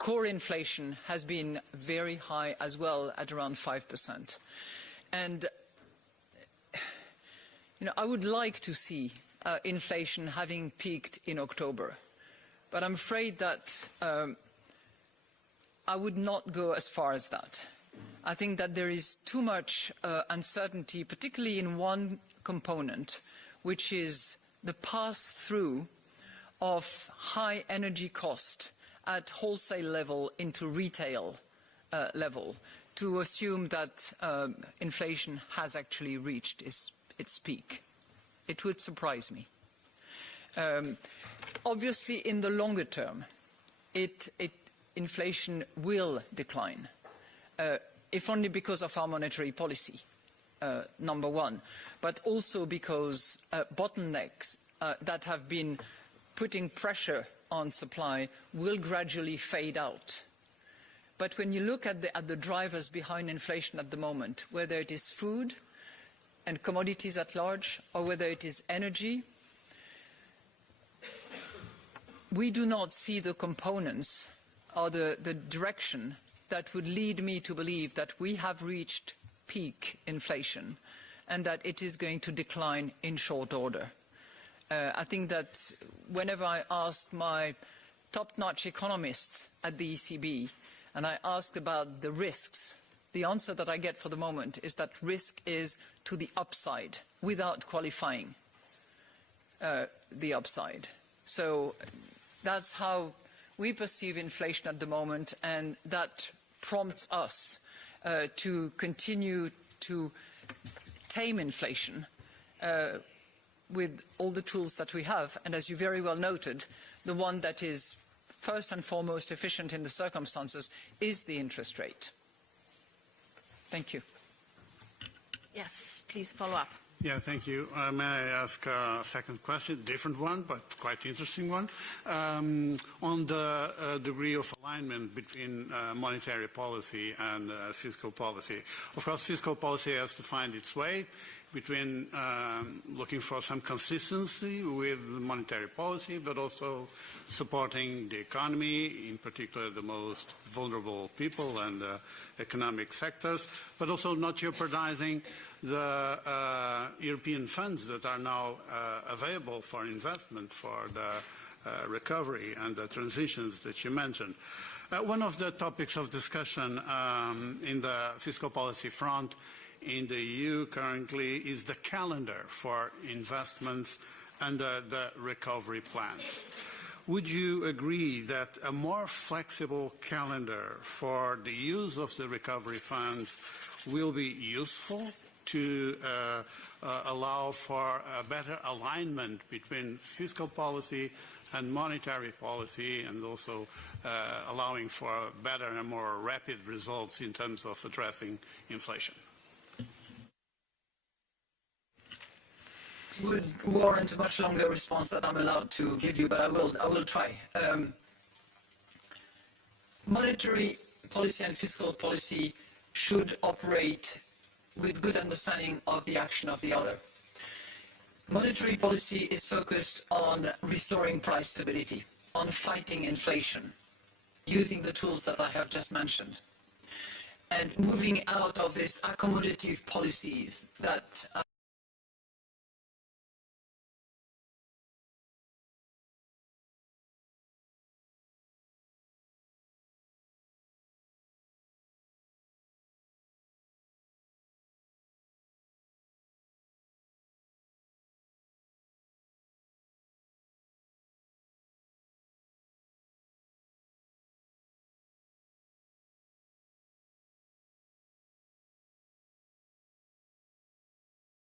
core inflation has been very high as well, at around 5%. And I would like to see inflation having peaked in October, but I'm afraid that I would not go as far as that. I think that there is too much uncertainty, particularly in one component, which is the pass-through of high energy cost at wholesale level into retail level, to assume that inflation has actually reached its peak. It would surprise me. Obviously, in the longer term, inflation will decline, if only because of our monetary policy, number one, but also because bottlenecks that have been putting pressure on supply will gradually fade out. But when you look at the drivers behind inflation at the moment, whether it is food and commodities at large, or whether it is energy, we do not see the components or the direction that would lead me to believe that we have reached peak inflation and that it is going to decline in short order. I think that whenever I ask my top-notch economists at the ECB and I ask about the risks, the answer that I get for the moment is that risk is to the upside, without qualifying the upside. So that's how we perceive inflation at the moment, and that prompts us to continue to tame inflation with all the tools that we have. And as you very well noted, the one that is first and foremost efficient in the circumstances is the interest rate. Thank you. Yes, please follow up. Yeah, thank you. May I ask a second question, different one, but quite interesting one, on the degree of alignment between monetary policy and fiscal policy. Of course, fiscal policy has to find its way between looking for some consistency with monetary policy, but also supporting the economy, in particular the most vulnerable people and economic sectors, but also not jeopardizing the European funds that are now available for investment for the recovery and the transitions that you mentioned. One of the topics of discussion in the fiscal policy front in the EU currently is the calendar for investments under the recovery plans. Would you agree that a more flexible calendar for the use of the recovery funds will be useful to allow for a better alignment between fiscal policy and monetary policy, and also allowing for better and more rapid results in terms of addressing inflation? Would warrant a much longer response that I'm allowed to give you, but I will try. Monetary policy and fiscal policy should operate with good understanding of the action of the other. Monetary policy is focused on restoring price stability, on fighting inflation, using the tools that I have just mentioned, and moving out of these accommodative policies that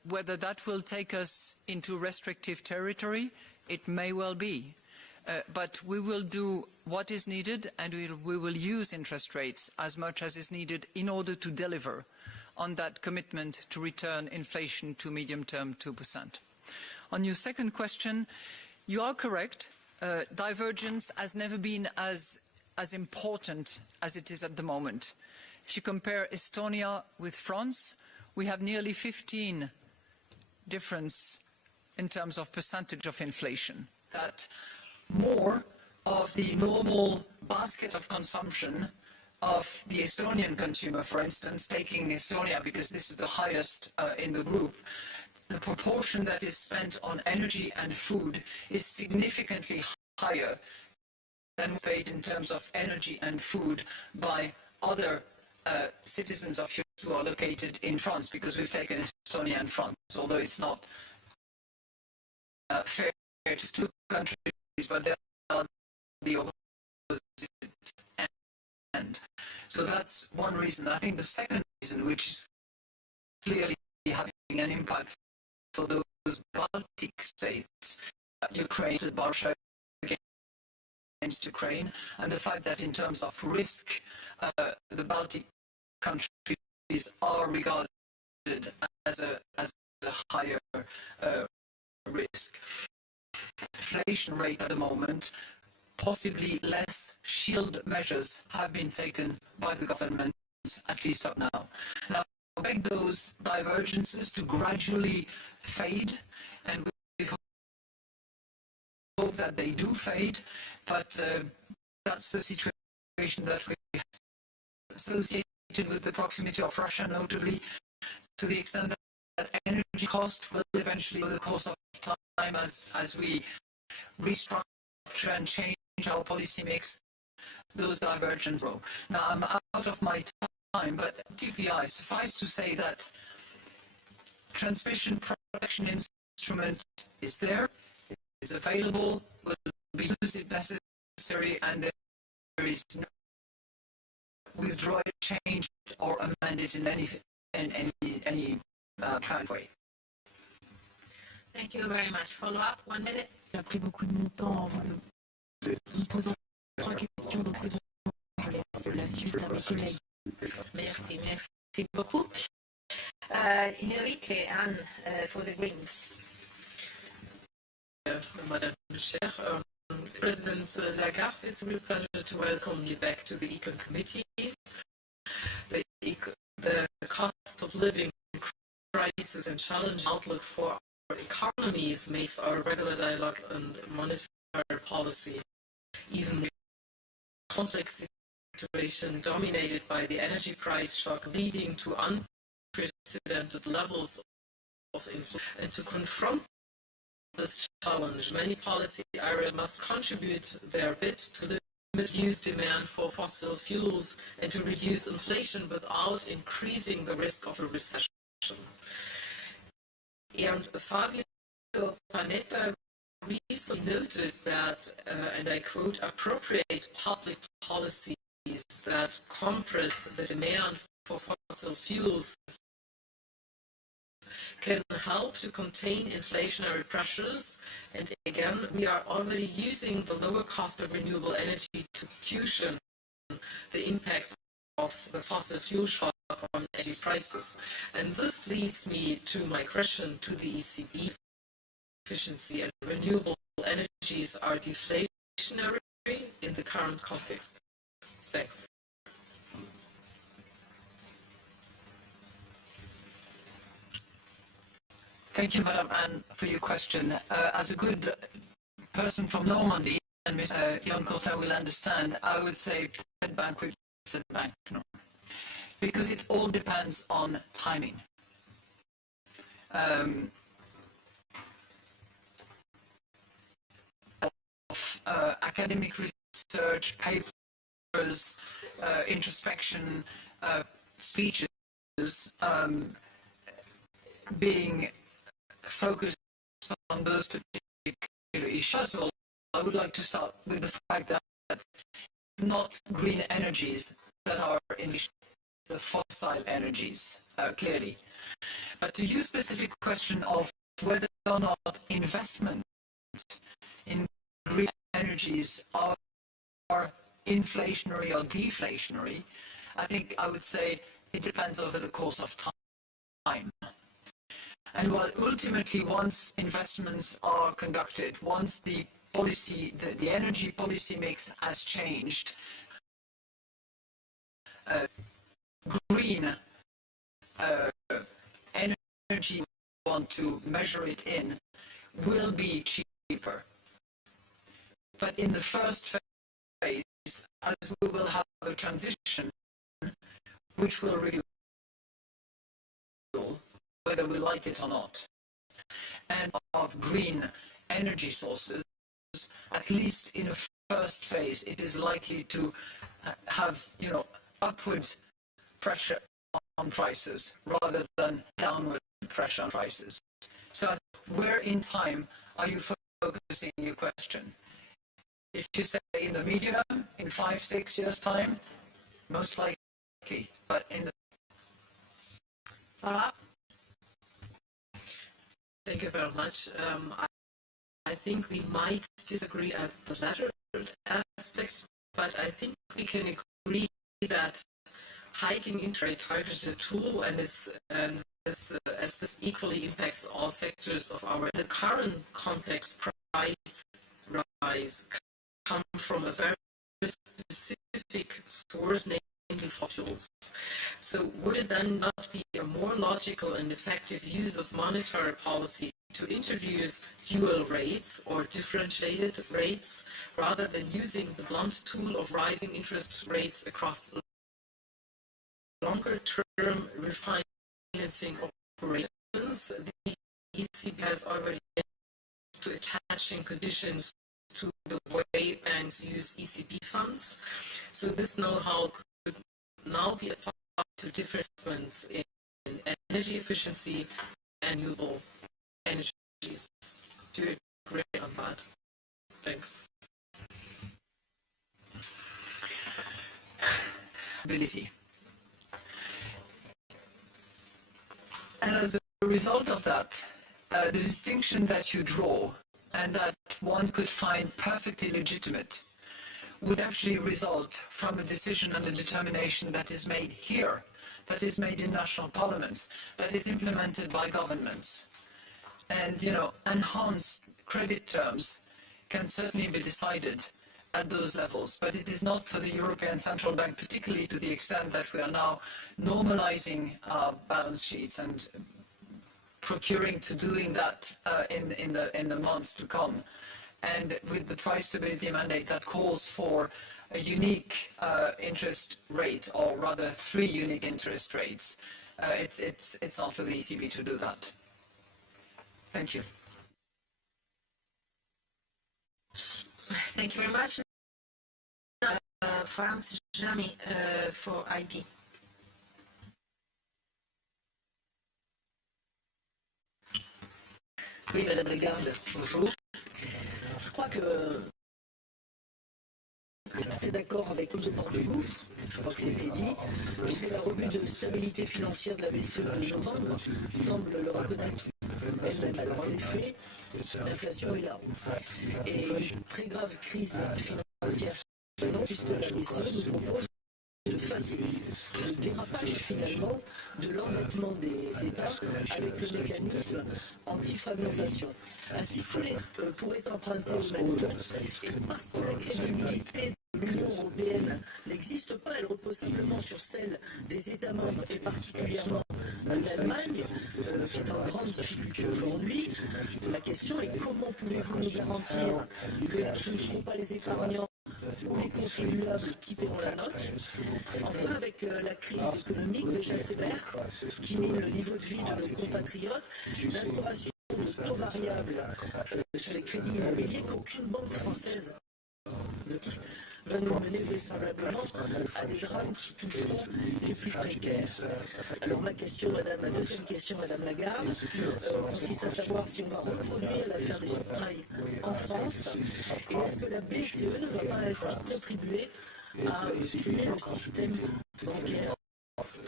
whether that will take us into restrictive territory, it may well be. But we will do what is needed, and we will use interest rates as much as is needed in order to deliver on that commitment to return inflation to medium-term 2%. On your second question, you are correct. Divergence has never been as important as it is at the moment. If you compare Estonia with France, we have nearly 15 difference in terms of percentage of inflation. That more of the normal basket of consumption of the Estonian consumer, for instance, taking Estonia because this is the highest in the group, the proportion that is spent on energy and food is significantly higher than paid in terms of energy and food by other citizens of Europe who are located in France, because we've taken Estonia and France, although it's not fair to two countries, but they are the opposite end. So that's one reason. I think the second reason, which is clearly having an impact for those Baltic states, Ukraine, Russia against Ukraine, and the fact that in terms of risk, the Baltic countries are regarded as a higher risk. Inflation rate at the moment, possibly less shield measures have been taken by the governments, at least up now. Now, we expect those divergences to gradually fade, and we hope that they do fade, but that's the situation that we have associated with the proximity of Russia, notably to the extent that energy cost will eventually, over the course of time, as we restructure and change our policy mix, those divergences grow. Now, I'm out of my time, but TPI, suffice to say that transmission protection instrument is there, is available, will be used if necessary, and there is no withdraw it, change it, or amend it in any kind of way. Thank you very much. Follow up, 1 minute. J'ai pris beaucoup de mon temps en vous posant 3 questions, donc c'est bon, je laisse la suite à mes collègues. Merci beaucoup. Enrique Anne for the Greens. Madam Chair, President Lagarde, it's a real pleasure to welcome you back to the ECON Committee. The cost of living crisis and challenge outlook for our economies makes our regular dialogue and monetary policy even complex situation dominated by the energy price shock leading to unprecedented levels of inflation. And to confront this challenge, many policy areas must contribute their bit to limit use demand for fossil fuels and to reduce inflation without increasing the risk of a recession. And Fabio Panetta recently noted that, and I quote, appropriate public policies that compress the demand for fossil fuels can help to contain inflationary pressures, and again, we are already using the lower cost of renewable energy to cushion the impact of the fossil fuel shock on energy prices. And this leads me to my question to the ECB. Efficiency and renewable energies are deflationary in the current context. Thanks. Thank you, Madam Anne, for your question. As a good person from Normandy, and Mr. Jan Cortin will understand, I would say bank with bank, no. Because it all depends on timing. Academic research, papers, introspection, speeches being focused on those particular issues. First of all, I would like to start with the fact that it's not green energies that are in issue. the fossil energies, clearly. But to your specific question of whether or not investment in green energies are inflationary or deflationary, I think I would say it depends over the course of time. And while ultimately once investments are conducted, once the policy, the energy policy mix has changed, green energy we want to measure it in will be cheaper. But in the first phase, as we will have a transition which will reduce whether we like it or not, and of green energy sources, at least in a first phase, it is likely to have, upward pressure on prices rather than downward pressure on prices. So where in time are you focusing your question? If you say in the medium, in 5-6 years' time, most likely, but in the... Thank you very much. I think we might disagree at the latter aspect, but I think we can agree that hiking interest rate targets a tool, and as this equally impacts all sectors of the current context, price rise come from a very specific source, namely fossil fuels. So would it then not be a more logical and effective use of monetary policy to introduce dual rates or differentiated rates rather than using the blunt tool of rising interest rates across longer-term refinancing operations? The ECB has already to attaching conditions to the way banks use ECB funds. So this know-how could now be applied to different investments in energy efficiency and renewable energies. Do you agree on that? Thanks. Ability. And as a result of that, the distinction that you draw and that one could find perfectly legitimate would actually result from a decision and a determination that is made here, that is made in national parliaments, that is implemented by governments. And, enhanced credit terms can certainly be decided at those levels, but it is not for the European Central Bank, particularly to the extent that we are now normalizing our balance sheets and procuring to doing that in the months to come. And with the price stability mandate that calls for a unique interest rate, or rather 3 unique interest rates, it's not for the ECB to do that. Thank you. Thank you very much. France Jamy for ID. Oui, Madame Lagarde, bonjour. Je crois que tout est d'accord avec nous au bord du gouffre, je crois que c'était dit, puisque la revue de stabilité financière de la BCE de novembre semble le reconnaître elle-même. Alors en effet, l'inflation est là. Et une très grave crise financière, puisque la BCE nous propose de faciliter le dérapage finalement de l'endettement des États avec le mécanisme anti-fragmentation. Ainsi, tous les pourraient emprunter au même taux, et parce que la crédibilité de l'Union européenne n'existe pas, elle repose simplement sur celle des États membres et particulièrement l'Allemagne, qui est en grande difficulté aujourd'hui. La question est comment pouvez-vous nous garantir que ce ne seront pas les épargnants ou les contribuables qui paieront la note. Enfin, avec la crise économique déjà sévère, qui mine le niveau de vie de nos compatriotes, l'instauration de taux variables sur les crédits immobiliers qu'aucune banque française ne dit va nous mener vraisemblablement à des drames qui toucheront les plus précaires. Alors ma deuxième question, Madame Lagarde, consiste à savoir si on va reproduire l'affaire des subprimes en France, et est-ce que la BCE ne va pas ainsi contribuer à tuer le système bancaire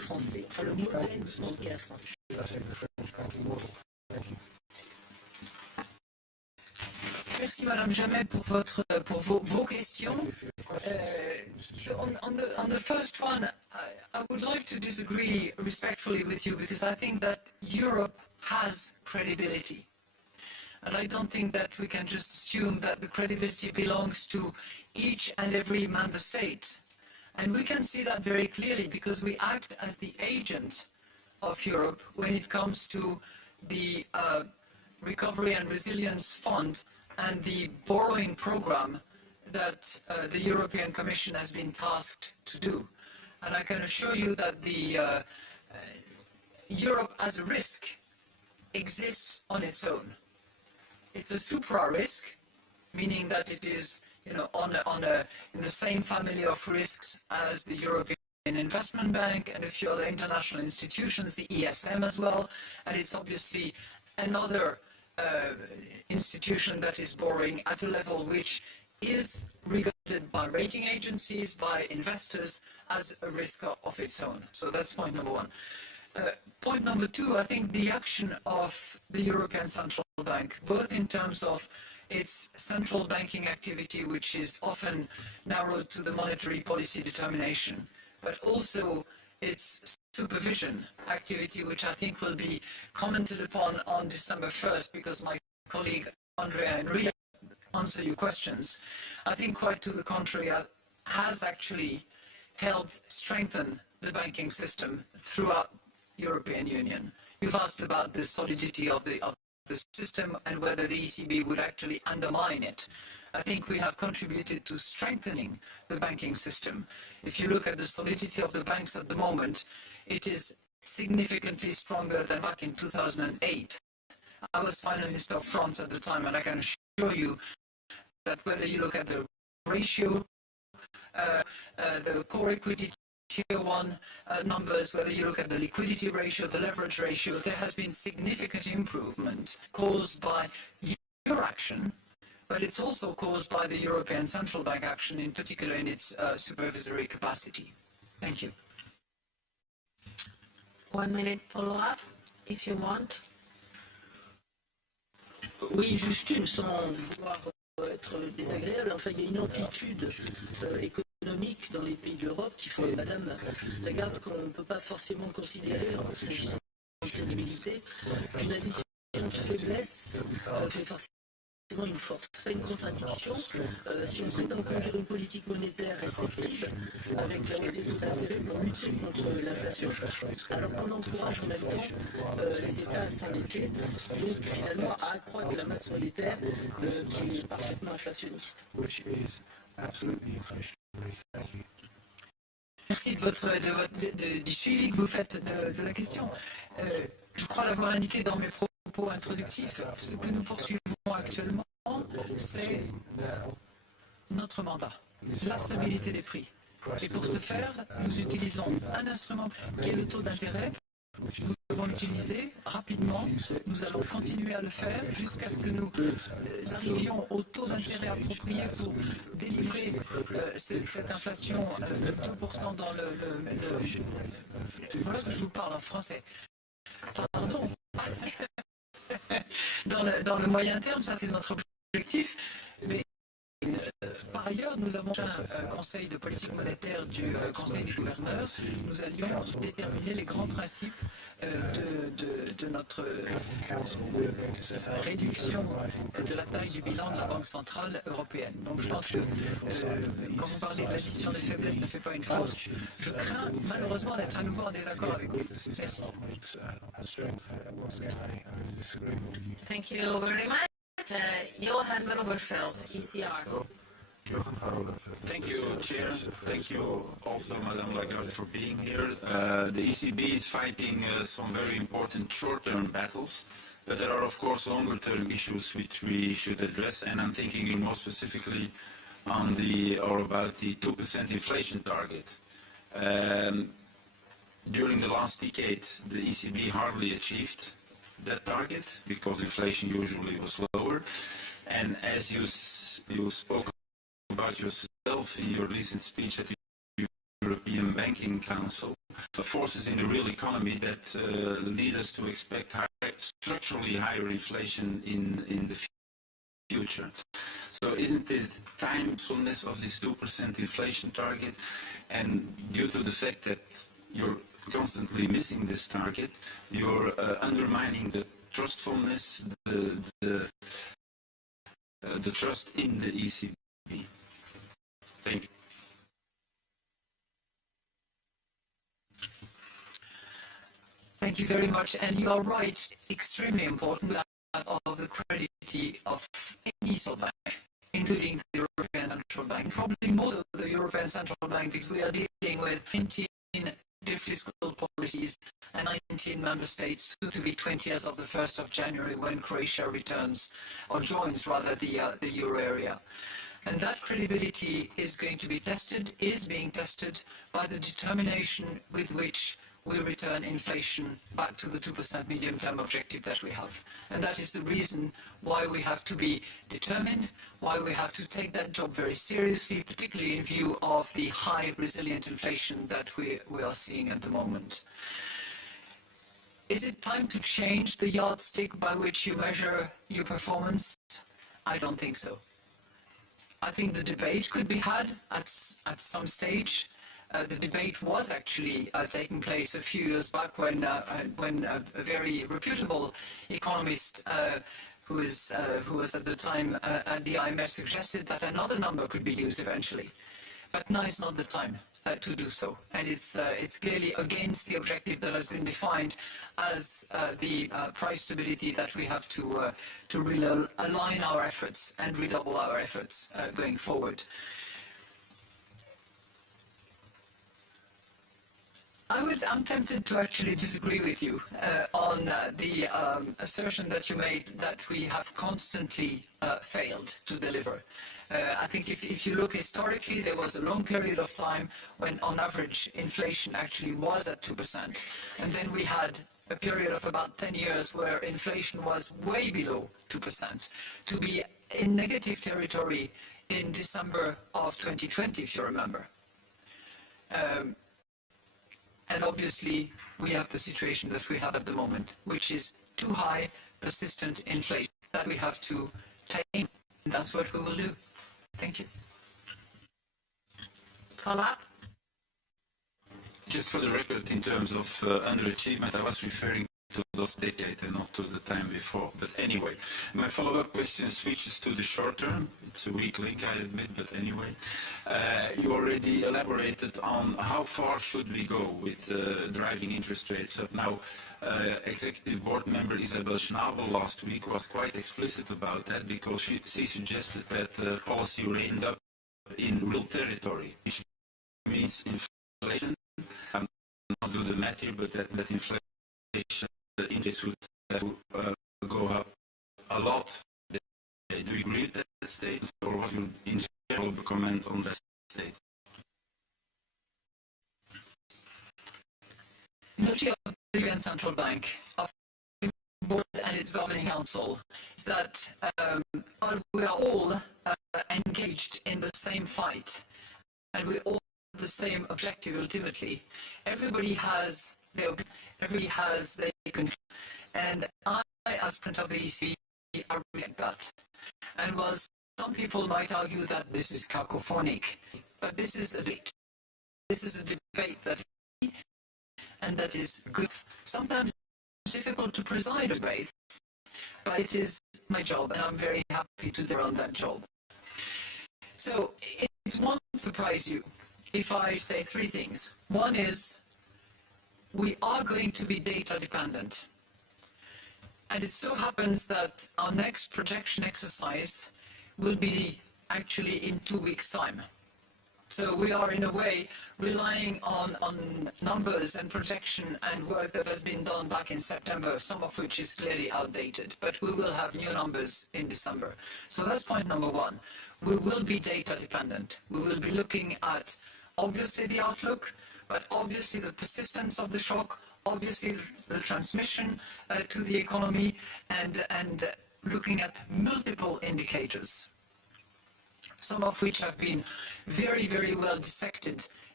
français, enfin le modèle bancaire français. Merci Madame Jamet pour vos questions. So on the first one, I would like to disagree respectfully with you because I think that Europe has credibility. And I don't think that we can just assume that the credibility belongs to each and every member state. And we can see that very clearly because we act as the agent of Europe when it comes to the Recovery and Resilience Fund and the borrowing program that the European Commission has been tasked to do. And I can assure you that the Europe as a risk exists on its own. It's a supra-risk, meaning that it is, in the same family of risks as the European Investment Bank and a few other international institutions, the ESM as well, and it's obviously another institution that is borrowing at a level which is regarded by rating agencies, by investors, as a risk of its own. So that's point number one. Point number two, I think the action of the European Central Bank, both in terms of its central banking activity, which is often narrowed to the monetary policy determination, but also its supervision activity, which I think will be commented upon on December 1st, because my colleague Andrea and Ria answer your questions. I think quite to the contrary, has actually helped strengthen the banking system throughout European Union. You've asked about the solidity of the system and whether the ECB would actually undermine it. I think we have contributed to strengthening the banking system. If you look at the solidity of the banks at the moment, it is significantly stronger than back in 2008. I was Finance Minister of France at the time, and I can assure you that whether you look at the ratio, the core equity Tier 1 numbers, whether you look at the liquidity ratio, the leverage ratio, there has been significant improvement caused by your action, but it's also caused by the European Central Bank action, in particular in its supervisory capacity. Thank you. 1 minute follow-up, if you want. Oui, juste une, sans vouloir être désagréable. Enfin, il y a une amplitude économique dans les pays de l'Europe qui fait, Madame Lagarde, qu'on ne peut pas forcément considérer, s'agissant de crédibilité, qu'une addition de faiblesse fait forcément une force. C'est une contradiction. Si on prétend conduire une politique monétaire réceptive avec la hausse des taux d'intérêt pour lutter contre l'inflation, alors qu'on encourage en même temps les États à s'endetter, donc finalement à accroître la masse monétaire qui est parfaitement inflationniste. Merci du suivi que vous faites de la question. Je crois l'avoir indiqué dans mes propos introductifs. Ce que nous poursuivons actuellement, c'est notre mandat, la stabilité des prix. Et pour ce faire, nous utilisons un instrument qui est le taux d'intérêt. Nous devons l'utiliser rapidement. Nous allons continuer à le faire jusqu'à ce que nous arrivions au taux d'intérêt approprié pour délivrer cette inflation de 2% dans voilà que je vous parle en français. Pardon. Dans le moyen terme, ça c'est notre objectif. Mais par ailleurs, nous avons un conseil de politique monétaire du Conseil des gouverneurs. Nous allions déterminer les grands principes de notre réduction de la taille du bilan de la Banque centrale européenne. Donc je pense que quand vous parlez de l'addition des faiblesses ne fait pas une force, je crains malheureusement d'être à nouveau en désaccord avec vous. Merci. Thank you very much. Johan Verhofstadt, ECR. Thank you, Chair. Thank you also, Madame Lagarde, for being here. The ECB is fighting some very important short-term battles, but there are, of course, longer-term issues which we should address, and I'm thinking more specifically on about the 2% inflation target. During the last decade, the ECB hardly achieved that target because inflation usually was lower. And as you spoke about yourself in your recent speech at the European Banking Council, forces in the real economy that lead us to expect structurally higher inflation in the future. So isn't it timefulness of this 2% inflation target, and due to the fact that you're constantly missing this target, you're undermining the trustfulness, the trust in the ECB. Thank you. Thank you very much. And you are right, extremely important that of the credibility of any central bank, including the European Central Bank, probably more of the European Central Bank, because we are dealing with 19 fiscal policies and 19 member states, soon to be 20 as of the 1st of January when Croatia returns, or joins rather, the euro area. And that credibility is going to be tested, is being tested by the determination with which we return inflation back to the 2% medium-term objective that we have. And that is the reason why we have to be determined, why we have to take that job very seriously, particularly in view of the high resilient inflation that we are seeing at the moment. Is it time to change the yardstick by which you measure your performance? I don't think so. I think the debate could be had at some stage. The debate was actually taking place a few years back when a very reputable economist who was at the time at the IMF suggested that another number could be used eventually. But now is not the time to do so. And it's clearly against the objective that has been defined as the price stability that we have to really align our efforts and redouble our efforts going forward. I'm tempted to actually disagree with you on the assertion that you made that we have constantly failed to deliver. I think if you look historically, there was a long period of time when, on average, inflation actually was at 2%. And then we had a period of about 10 years where inflation was way below 2%. To be in negative territory in December of 2020, if you remember. And obviously, we have the situation that we have at the moment, which is too high, persistent inflation that we have to tame. And that's what we will do. Thank you. Follow-up? Just for the record, in terms of underachievement, I was referring to last decade and not to the time before. But anyway, my follow-up question switches to the short term. It's a weak link, I admit, but anyway. You already elaborated on how far should we go with driving interest rates up. Now, Executive Board member Isabel Schnabel last week was quite explicit about that because she suggested that policy will end up in real territory, which means inflation. I'm not do the math here, but that inflation interest would have to go up a lot. Do you agree with that statement, or what would in general comment on that statement? The duty of the European Central Bank, of the board and its governing council, is that we are all engaged in the same fight, and we all have the same objective ultimately. Everybody has their control, and I, as president of the ECB, I reject that. And while some people might argue that this is cacophonic, but this is a debate. This is a debate that is good. Sometimes it's difficult to preside a debate, but it is my job, and I'm very happy to do on that job. So it won't surprise you if I say three things. One is, we are going to be data dependent. And it so happens that our next projection exercise will be actually in 2 weeks' time. So we are, in a way, relying on numbers and projection and work that has been done back in September, some of which is clearly outdated. But we will have new numbers in December. So that's point number one. We will be data dependent. We will be looking at, obviously, the outlook, but obviously the persistence of the shock, obviously the transmission to the economy, and looking at multiple indicators, some of which have been very, very well dissected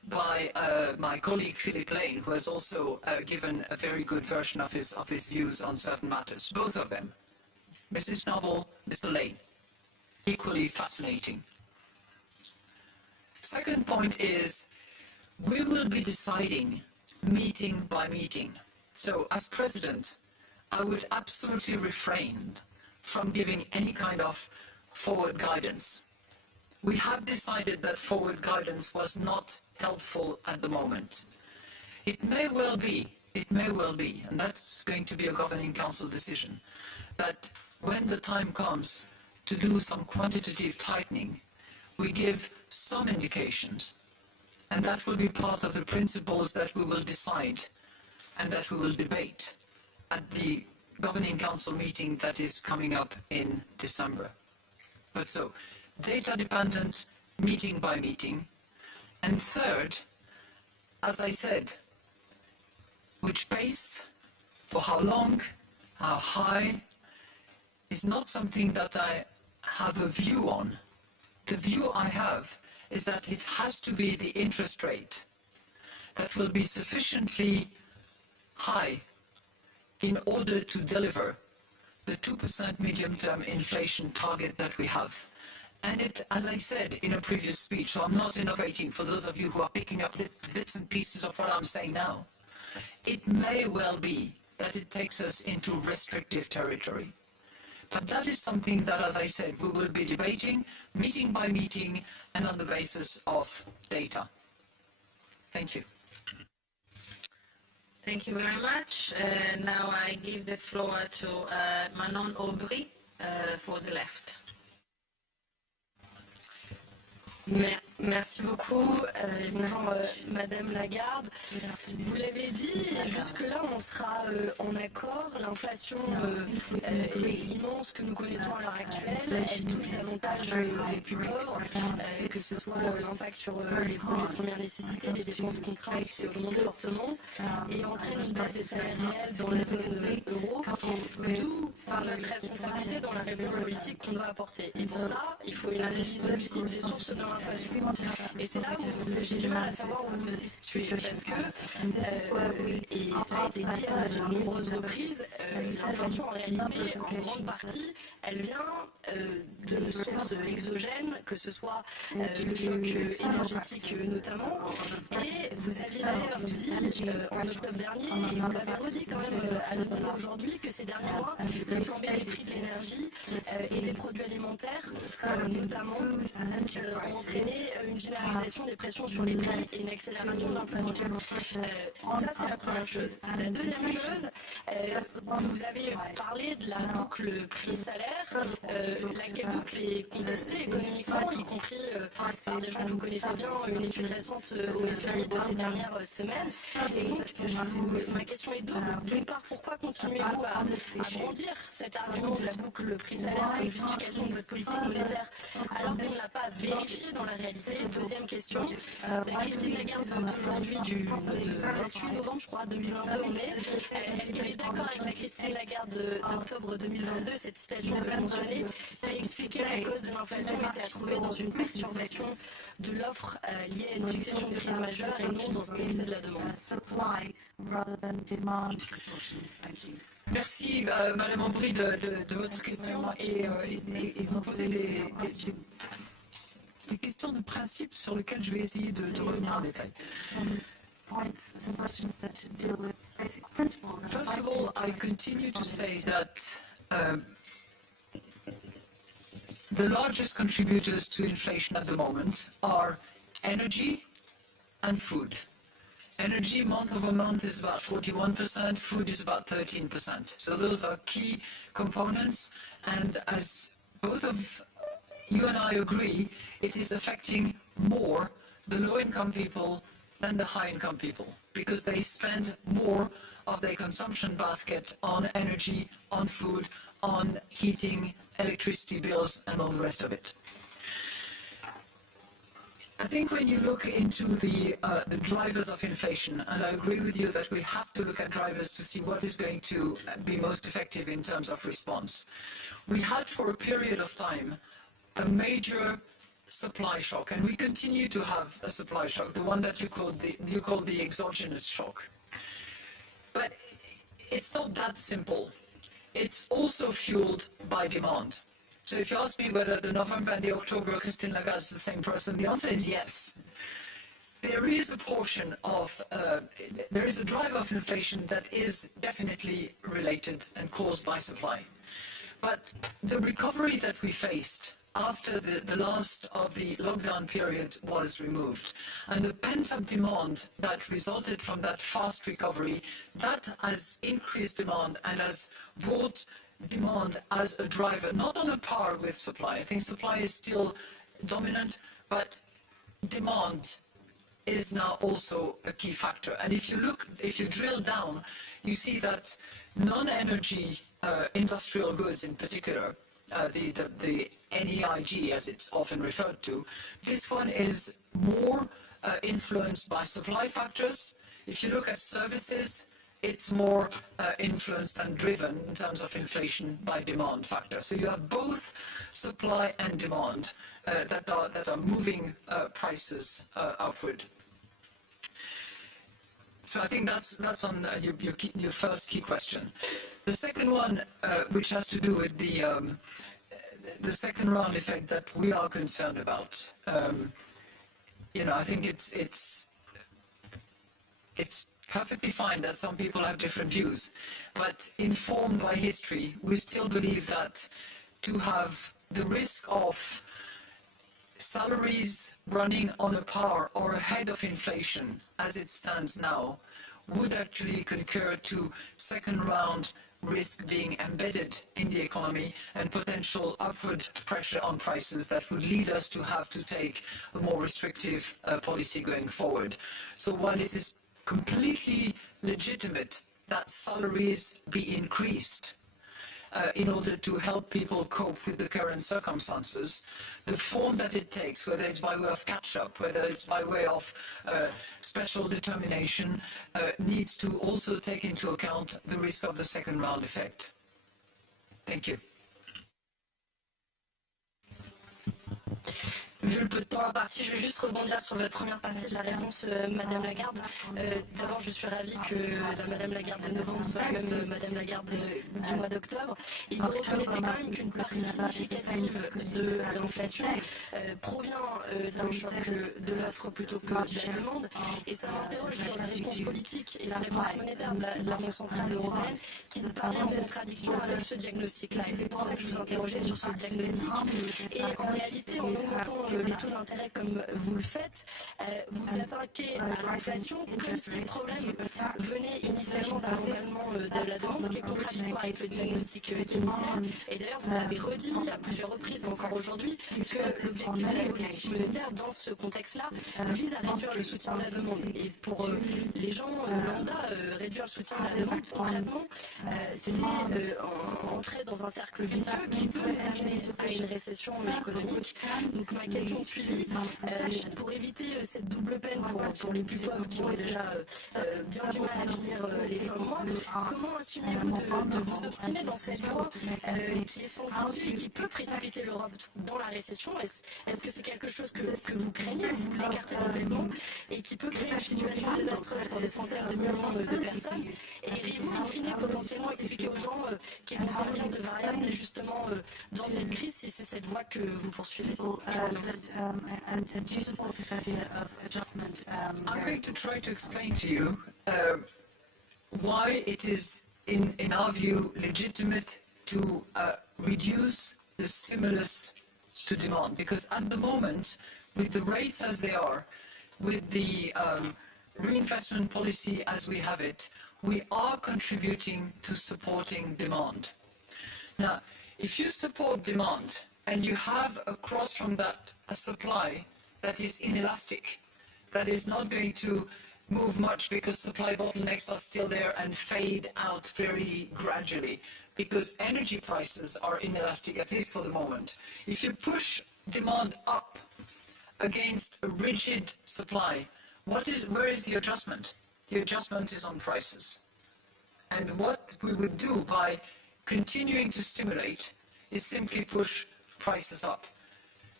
by my colleague Philip Lane, who has also given a very good version of his views on certain matters. Both of them, Mrs. Noble, Mr. Lane, equally fascinating. Second point is, we will be deciding meeting by meeting. So as President, I would absolutely refrain from giving any kind of forward guidance. We have decided that forward guidance was not helpful at the moment. It may well be, and that's going to be a Governing Council decision, that when the time comes to do some quantitative tightening, we give some indications, and that will be part of the principles that we will decide and that we will debate at the Governing Council meeting that is coming up in December. But so, data dependent, meeting by meeting. And third, as I said, which pace, for how long, how high, is not something that I have a view on. The view I have is that it has to be the interest rate that will be sufficiently high in order to deliver the 2% medium-term inflation target that we have. And it, as I said in a previous speech, so I'm not innovating for those of you who are picking up bits and pieces of what I'm saying now, it may well be that it takes us into restrictive territory. But that is something that, as I said, we will be debating, meeting by meeting, and on the basis of data. Thank you. Thank you very much. Now I give the floor to Manon Aubry for the left. Merci beaucoup. Bonjour Madame Lagarde. Vous l'avez dit, jusque-là on sera en accord. L'inflation immense que nous connaissons à l'heure actuelle, elle touche davantage les plus pauvres, que ce soit l'impact sur les produits de première nécessité, les dépenses contraintes qui augmentent fortement et entraîne une baisse des salaires réels dans la zone euro, d'où par notre responsabilité dans la réponse politique qu'on doit apporter. Et pour ça, il faut une analyse lucide des sources de l'inflation. Et c'est là où j'ai du mal à savoir où vous vous situez, parce que, et ça a été dit à de nombreuses reprises, l'inflation en réalité, en grande partie, elle vient de sources exogènes, que ce soit le choc énergétique notamment. Et vous aviez d'ailleurs dit en octobre dernier, et vous l'avez redit quand même à nouveau aujourd'hui, que ces derniers mois, la flambée des prix de l'énergie et des produits alimentaires, notamment, ont entraîné une généralisation des pressions sur les prix et une accélération de l'inflation. Ça, c'est la première chose. La deuxième chose, vous avez parlé de la boucle prix-salaire, laquelle boucle est contestée économiquement, y compris par des gens que vous connaissez bien, une étude récente au FMI de ces dernières semaines. Et donc, ma question est double. D'une part, pourquoi continuez-vous à brandir cet argument de la boucle prix-salaire comme justification de votre politique monétaire alors qu'on ne l'a pas vérifié dans la réalité? Deuxième question, la Christine Lagarde d'aujourd'hui, du 28 novembre, je crois, 2022 en mai, est-ce qu'elle est d'accord avec la Christine Lagarde d'octobre 2022, cette citation que je mentionnais, qui expliquait que la cause de l'inflation était à trouver dans une perturbation de l'offre liée à une succession de crises majeures et non dans un excès de la demande? Merci, Madame Aubry, de votre question et vous posez des questions de principe sur lesquelles je vais essayer de revenir en détail. First of all, I continue to say that the largest contributors to inflation at the moment are energy and food. Energy month over month is about 41%, food is about 13%. So those are key components, and as both of you and I agree, it is affecting more the low-income people than the high-income people, because they spend more of their consumption basket on energy, on food, on heating, electricity bills, and all the rest of it. I think when you look into the drivers of inflation, and I agree with you that we have to look at drivers to see what is going to be most effective in terms of response. We had for a period of time a major supply shock, and we continue to have a supply shock, the one that you call the exogenous shock. But it's not that simple. It's also fueled by demand. So if you ask me whether the November and the October Christine Lagarde is the same person, the answer is yes. There is a portion of, there is a driver of inflation that is definitely related and caused by supply. But the recovery that we faced after the last of the lockdown period was removed, and the pent-up demand that resulted from that fast recovery, that has increased demand and has brought demand as a driver, not on a par with supply. I think supply is still dominant, but demand is now also a key factor. And if you drill down, you see that non-energy industrial goods in particular, the NEIG as it's often referred to, this one is more influenced by supply factors. If you look at services, it's more influenced and driven in terms of inflation by demand factors. So you have both supply and demand that are moving prices upward. So I think that's on your first key question. The second one, which has to do with the second round effect that we are concerned about, I think it's perfectly fine that some people have different views, but informed by history, we still believe that to have the risk of salaries running on a par or ahead of inflation as it stands now would actually concur to second round risk being embedded in the economy and potential upward pressure on prices that would lead us to have to take a more restrictive policy going forward. So while it is completely legitimate that salaries be increased in order to help people cope with the current circumstances, the form that it takes, whether it's by way of catch-up, whether it's by way of special determination, needs to also take into account the risk of the second round effect. Thank you. Vu le peu de temps imparti, je vais juste rebondir sur votre première partie de la réponse, Madame Lagarde. D'abord, je suis ravie que la Madame Lagarde de novembre soit la même Madame Lagarde du mois d'octobre. Et vous reconnaissez quand même qu'une partie significative de l'inflation provient d'un choc de l'offre plutôt que de la demande. Et ça m'interroge sur la réponse politique et la réponse monétaire de la Banque centrale européenne qui me paraît en contradiction avec ce diagnostic-là. Et c'est pour ça que je vous interrogeais sur ce diagnostic. Et en réalité, en augmentant les taux d'intérêt comme vous le faites, vous attaquez à l'inflation comme si le problème venait initialement d'un engagement de la demande, ce qui est contradictoire avec le diagnostic initial. Et d'ailleurs, vous l'avez redit à plusieurs reprises, encore aujourd'hui, que l'objectif de la politique monétaire dans ce contexte-là vise à réduire le soutien de la demande. Et pour les gens lambda, réduire le soutien de la demande, concrètement, c'est entrer dans un cercle vicieux qui peut nous amener à une récession économique. Donc ma question de suivi, pour éviter cette double peine pour les plus pauvres qui ont déjà bien du mal à finir les fins de mois, comment assumez-vous de vous obstiner dans cette voie qui est sans issue et qui peut précipiter l'Europe dans la récession? Est-ce que c'est quelque chose que vous craignez, vous l'écartez complètement, et qui peut créer une situation désastreuse pour des centaines de millions de personnes? Et iriez-vous, in fine, potentiellement expliquer aux gens qu'ils vont servir de variable justement dans cette crise si c'est cette voie que vous poursuivez? And do you support this idea of adjustment? I'm going to try to explain to you why it is, in our view, legitimate to reduce the stimulus to demand. Because at the moment, with the rates as they are, with the reinvestment policy as we have it, we are contributing to supporting demand. Now, if you support demand, and you have across from that a supply that is inelastic, that is not going to move much because supply bottlenecks are still there and fade out very gradually because energy prices are inelastic, at least for the moment. If you push demand up against a rigid supply, where is the adjustment? The adjustment is on prices. And what we would do by continuing to stimulate is simply push prices up.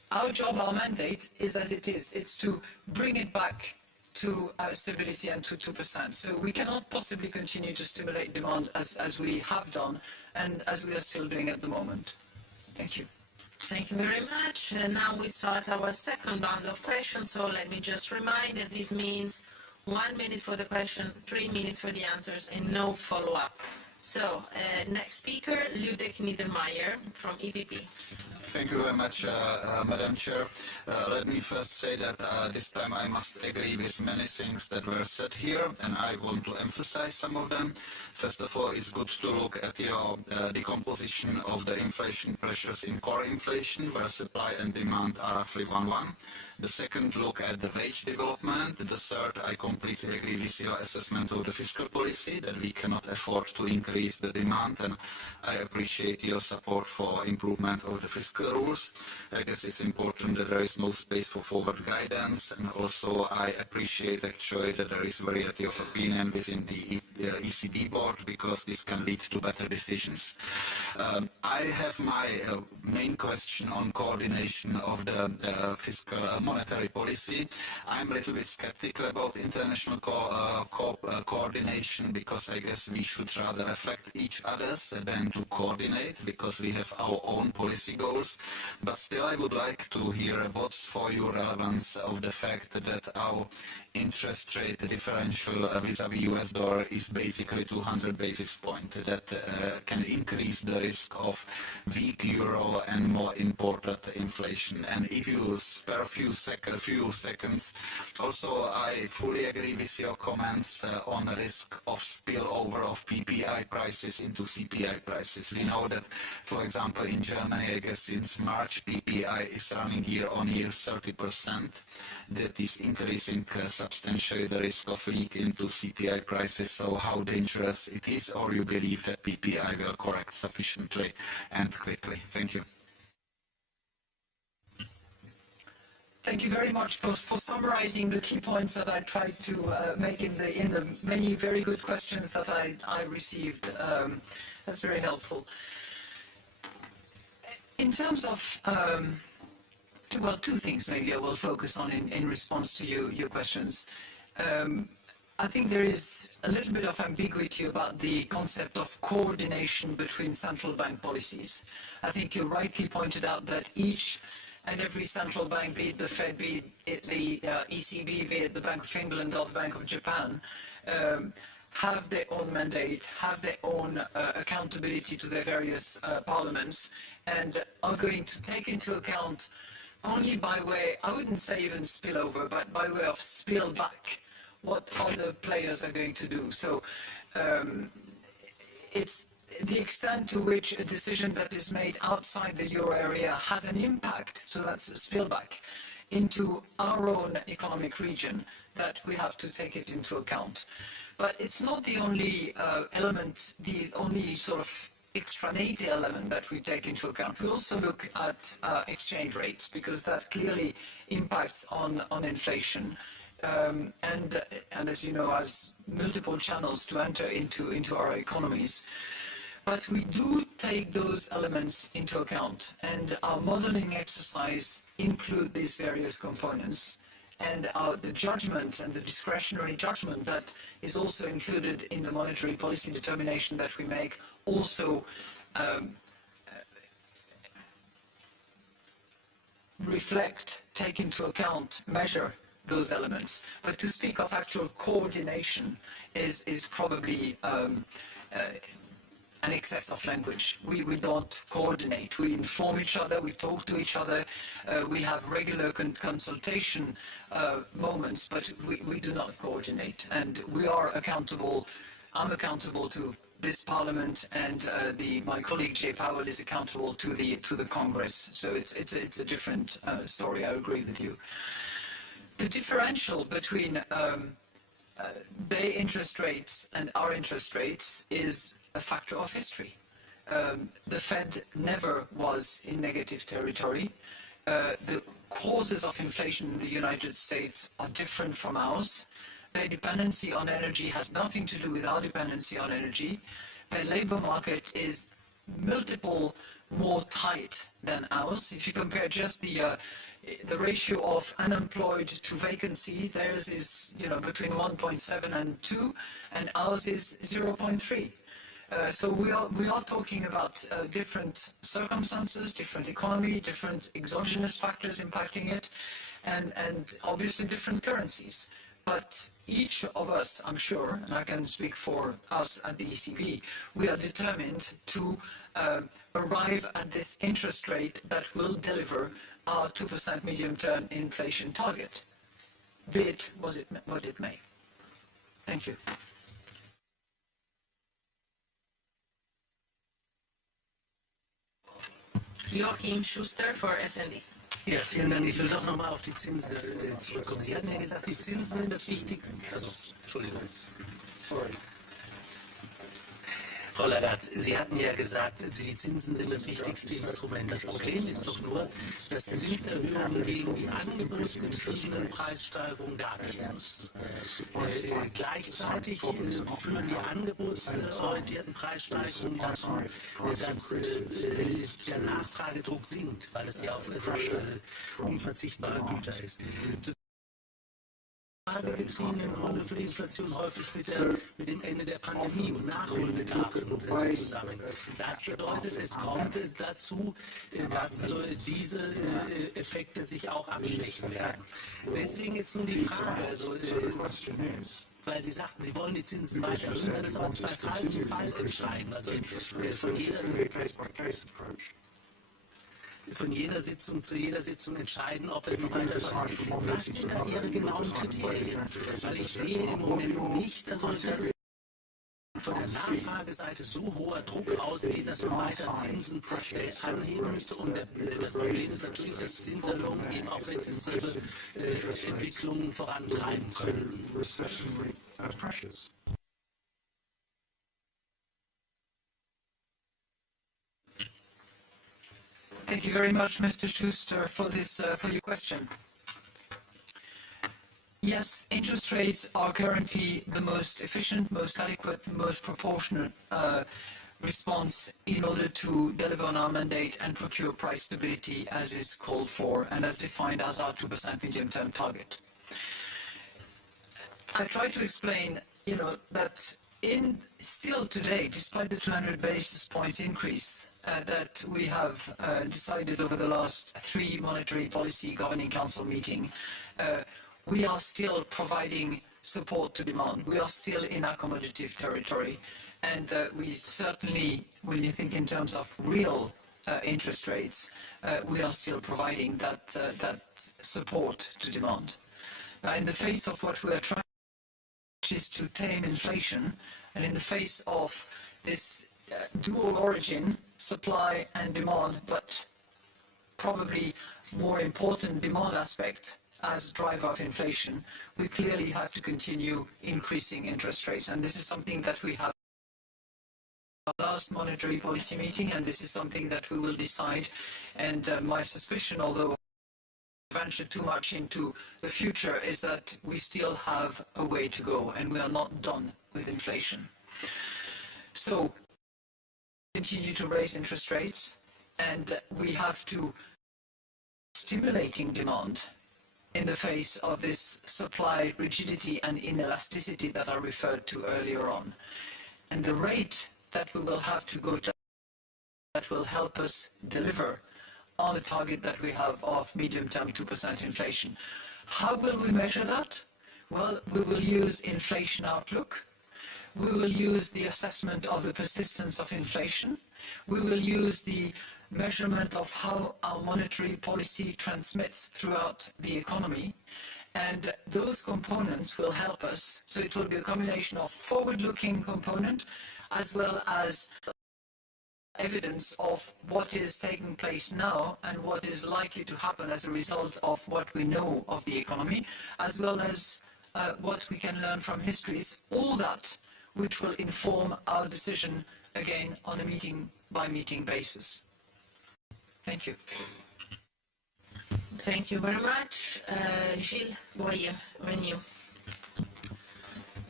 our job, our mandate is as it is. It's to bring it back to stability and to 2%. So we cannot possibly continue to stimulate demand as we have done and as we are still doing at the moment. Thank you. Thank you very much. Now we start our second round of questions. So let me just remind that this means 1 minute for the question, 3 minutes for the answers, and no follow-up. So, next speaker, Ludek Niedermayer from EPP. Thank you very much, Madam Chair. Let me first say that this time I must agree with many things that were said here, and I want to emphasize some of them. First of all, it's good to look at your decomposition of the inflation pressures in core inflation, where supply and demand are roughly 1-1. The second, look at the wage development. The third, I completely agree with your assessment of the fiscal policy, that we cannot afford to increase the demand, and I appreciate your support for improvement of the fiscal rules. I guess it's important that there is no space for forward guidance, and also I appreciate actually that there is variety of opinion within the ECB board, because this can lead to better decisions. I have my main question on coordination of the fiscal monetary policy. I'm a little bit skeptical about international coordination, because I guess we should rather reflect each other's than to coordinate, because we have our own policy goals. But still, I would like to hear what's for you relevance of the fact that our interest rate differential vis-à-vis US dollar is basically 200 basis points. That can increase the risk of weak euro and more imported inflation. And if you spare a few seconds, also I fully agree with your comments on the risk of spillover of PPI prices into CPI prices. We know that, for example, in Germany, I guess since March, PPI is running year-on-year 30%. That is increasing substantially the risk of leak into CPI prices. So how dangerous it is, or you believe that PPI will correct sufficiently and quickly? Thank you. Thank you very much for summarizing the key points that I tried to make in the many very good questions that I received. That's very helpful. In terms of well, two things maybe I will focus on in response to your questions. I think there is a little bit of ambiguity about the concept of coordination between central bank policies. I think you rightly pointed out that each and every central bank, be it the Fed, be it the ECB, be it the Bank of England or the Bank of Japan, have their own mandate, have their own accountability to their various parliaments, and are going to take into account only by way, I wouldn't say even spillover, but by way of spill back, what other players are going to do. So it's the extent to which a decision that is made outside the euro area has an impact, so that's a spillback, into our own economic region, that we have to take it into account. But it's not the only element, the only sort of extraneity element that we take into account. We also look at exchange rates, because that clearly impacts on inflation. And as you know, has multiple channels to enter into our economies. But we do take those elements into account, and our modeling exercise include these various components. And the judgment and the discretionary judgment that is also included in the monetary policy determination that we make also reflect, take into account, measure those elements. But to speak of actual coordination is probably an excess of language. We don't coordinate. We inform each other, we talk to each other, we have regular consultation moments, but we do not coordinate. And we are accountable, I'm accountable to this Parliament, and my colleague Jay Powell is accountable to the Congress. So it's a different story, I agree with you. The differential between their interest rates and our interest rates is a factor of history. The Fed never was in negative territory. The causes of inflation in the United States are different from ours. Their dependency on energy has nothing to do with our dependency on energy. Their labor market is multiple more tight than ours. If you compare just the ratio of unemployed to vacancy, theirs is between 1.7 and 2, and ours is 0.3. So we are talking about different circumstances, different economy, different exogenous factors impacting it, and obviously different currencies. But each of us, I'm sure, and I can speak for us at the ECB, we are determined to arrive at this interest rate that will deliver our 2% medium-term inflation target, be it what it may. Thank you. Joachim Schuster for SND. Ja, vielen Dank. Ich will doch nochmal auf die Zinsen zurückkommen. Sie hatten ja gesagt, die Zinsen sind das Wichtigste. Also, Entschuldigung. Sorry. Frau Lagarde, Sie hatten ja gesagt, die Zinsen sind das wichtigste Instrument. Das Problem ist doch nur, dass Zinserhöhungen gegen die angebotsgetriebenen Preissteigerungen gar nichts nutzen. Gleichzeitig führen die angebotsorientierten Preissteigerungen dazu, dass der Nachfragedruck sinkt, weil es ja auf unverzichtbare Güter ist. Getriebenen Rolle für die Inflation häufig mit dem Ende der Pandemie und Nachholbedarfen zusammen. Das bedeutet, es kommt dazu, dass diese Effekte sich auch abschwächen werden. Deswegen jetzt nun die Frage, weil Sie sagten, Sie wollen die Zinsen weiter erhöhen, dann ist aber bei Fall zu Fall entscheiden. Also von jeder Sitzung zu jeder Sitzung entscheiden, ob es noch weiter verfolgt. Was sind da Ihre genauen Kriterien? Weil ich sehe im Moment nicht, dass von der Nachfrageseite so hoher Druck ausgeht, dass man weiter Zinsen anheben müsste. Und das Problem ist natürlich, dass Zinserhöhungen eben auch rezessive Entwicklungen vorantreiben können. Thank you very much, Mr. Schuster, for your question. Yes, interest rates are currently the most efficient, most adequate, most proportionate response in order to deliver on our mandate and procure price stability as is called for and as defined as our 2% medium-term target. I tried to explain, that still today, despite the 200 basis points increase that we have decided over the last 3 monetary policy governing council meetings, we are still providing support to demand. We are still in accommodative territory. And we certainly, when you think in terms of real interest rates, we are still providing that support to demand. In the face of what we are trying, which is to tame inflation, and in the face of this dual origin, supply and demand, but probably more important demand aspect as driver of inflation, we clearly have to continue increasing interest rates. And this is something that we have our last monetary policy meeting, and this is something that we will decide. And my suspicion, although I venture too much into the future, is that we still have a way to go, and we are not done with inflation. So continue to raise interest rates, and we have to stimulating demand in the face of this supply rigidity and inelasticity that I referred to earlier on. And the rate that we will have to go to that will help us deliver on the target that we have of medium-term 2% inflation. How will we measure that? Well, we will use inflation outlook. We will use the assessment of the persistence of inflation. We will use the measurement of how our monetary policy transmits throughout the economy. And those components will help us. So it will be a combination of forward-looking component as well as evidence of what is taking place now and what is likely to happen as a result of what we know of the economy, as well as what we can learn from history. It's all that which will inform our decision, again, on a meeting-by-meeting basis. Thank you. Thank you very much. Gilles Boyer, Renew.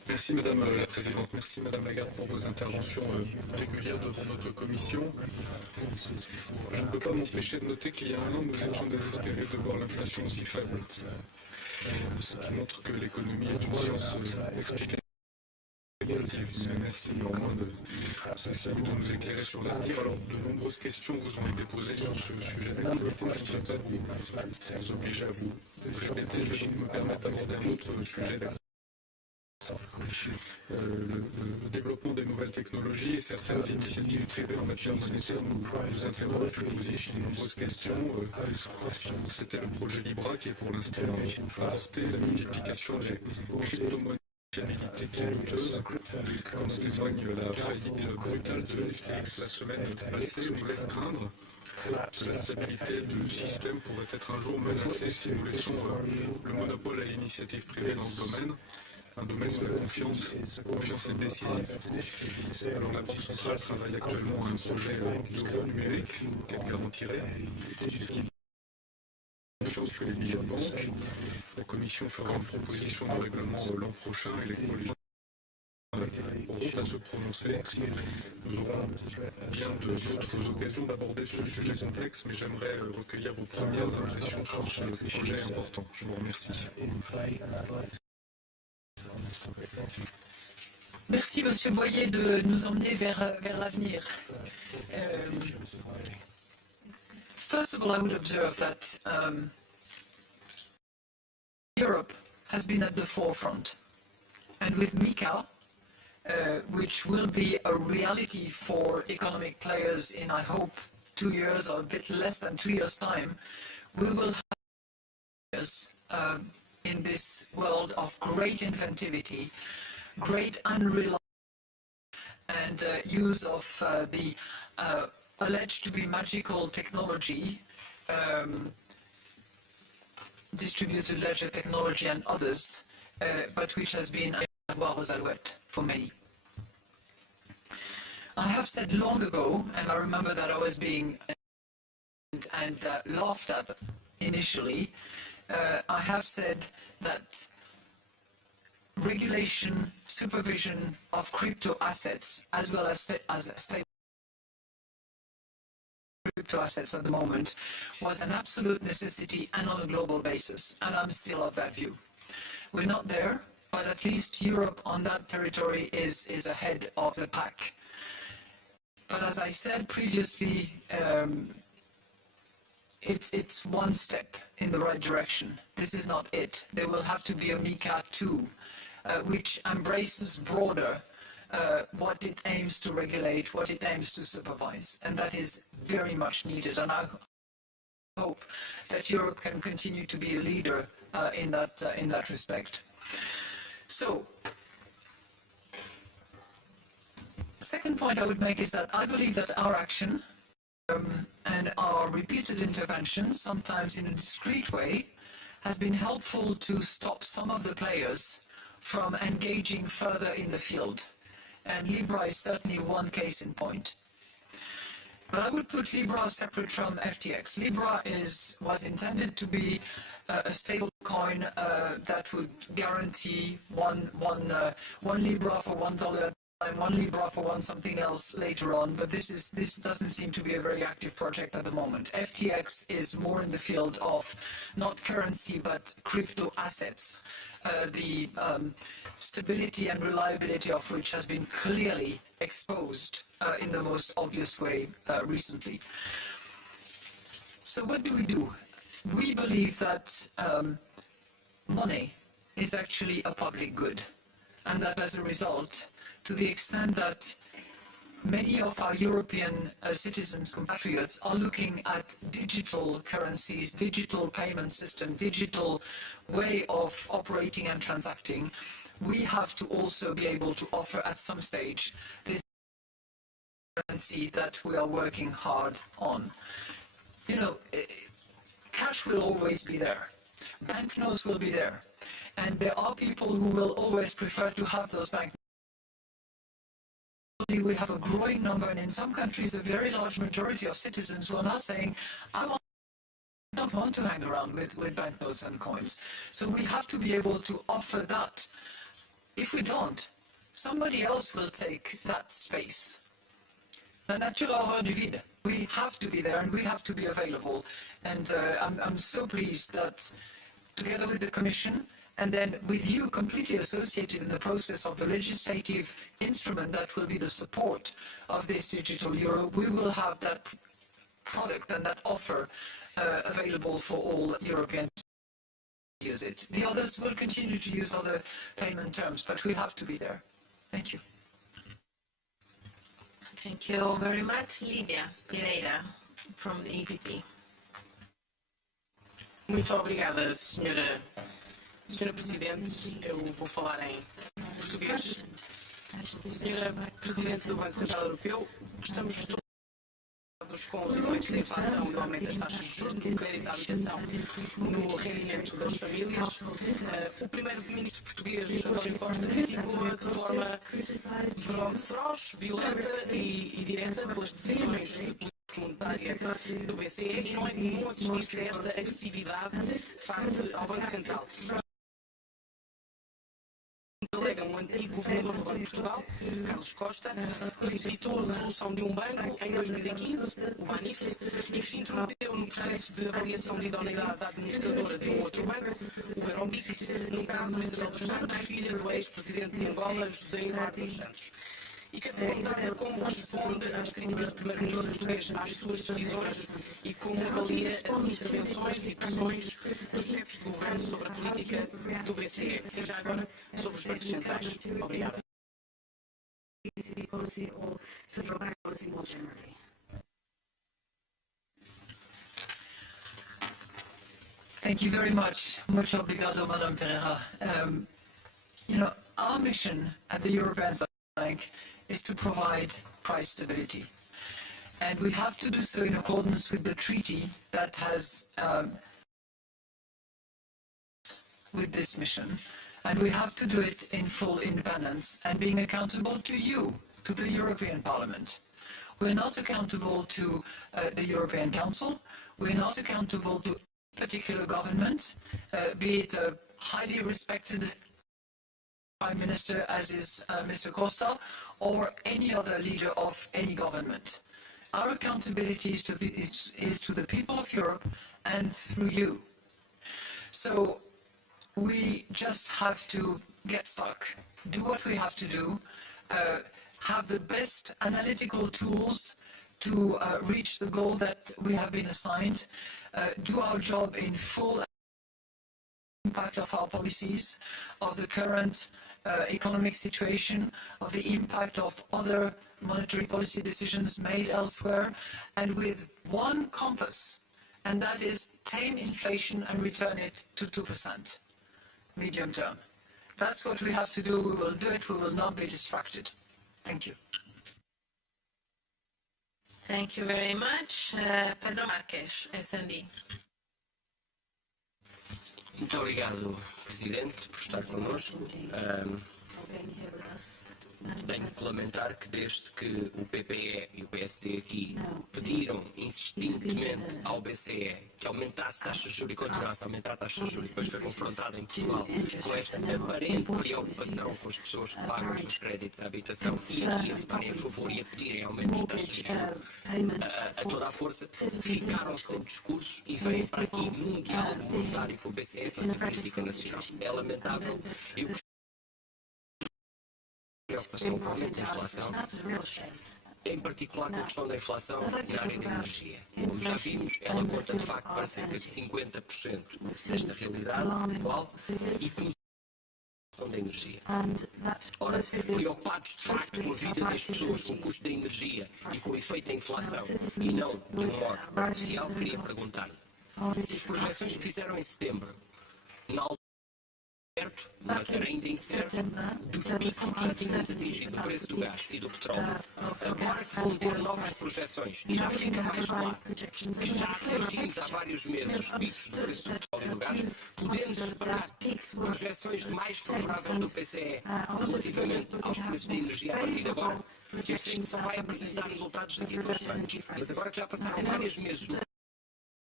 Merci Madame la Présidente, merci Madame Lagarde pour vos interventions régulières devant notre commission. Je ne peux pas m'empêcher de noter qu'il y a un an, nous étions désespérés de voir l'inflation aussi faible, ce qui montre que l'économie est une science explicative. Merci néanmoins d'essayer de nous éclairer sur l'avenir. Alors, de nombreuses questions vous ont été posées sur ce sujet d'actualité. Je ne voudrais pas vous obliger à vous répéter. Je vais donc me permettre d'aborder un autre sujet d'actualité. Le développement des nouvelles technologies et certaines initiatives privées en matière monétaire nous interrogent, nous posent ici de nombreuses questions. C'était le projet Libra qui est pour l'instant avorté, la multiplication des crypto-monnaies qui est douteuse, comme en témoigne la faillite brutale de FTX la semaine passée, nous laisse craindre que la stabilité du système pourrait être un jour menacée si nous laissons le monopole à l'initiative privée dans ce domaine. Un domaine où la confiance est décisive. Alors la Banque centrale travaille actuellement à un projet d'euro numérique qu'elle garantirait et qui confiance que les billets de banque. La Commission fera une proposition de règlement l'an prochain et les collégiens auront à se prononcer. Nous aurons bien d'autres occasions d'aborder ce sujet complexe, mais j'aimerais recueillir vos premières impressions sur ce projet important. Je vous remercie. Merci Monsieur Boyer de nous emmener vers l'avenir. First of all, I would observe that Europe has been at the forefront, and with MiCA, which will be a reality for economic players in, I hope, 2 years or a bit less than 2 years' time, we will have in this world of great inventivity, great unreliable and use of the alleged to be magical technology, distributed ledger technology and others, but which has been a alouette for many. I have said long ago, and I remember that I was being laughed at initially, I have said that regulation, supervision of crypto assets, as well as stable crypto assets at the moment, was an absolute necessity and on a global basis, and I'm still of that view. We're not there, but at least Europe on that territory is ahead of the pack. But as I said previously, it's one step in the right direction. This is not it. There will have to be a MiCA 2, which embraces broader what it aims to regulate, what it aims to supervise, and that is very much needed. And I hope that Europe can continue to be a leader in that respect. So, the second point I would make is that I believe that our action and our repeated interventions, sometimes in a discreet way, has been helpful to stop some of the players from engaging further in the field. And Libra is certainly one case in point. But I would put Libra separate from FTX. Libra was intended to be a stable coin that would guarantee one Libra for $1 and 1 Libra for one something else later on, but this doesn't seem to be a very active project at the moment. FTX is more in the field of not currency but crypto assets, the stability and reliability of which has been clearly exposed in the most obvious way recently. So what do? We believe that money is actually a public good, and that as a result, to the extent that many of our European citizens, compatriots, are looking at digital currencies, digital payment system, digital way of operating and transacting, we have to also be able to offer at some stage this currency that we are working hard on. You know, cash will always be there. Banknotes will be there. And there are people who will always prefer to have those banknotes. We have a growing number, and in some countries a very large majority of citizens who are now saying, I don't want to hang around with banknotes and coins. So we have to be able to offer that If we don't, somebody else will take that space. La nature a horreur du vide. We have to be there and we have to be available. And I'm so pleased that together with the Commission and then with you completely associated in the process of the legislative instrument that will be the support of this digital euro, we will have that product and that offer available for all Europeans to use it. The others will continue to use other payment terms, but we have to be there. Thank you. Thank you very much. Lídia Pereira, from the EPP. Muito obrigada, Senhora Presidente. Eu vou falar em português. Senhora Presidente do Banco Central Europeu, estamos todos com os efeitos da inflação e o aumento das taxas de juros, do crédito à habitação, no rendimento das famílias. O primeiro-ministro português, António Costa, criticou de forma feroz, violenta e direta pelas decisões de política monetária do BCE e não é comum assistir-se a esta agressividade face ao Banco Central. Alega um antigo governador do Banco de Portugal, Carlos Costa, precipitou a dissolução de um banco em 2015, o BANIF, e que se intrometeu no processo de avaliação de idoneidade da administradora de um outro banco, o Eurobic, no caso Isabel dos Santos, filha do ex-presidente de Angola, José Eduardo dos Santos. E quero perguntar como responde às críticas do primeiro-ministro português às suas decisões e como avalia as intervenções e pressões dos chefes de governo sobre a política do BCE e já agora sobre os bancos centrais. Obrigado. Thank you very much. Muito obrigado, Madame Pereira. Our mission at the European Central Bank is to provide price stability. And we have to do so in accordance with the treaty that has with this mission. And we have to do it in full independence and being accountable to you, to the European Parliament. We're not accountable to the European Council. We're not accountable to a particular government, be it a highly respected Prime Minister, as is Mr. Costa, or any other leader of any government. Our accountability is to the people of Europe and through you. So we just have to get stuck, do what we have to do, have the best analytical tools to reach the goal that we have been assigned, do our job in full impact of our policies, of the current economic situation, of the impact of other monetary policy decisions made elsewhere, and with one compass, and that is tame inflation and return it to 2%, medium term. That's what we have to do. We will do it. We will not be distracted. Thank you. Thank you very much. Pedro Marques, SND. Muito obrigado, Presidente, por estar connosco. Tenho que lamentar que desde que o PPE e o PSD aqui pediram insistentemente ao BCE que aumentasse taxas de juros e continuasse a aumentar taxas de juros e depois foi confrontado em Portugal com esta aparente preocupação com as pessoas que pagam os seus créditos à habitação e aqui a votarem a favor e a pedirem aumentos de taxas de juros a toda a força, ficaram sem discurso e vêm para aqui num diálogo monetário com o BCE fazer política nacional. É lamentável. Eu preocupação com o aumento da inflação, em particular com a questão da inflação na área da energia. Como já vimos, ela conta de facto para cerca de 50% desta realidade atual e com a questão da energia. Ora, preocupados de facto com a vida das pessoas, com o custo da energia e com o efeito da inflação e não de um modo artificial, queria perguntar-lhe se as projeções que fizeram em setembro, na certo, mas era ainda incerto, dos picos que já tínhamos atingido do preço do gás e do petróleo. Agora que vão ter novas projeções e já fica mais claro que já atingimos há vários meses os picos do preço do petróleo e do gás, podemos esperar projeções mais favoráveis do BCE relativamente aos preços da energia a partir de agora. Eu sei que só vai apresentar resultados daqui a 2 anos, mas agora que já passaram vários meses do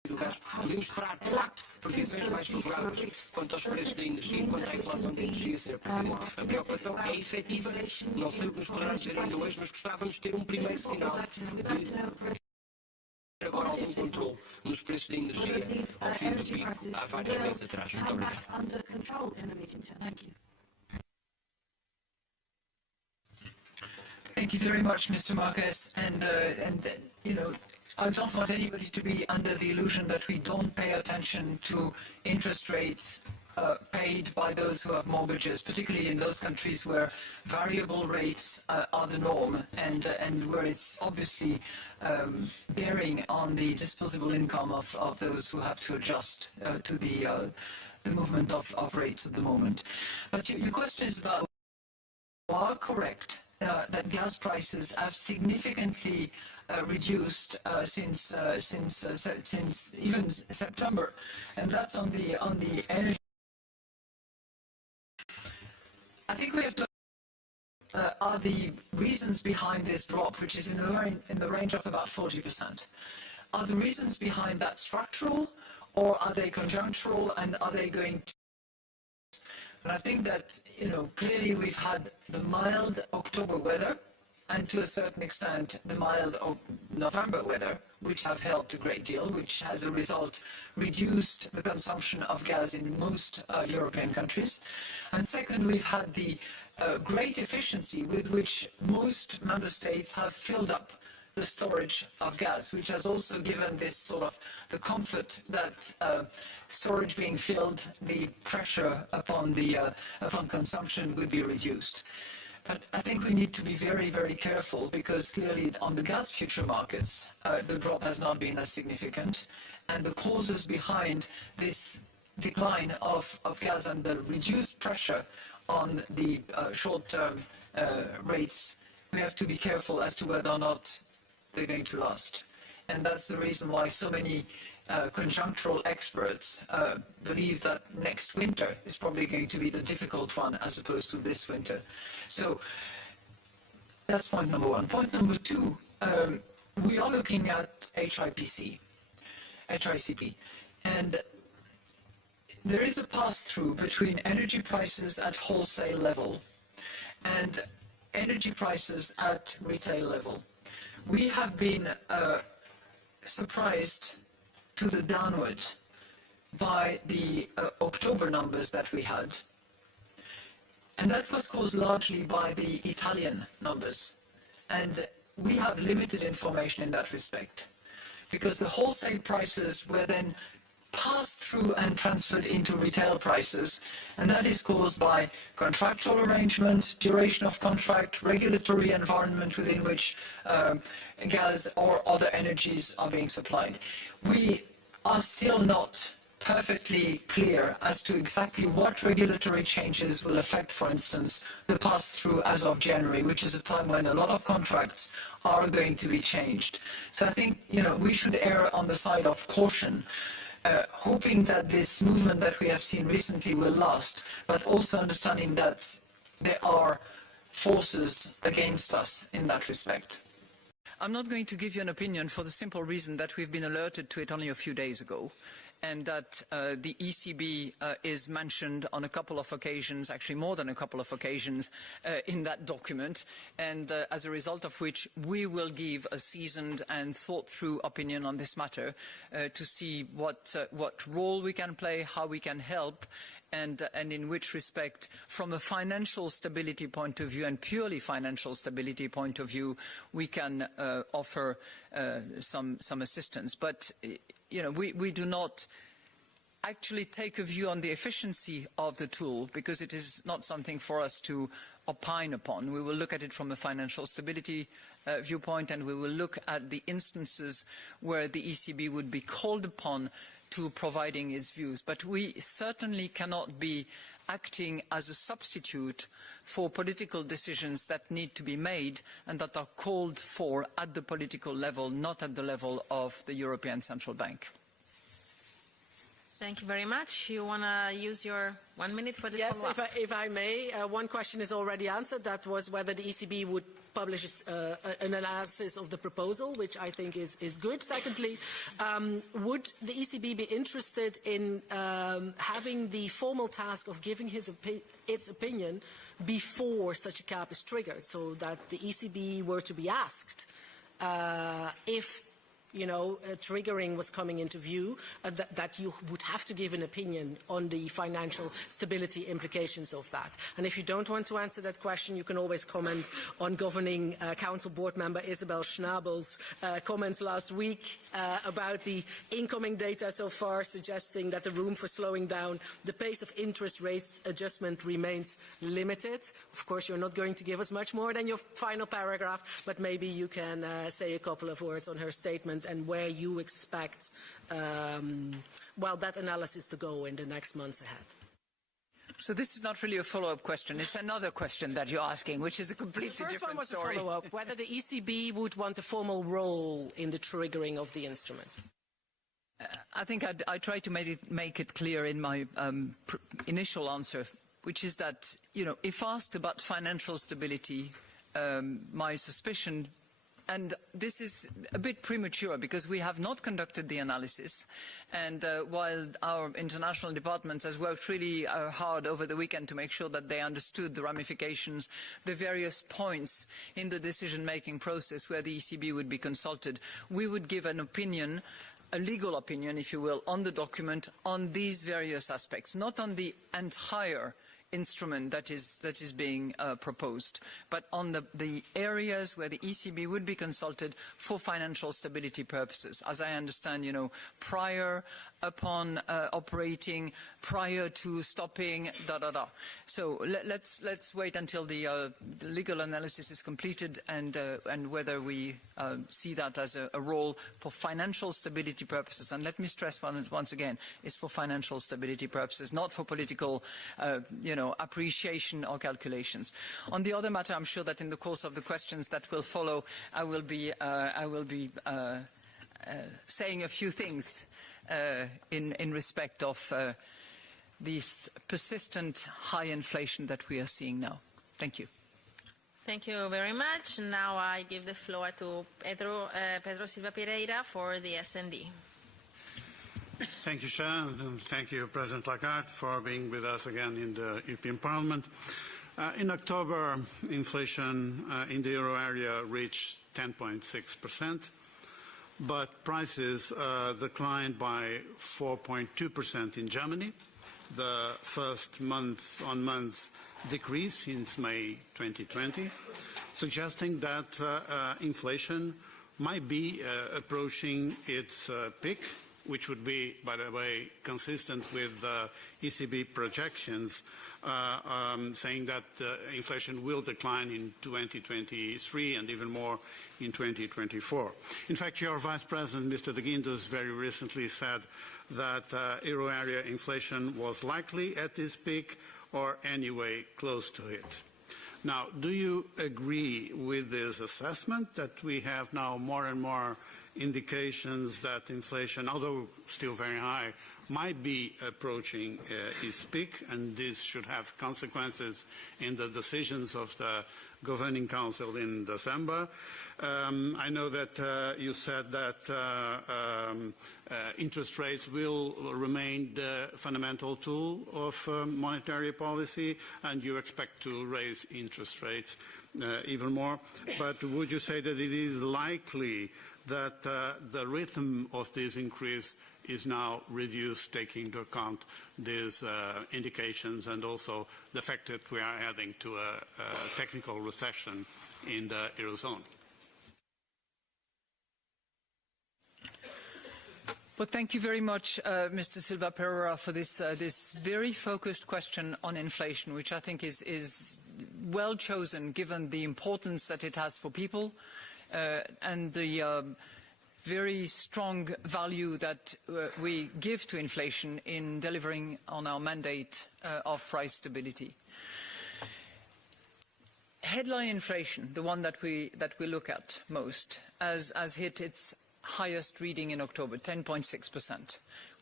do gás, podemos esperar de facto previsões mais favoráveis quanto aos preços da energia, quanto à inflação da energia, Sr. Presidente. A preocupação é efetiva, não sei o que nos poderá dizer ainda hoje, mas gostávamos de ter um primeiro sinal de agora algum controle nos preços da energia ao fim do pico há vários meses atrás. Muito obrigado. Thank you very much, Mr. Marquez. And you know, I don't want anybody to be under the illusion that we don't pay attention to interest rates paid by those who have mortgages, particularly in those countries where variable rates are the norm and where it's obviously bearing on the disposable income of those who have to adjust to the movement of rates at the moment. But your question is about, you are correct that gas prices have significantly reduced since even September, and that's on the energy. I think we have to are the reasons behind this drop, which is in the range of about 40%. Are the reasons behind that structural, or are they conjunctural, and are they going to? And I think that, you know, clearly we've had the mild October weather, and to a certain extent the mild November weather, which have helped a great deal, which as a result reduced the consumption of gas in most European countries. And second, we've had the great efficiency with which most member states have filled up the storage of gas, which has also given this sort of the comfort that storage being filled, the pressure upon consumption would be reduced. But I think we need to be very, very careful, because clearly on the gas future markets, the drop has not been as significant, and the causes behind this decline of gas and the reduced pressure on the short-term rates, we have to be careful as to whether or not they're going to last. And that's the reason why so many conjunctural experts believe that next winter is probably going to be the difficult one as opposed to this winter. So that's point number one. Point number two, we are looking at HICP, and there is a pass-through between energy prices at wholesale level and energy prices at retail level. We have been surprised to the downward by the October numbers that we had. And that was caused largely by the Italian numbers. And we have limited information in that respect, because the wholesale prices were then passed through and transferred into retail prices, and that is caused by contractual arrangement, duration of contract, regulatory environment within which gas or other energies are being supplied. We are still not perfectly clear as to exactly what regulatory changes will affect, for instance, the pass-through as of January, which is a time when a lot of contracts are going to be changed. So I think, you know, we should err on the side of caution, hoping that this movement that we have seen recently will last, but also understanding that there are forces against us in that respect. I'm not going to give you an opinion for the simple reason that we've been alerted to it only a few days ago, and that the ECB is mentioned on a couple of occasions, actually more than a couple of occasions, in that document, and as a result of which we will give a seasoned and thought-through opinion on this matter to see what role we can play, how we can help, and in which respect, from a financial stability point of view and purely financial stability point of view, we can offer some assistance. But you know, we do not actually take a view on the efficiency of the tool, because it is not something for us to opine upon. We will look at it from a financial stability viewpoint, and we will look at the instances where the ECB would be called upon to providing its views. But we certainly cannot be acting as a substitute for political decisions that need to be made and that are called for at the political level, not at the level of the European Central Bank. Thank you very much. You want to use your 1 minute for the follow-up? Yes, if I may. One question is already answered. That was whether the ECB would publish an analysis of the proposal, which I think is good. Secondly, would the ECB be interested in having the formal task of giving its opinion before such a cap is triggered, so that the ECB were to be asked if triggering was coming into view, that you would have to give an opinion on the financial stability implications of that. And if you don't want to answer that question, you can always comment on Governing Council Board member Isabel Schnabel's comments last week about the incoming data so far, suggesting that the room for slowing down the pace of interest rates adjustment remains limited. Of course, you're not going to give us much more than your final paragraph, but maybe you can say a couple of words on her statement and where you expect that analysis to go in the next months ahead. So this is not really a follow-up question. It's another question that you're asking, which is a completely different story. The first one was a follow-up, whether the ECB would want a formal role in the triggering of the instrument. I think I tried to make it clear in my initial answer, which is that, if asked about financial stability, my suspicion, and this is a bit premature because we have not conducted the analysis, and while our international department has worked really hard over the weekend to make sure that they understood the ramifications, the various points in the decision-making process where the ECB would be consulted, we would give an opinion, a legal opinion, if you will, on the document on these various aspects, not on the entire instrument that is being proposed, but on the areas where the ECB would be consulted for financial stability purposes. As I understand, prior, upon operating, prior to stopping, So let's wait until the legal analysis is completed and whether we see that as a role for financial stability purposes. And let me stress once again, it's for financial stability purposes, not for political, appreciation or calculations. On the other matter, I'm sure that in the course of the questions that will follow, I will be saying a few things in respect of this persistent high inflation that we are seeing now. Thank you. Thank you very much. Now I give the floor to Pedro Silva Pereira for the S&D. Thank you, Chair, and thank you, President Lagarde, for being with us again in the European Parliament. In October, inflation in the euro area reached 10.6%, but prices declined by 4.2% in Germany, the first month-on-month decrease since May 2020, suggesting that inflation might be approaching its peak, which would be, by the way, consistent with ECB projections, saying that inflation will decline in 2023 and even more in 2024. In fact, your Vice President, Mr. de Guindos, very recently said that euro area inflation was likely at this peak or anyway close to it. Now, do you agree with this assessment that we have now more and more indications that inflation, although still very high, might be approaching its peak, and this should have consequences in the decisions of the Governing Council in December? I know that you said that interest rates will remain the fundamental tool of monetary policy, and you expect to raise interest rates even more. But would you say that it is likely that the rhythm of this increase is now reduced, taking into account these indications and also the fact that we are heading to a technical recession in the Eurozone? Well, thank you very much, Mr. Silva Pereira, for this very focused question on inflation, which I think is well chosen given the importance that it has for people and the very strong value that we give to inflation in delivering on our mandate of price stability. Headline inflation, the one that we look at most, has hit its highest reading in October, 10.6%.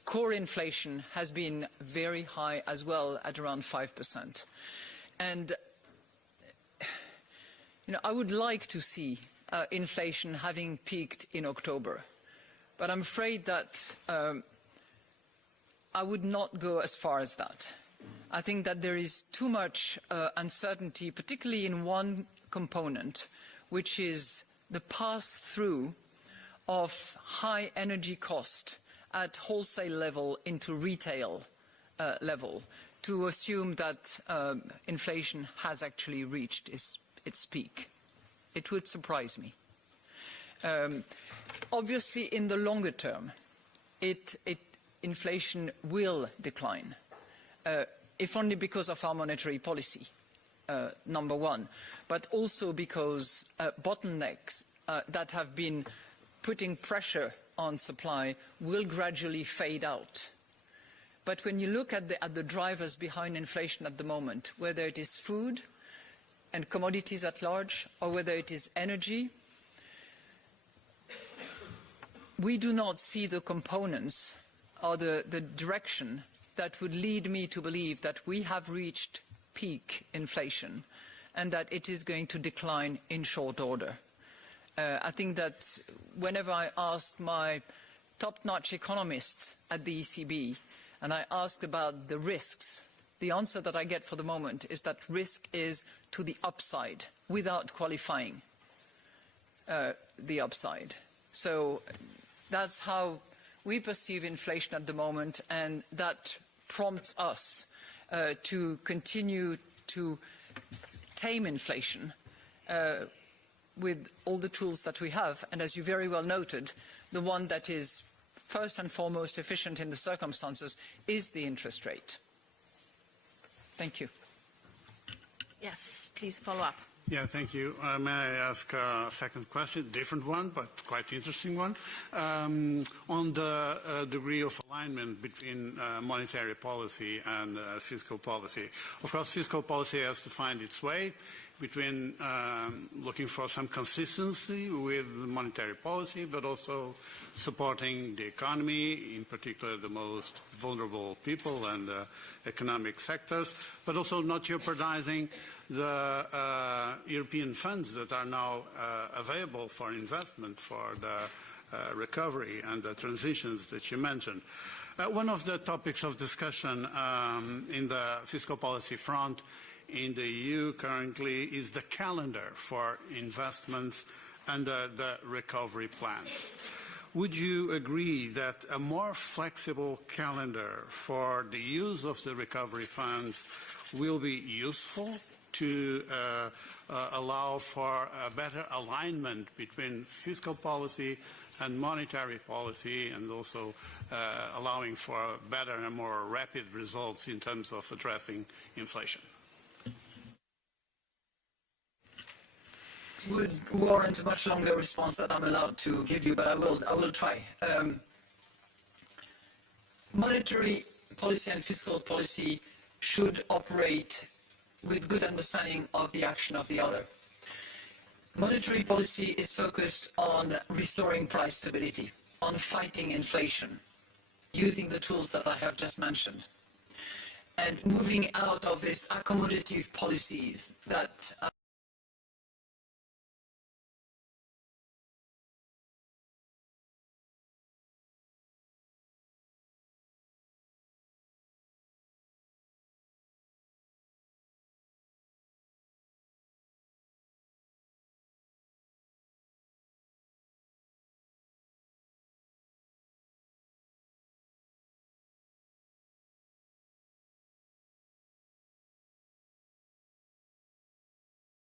core inflation has been very high as well, at around 5%. And I would like to see inflation having peaked in October, but I'm afraid that I would not go as far as that. I think that there is too much uncertainty, particularly in one component, which is the pass-through of high energy cost at wholesale level into retail level, to assume that inflation has actually reached its peak. It would surprise me. Obviously, in the longer term, inflation will decline, if only because of our monetary policy, number one, but also because bottlenecks that have been putting pressure on supply will gradually fade out. But when you look at the drivers behind inflation at the moment, whether it is food and commodities at large, or whether it is energy, we do not see the components or the direction that would lead me to believe that we have reached peak inflation and that it is going to decline in short order. I think that whenever I ask my top-notch economists at the ECB and I ask about the risks, the answer that I get for the moment is that risk is to the upside, without qualifying the upside. So that's how we perceive inflation at the moment, and that prompts us to continue to tame inflation with all the tools that we have. And as you very well noted, the one that is first and foremost efficient in the circumstances is the interest rate. Thank you. Yes, please follow up. Yeah, thank you. May I ask a second question, different one, but quite interesting one, on the degree of alignment between monetary policy and fiscal policy. Of course, fiscal policy has to find its way between looking for some consistency with monetary policy, but also supporting the economy, in particular the most vulnerable people and economic sectors, but also not jeopardizing the European funds that are now available for investment for the recovery and the transitions that you mentioned. One of the topics of discussion in the fiscal policy front in the EU currently is the calendar for investments under the recovery plans. Would you agree that a more flexible calendar for the use of the recovery funds will be useful to allow for a better alignment between fiscal policy and monetary policy, and also allowing for better and more rapid results in terms of addressing inflation? Would warrant a much longer response that I'm allowed to give you, but I will try. Monetary policy and fiscal policy should operate with good understanding of the action of the other. Monetary policy is focused on restoring price stability, on fighting inflation, using the tools that I have just mentioned, and moving out of these accommodative policies that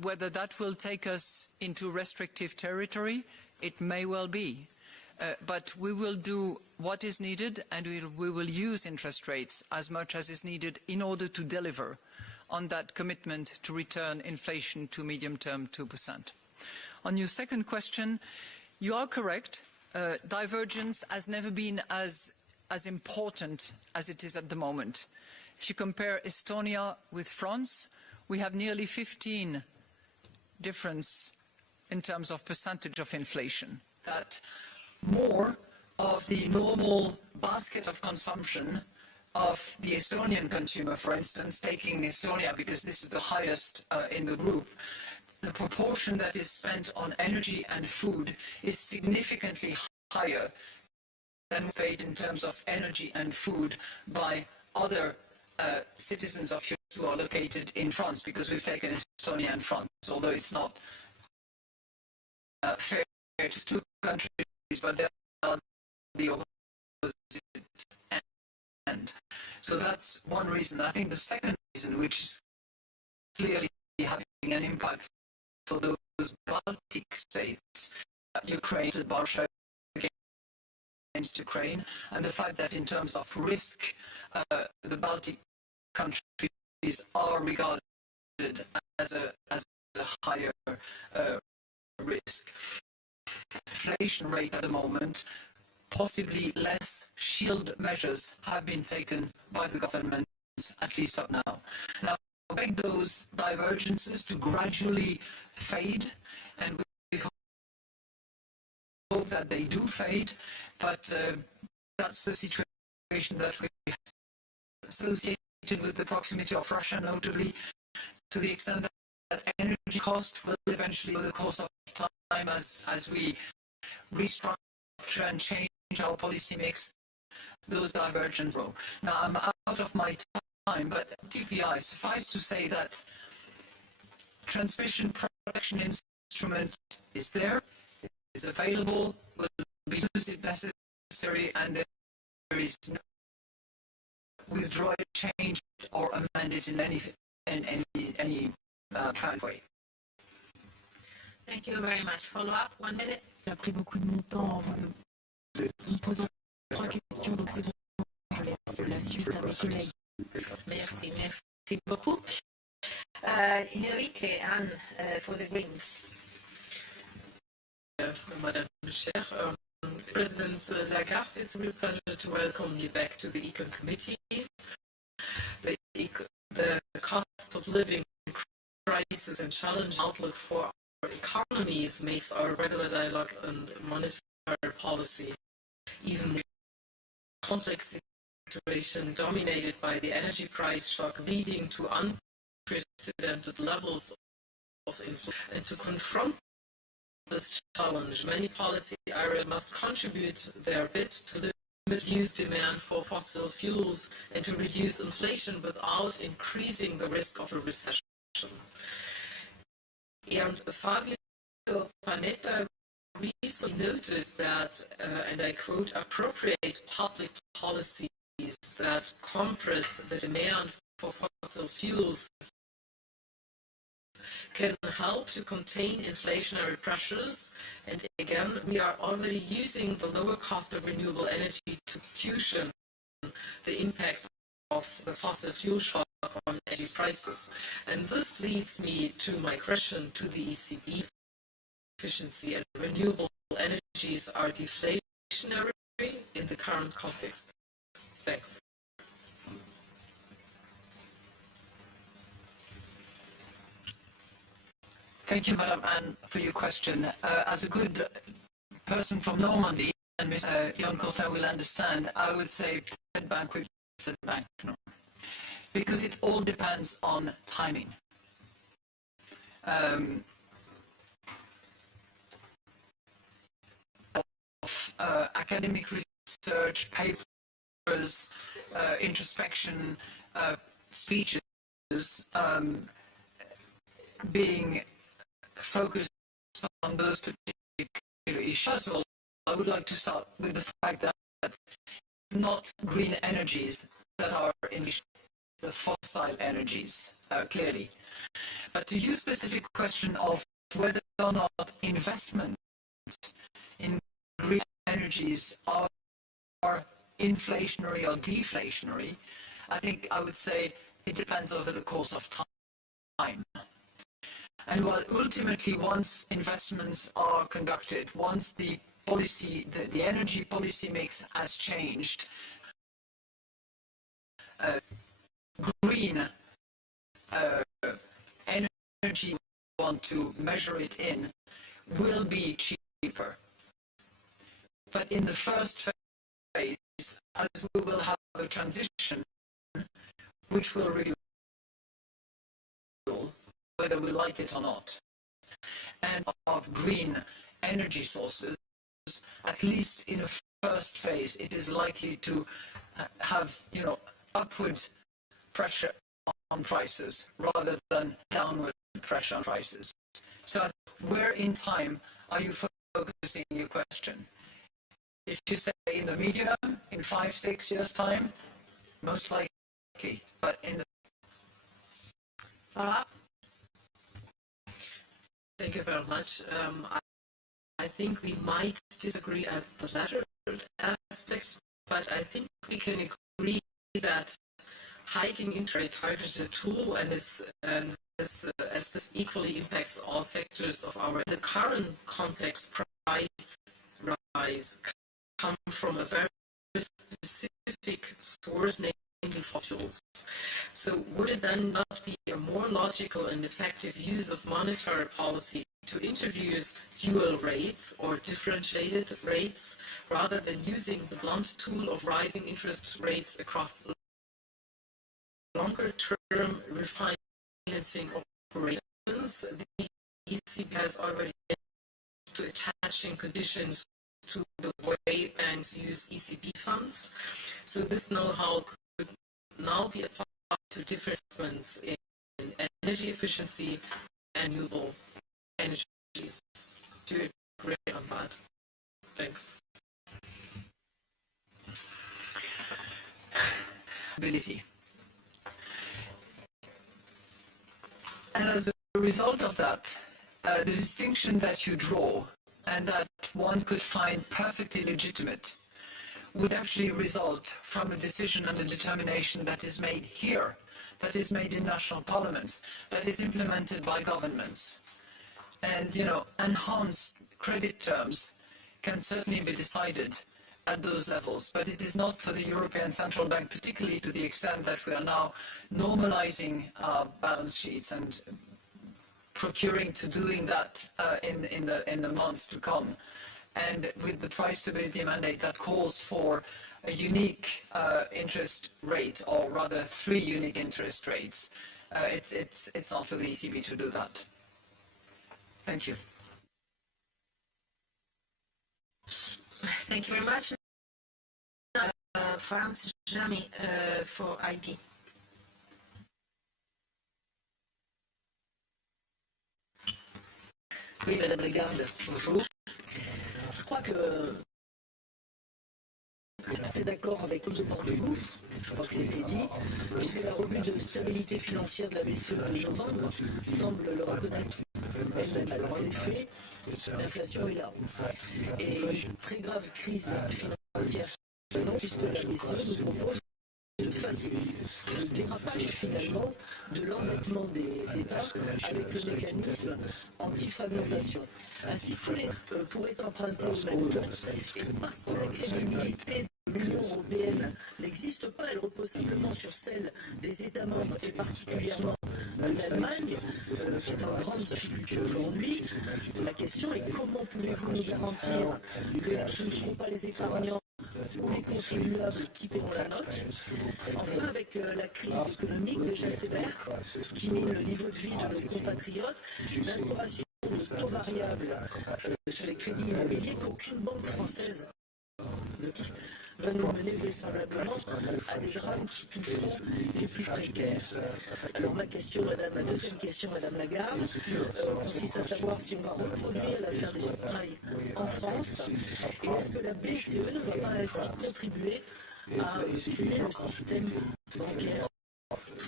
whether that will take us into restrictive territory, it may well be. But we will do what is needed, and we will use interest rates as much as is needed in order to deliver on that commitment to return inflation to medium-term 2%. On your second question, you are correct. Divergence has never been as important as it is at the moment. If you compare Estonia with France, we have nearly 15 difference in terms of percentage of inflation. That more of the normal basket of consumption of the Estonian consumer, for instance, taking Estonia because this is the highest in the group, the proportion that is spent on energy and food is significantly higher than paid in terms of energy and food by other citizens of Europe who are located in France, because we've taken Estonia and France, although it's not fair to two countries, but they are the opposite end. So that's one reason. I think the second reason, which is clearly having an impact for those Baltic states, Ukraine, Russia against Ukraine, and the fact that in terms of risk, the Baltic countries are regarded as a higher risk. Inflation rate at the moment, possibly less shield measures have been taken by the governments, at least up now. Now, we expect those divergences to gradually fade, and we hope that they do fade, but that's the situation that we have associated with the proximity of Russia, notably to the extent that energy cost will eventually, over the course of time, as we restructure and change our policy mix, those divergences grow. Now, I'm out of my time, but TPI, suffice to say that transmission protection instrument is there, is available, will be used if necessary, and there is no withdraw it, change it, or amend it in any kind of way. Thank you very much. Follow up, 1 minute. J'ai pris beaucoup de mon temps en vous posant 3 questions, donc c'est bon, je laisse la suite à mes collègues. Merci beaucoup. Enrique Anne for the Greens. Madam Chair, President Lagarde, it's a real pleasure to welcome you back to the ECON Committee. The cost of living crisis and challenge outlook for our economies makes our regular dialogue and monetary policy even more complex situation dominated by the energy price shock leading to unprecedented levels of inflation. And to confront this challenge, many policy areas must contribute their bit to limit use demand for fossil fuels and to reduce inflation without increasing the risk of a recession. And Fabio Panetta recently noted that, and I quote, appropriate public policies that compress the demand for fossil fuels can help to contain inflationary pressures. And again, we are already using the lower cost of renewable energy to cushion the impact of the fossil fuel shock on energy prices. And this leads me to my question to the ECB. Efficiency and renewable energies are deflationary in the current context. Thanks. Thank you, Madam Anne, for your question. As a good person from Normandy, and Mr. Jan Courtin will understand, I would say Fed Bank with Fed Bank, no. Because it all depends on timing. Academic research, papers, introspection, speeches being focused on those particular issues. First of all, I would like to start with the fact that it's not green energies that are in the fossil energies, clearly. But to your specific question of whether or not investment in green energies are inflationary or deflationary, I think I would say it depends over the course of time. And while ultimately once investments are conducted, once the policy, the energy policy mix has changed, green energy we want to measure it in will be cheaper. But in the first phase, as we will have a transition which will reduce whether we like it or not, and of green energy sources, at least in a first phase, it is likely to have, upward pressure on prices rather than downward pressure on prices. So where in time are you focusing your question? If you say in the medium, in 5-6 years' time, most likely, but in the... Thank you very much. I think we might disagree at the latter aspects, but I think we can agree that hiking interest rate targets a tool, and as this equally impacts all sectors of the current context, price rise come from a very specific source, namely fossil fuels. So would it then not be a more logical and effective use of monetary policy to introduce dual rates or differentiated rates rather than using the blunt tool of rising interest rates across longer-term refinancing operations? The ECB has already to attaching conditions to the way banks use ECB funds. So this know-how could now be applied to different investments in energy efficiency and renewable energies. Do you agree on that? Thanks. Ability. And as a result of that, the distinction that you draw and that one could find perfectly legitimate would actually result from a decision and a determination that is made here, that is made in national parliaments, that is implemented by governments. And, enhanced credit terms can certainly be decided at those levels, but it is not for the European Central Bank, particularly to the extent that we are now normalizing our balance sheets and procuring to doing that in the months to come. And with the price stability mandate that calls for a unique interest rate, or rather 3 unique interest rates, it's not for the ECB to do that. Thank you. Thank you very much. France Jamy for ID. Oui, Madame Lagarde, bonjour. Je crois que tout est d'accord avec nous au bord du gouffre, je crois que c'était dit, puisque la revue de stabilité financière de la BCE de novembre semble le reconnaître elle-même. Alors en effet, l'inflation est là. Et une très grave crise financière, puisque la BCE nous propose de faciliter le dérapage finalement de l'endettement des États avec le mécanisme anti-fragmentation. Ainsi, tous les pourraient emprunter au même temps. Et parce que la crédibilité de l'Union européenne n'existe pas, elle repose simplement sur celle des États membres et particulièrement l'Allemagne, qui est en grande difficulté aujourd'hui. La question est comment pouvez-vous nous garantir que ce ne seront pas les épargnants ou les contribuables qui paieront la note. Enfin, avec la crise économique déjà sévère qui mine le niveau de vie de nos compatriotes, l'instauration de taux variables sur les crédits immobiliers qu'aucune banque française va nous mener vraisemblablement à des drames qui toucheront les plus précaires. Alors ma deuxième question, Madame Lagarde, consiste à savoir si on va reproduire l'affaire des subprimes en France, et est-ce que la BCE ne va pas ainsi contribuer à tuer le système bancaire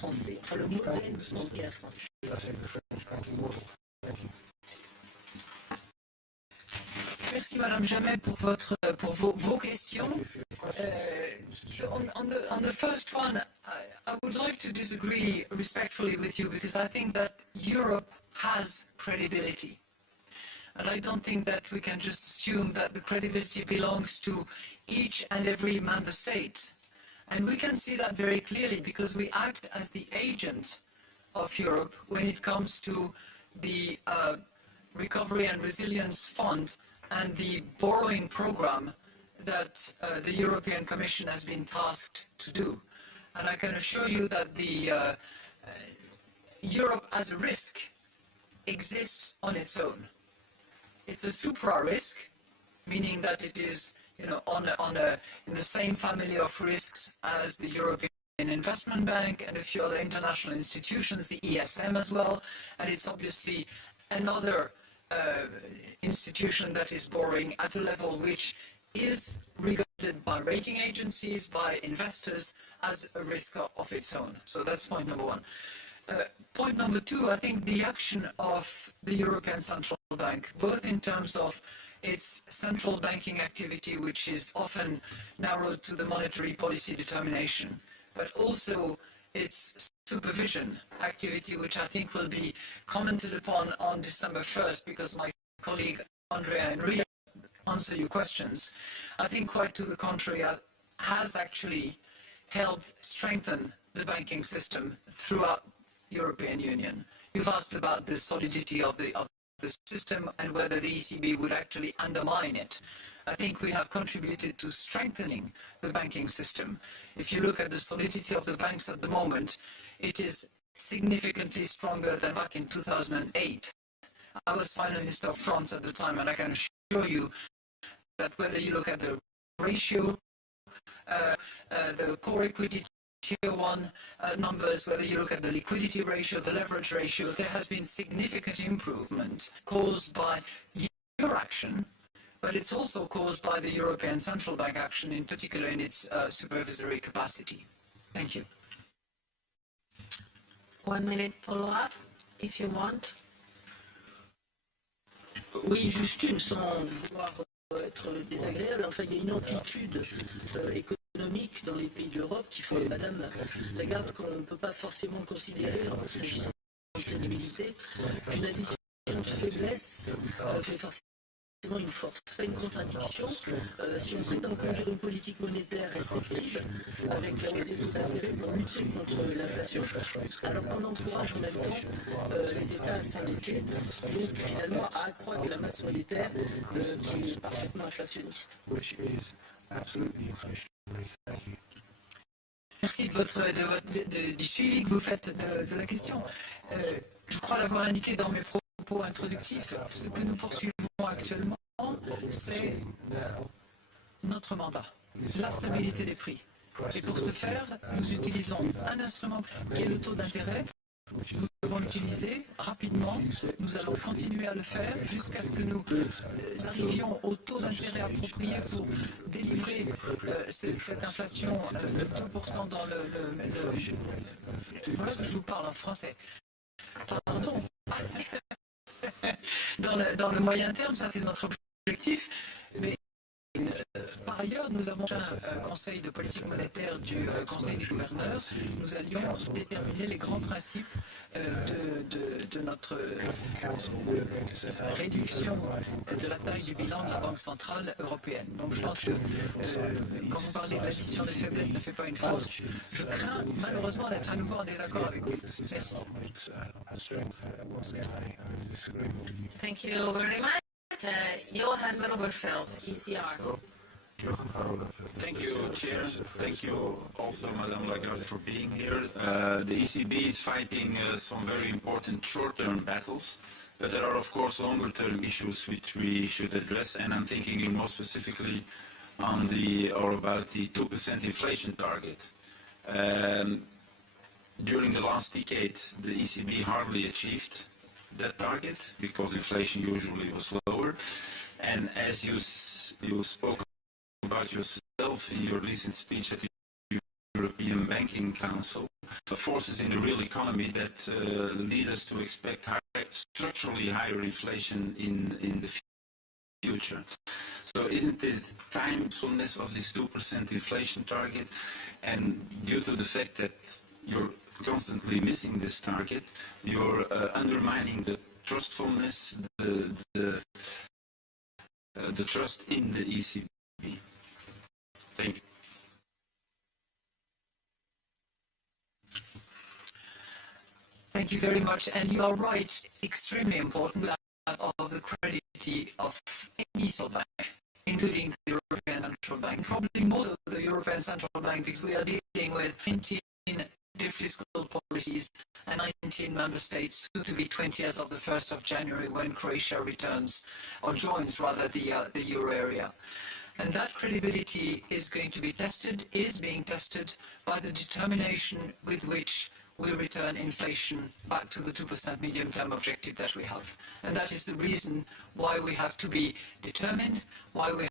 français, enfin le modèle bancaire français. Merci Madame Jamet pour vos questions. So on the first one, I would like to disagree respectfully with you because I think that Europe has credibility. And I don't think that we can just assume that the credibility belongs to each and every member state. And we can see that very clearly because we act as the agent of Europe when it comes to the Recovery and Resilience Fund and the borrowing program that the European Commission has been tasked to do. And I can assure you that the Europe as a risk exists on its own. It's a supra-risk, meaning that it is, in the same family of risks as the European Investment Bank and a few other international institutions, the ESM as well, and it's obviously another institution that is borrowing at a level which is regarded by rating agencies, by investors, as a risk of its own. So that's point number one. Point number two, I think the action of the European Central Bank, both in terms of its central banking activity, which is often narrowed to the monetary policy determination, but also its supervision activity, which I think will be commented upon on December 1st, because my colleague Andrea and Ria answer your questions. I think quite to the contrary, has actually helped strengthen the banking system throughout the European Union. You've asked about the solidity of the system and whether the ECB would actually undermine it. I think we have contributed to strengthening the banking system. If you look at the solidity of the banks at the moment, it is significantly stronger than back in 2008. I was Finance Minister of France at the time, and I can assure you that whether you look at the ratio, the core equity Tier 1 numbers, whether you look at the liquidity ratio, the leverage ratio, there has been significant improvement caused by your action, but it's also caused by the European Central Bank action, in particular in its supervisory capacity. Thank you. 1 minute follow-up, if you want. Oui, juste une, sans vouloir être désagréable. Enfin, il y a une amplitude économique dans les pays de l'Europe qui fait, Madame Lagarde, qu'on ne peut pas forcément considérer, s'agissant de crédibilité, qu'une addition de faiblesse fait forcément une force. C'est une contradiction. Si on prétend conduire une politique monétaire réceptive avec la hausse des taux d'intérêt pour lutter contre l'inflation, alors qu'on encourage en même temps les États à s'endetter, donc finalement à accroître la masse monétaire qui est parfaitement inflationniste. Merci du suivi que vous faites de la question. Je crois l'avoir indiqué dans mes propos introductifs. Ce que nous poursuivons actuellement, c'est notre mandat, la stabilité des prix. Et pour ce faire, nous utilisons un instrument qui est le taux d'intérêt. Nous devons l'utiliser rapidement. Nous allons continuer à le faire jusqu'à ce que nous arrivions au taux d'intérêt approprié pour délivrer cette inflation de 2% dans voilà que je vous parle en français. Pardon. Dans le moyen terme, ça c'est notre objectif. Mais par ailleurs, nous avons un conseil de politique monétaire du Conseil des gouverneurs. Nous allions déterminer les grands principes de notre réduction de la taille du bilan de la Banque centrale européenne. Donc je pense que quand vous parlez de l'addition des faiblesses ne fait pas une force, je crains malheureusement d'être à nouveau en désaccord avec vous. Merci. Thank you very much. Johan Mervelfeld, ECR. Thank you, Chair. Thank you also, Madame Lagarde, for being here. The ECB is fighting some very important short-term battles, but there are, of course, longer-term issues which we should address, and I'm thinking more specifically on about the 2% inflation target. During the last decade, the ECB hardly achieved that target because inflation usually was lower. And as you spoke about yourself in your recent speech at the European Banking Council, forces in the real economy that lead us to expect structurally higher inflation in the future. So isn't it timefulness of this 2% inflation target, and due to the fact that you're constantly missing this target, you're undermining the trustfulness, the trust in the ECB. Thank you. Thank you very much. And you are right, extremely important of the credibility of any central bank, including the European Central Bank, probably more of the European Central Bank, because we are dealing with 19 fiscal policies and 19 member states, soon to be 20 as of the 1st of January when Croatia returns, or joins rather, the euro area. And that credibility is going to be tested, is being tested by the determination with which we return inflation back to the 2% medium-term objective that we have. And that is the reason why we have to be determined, why we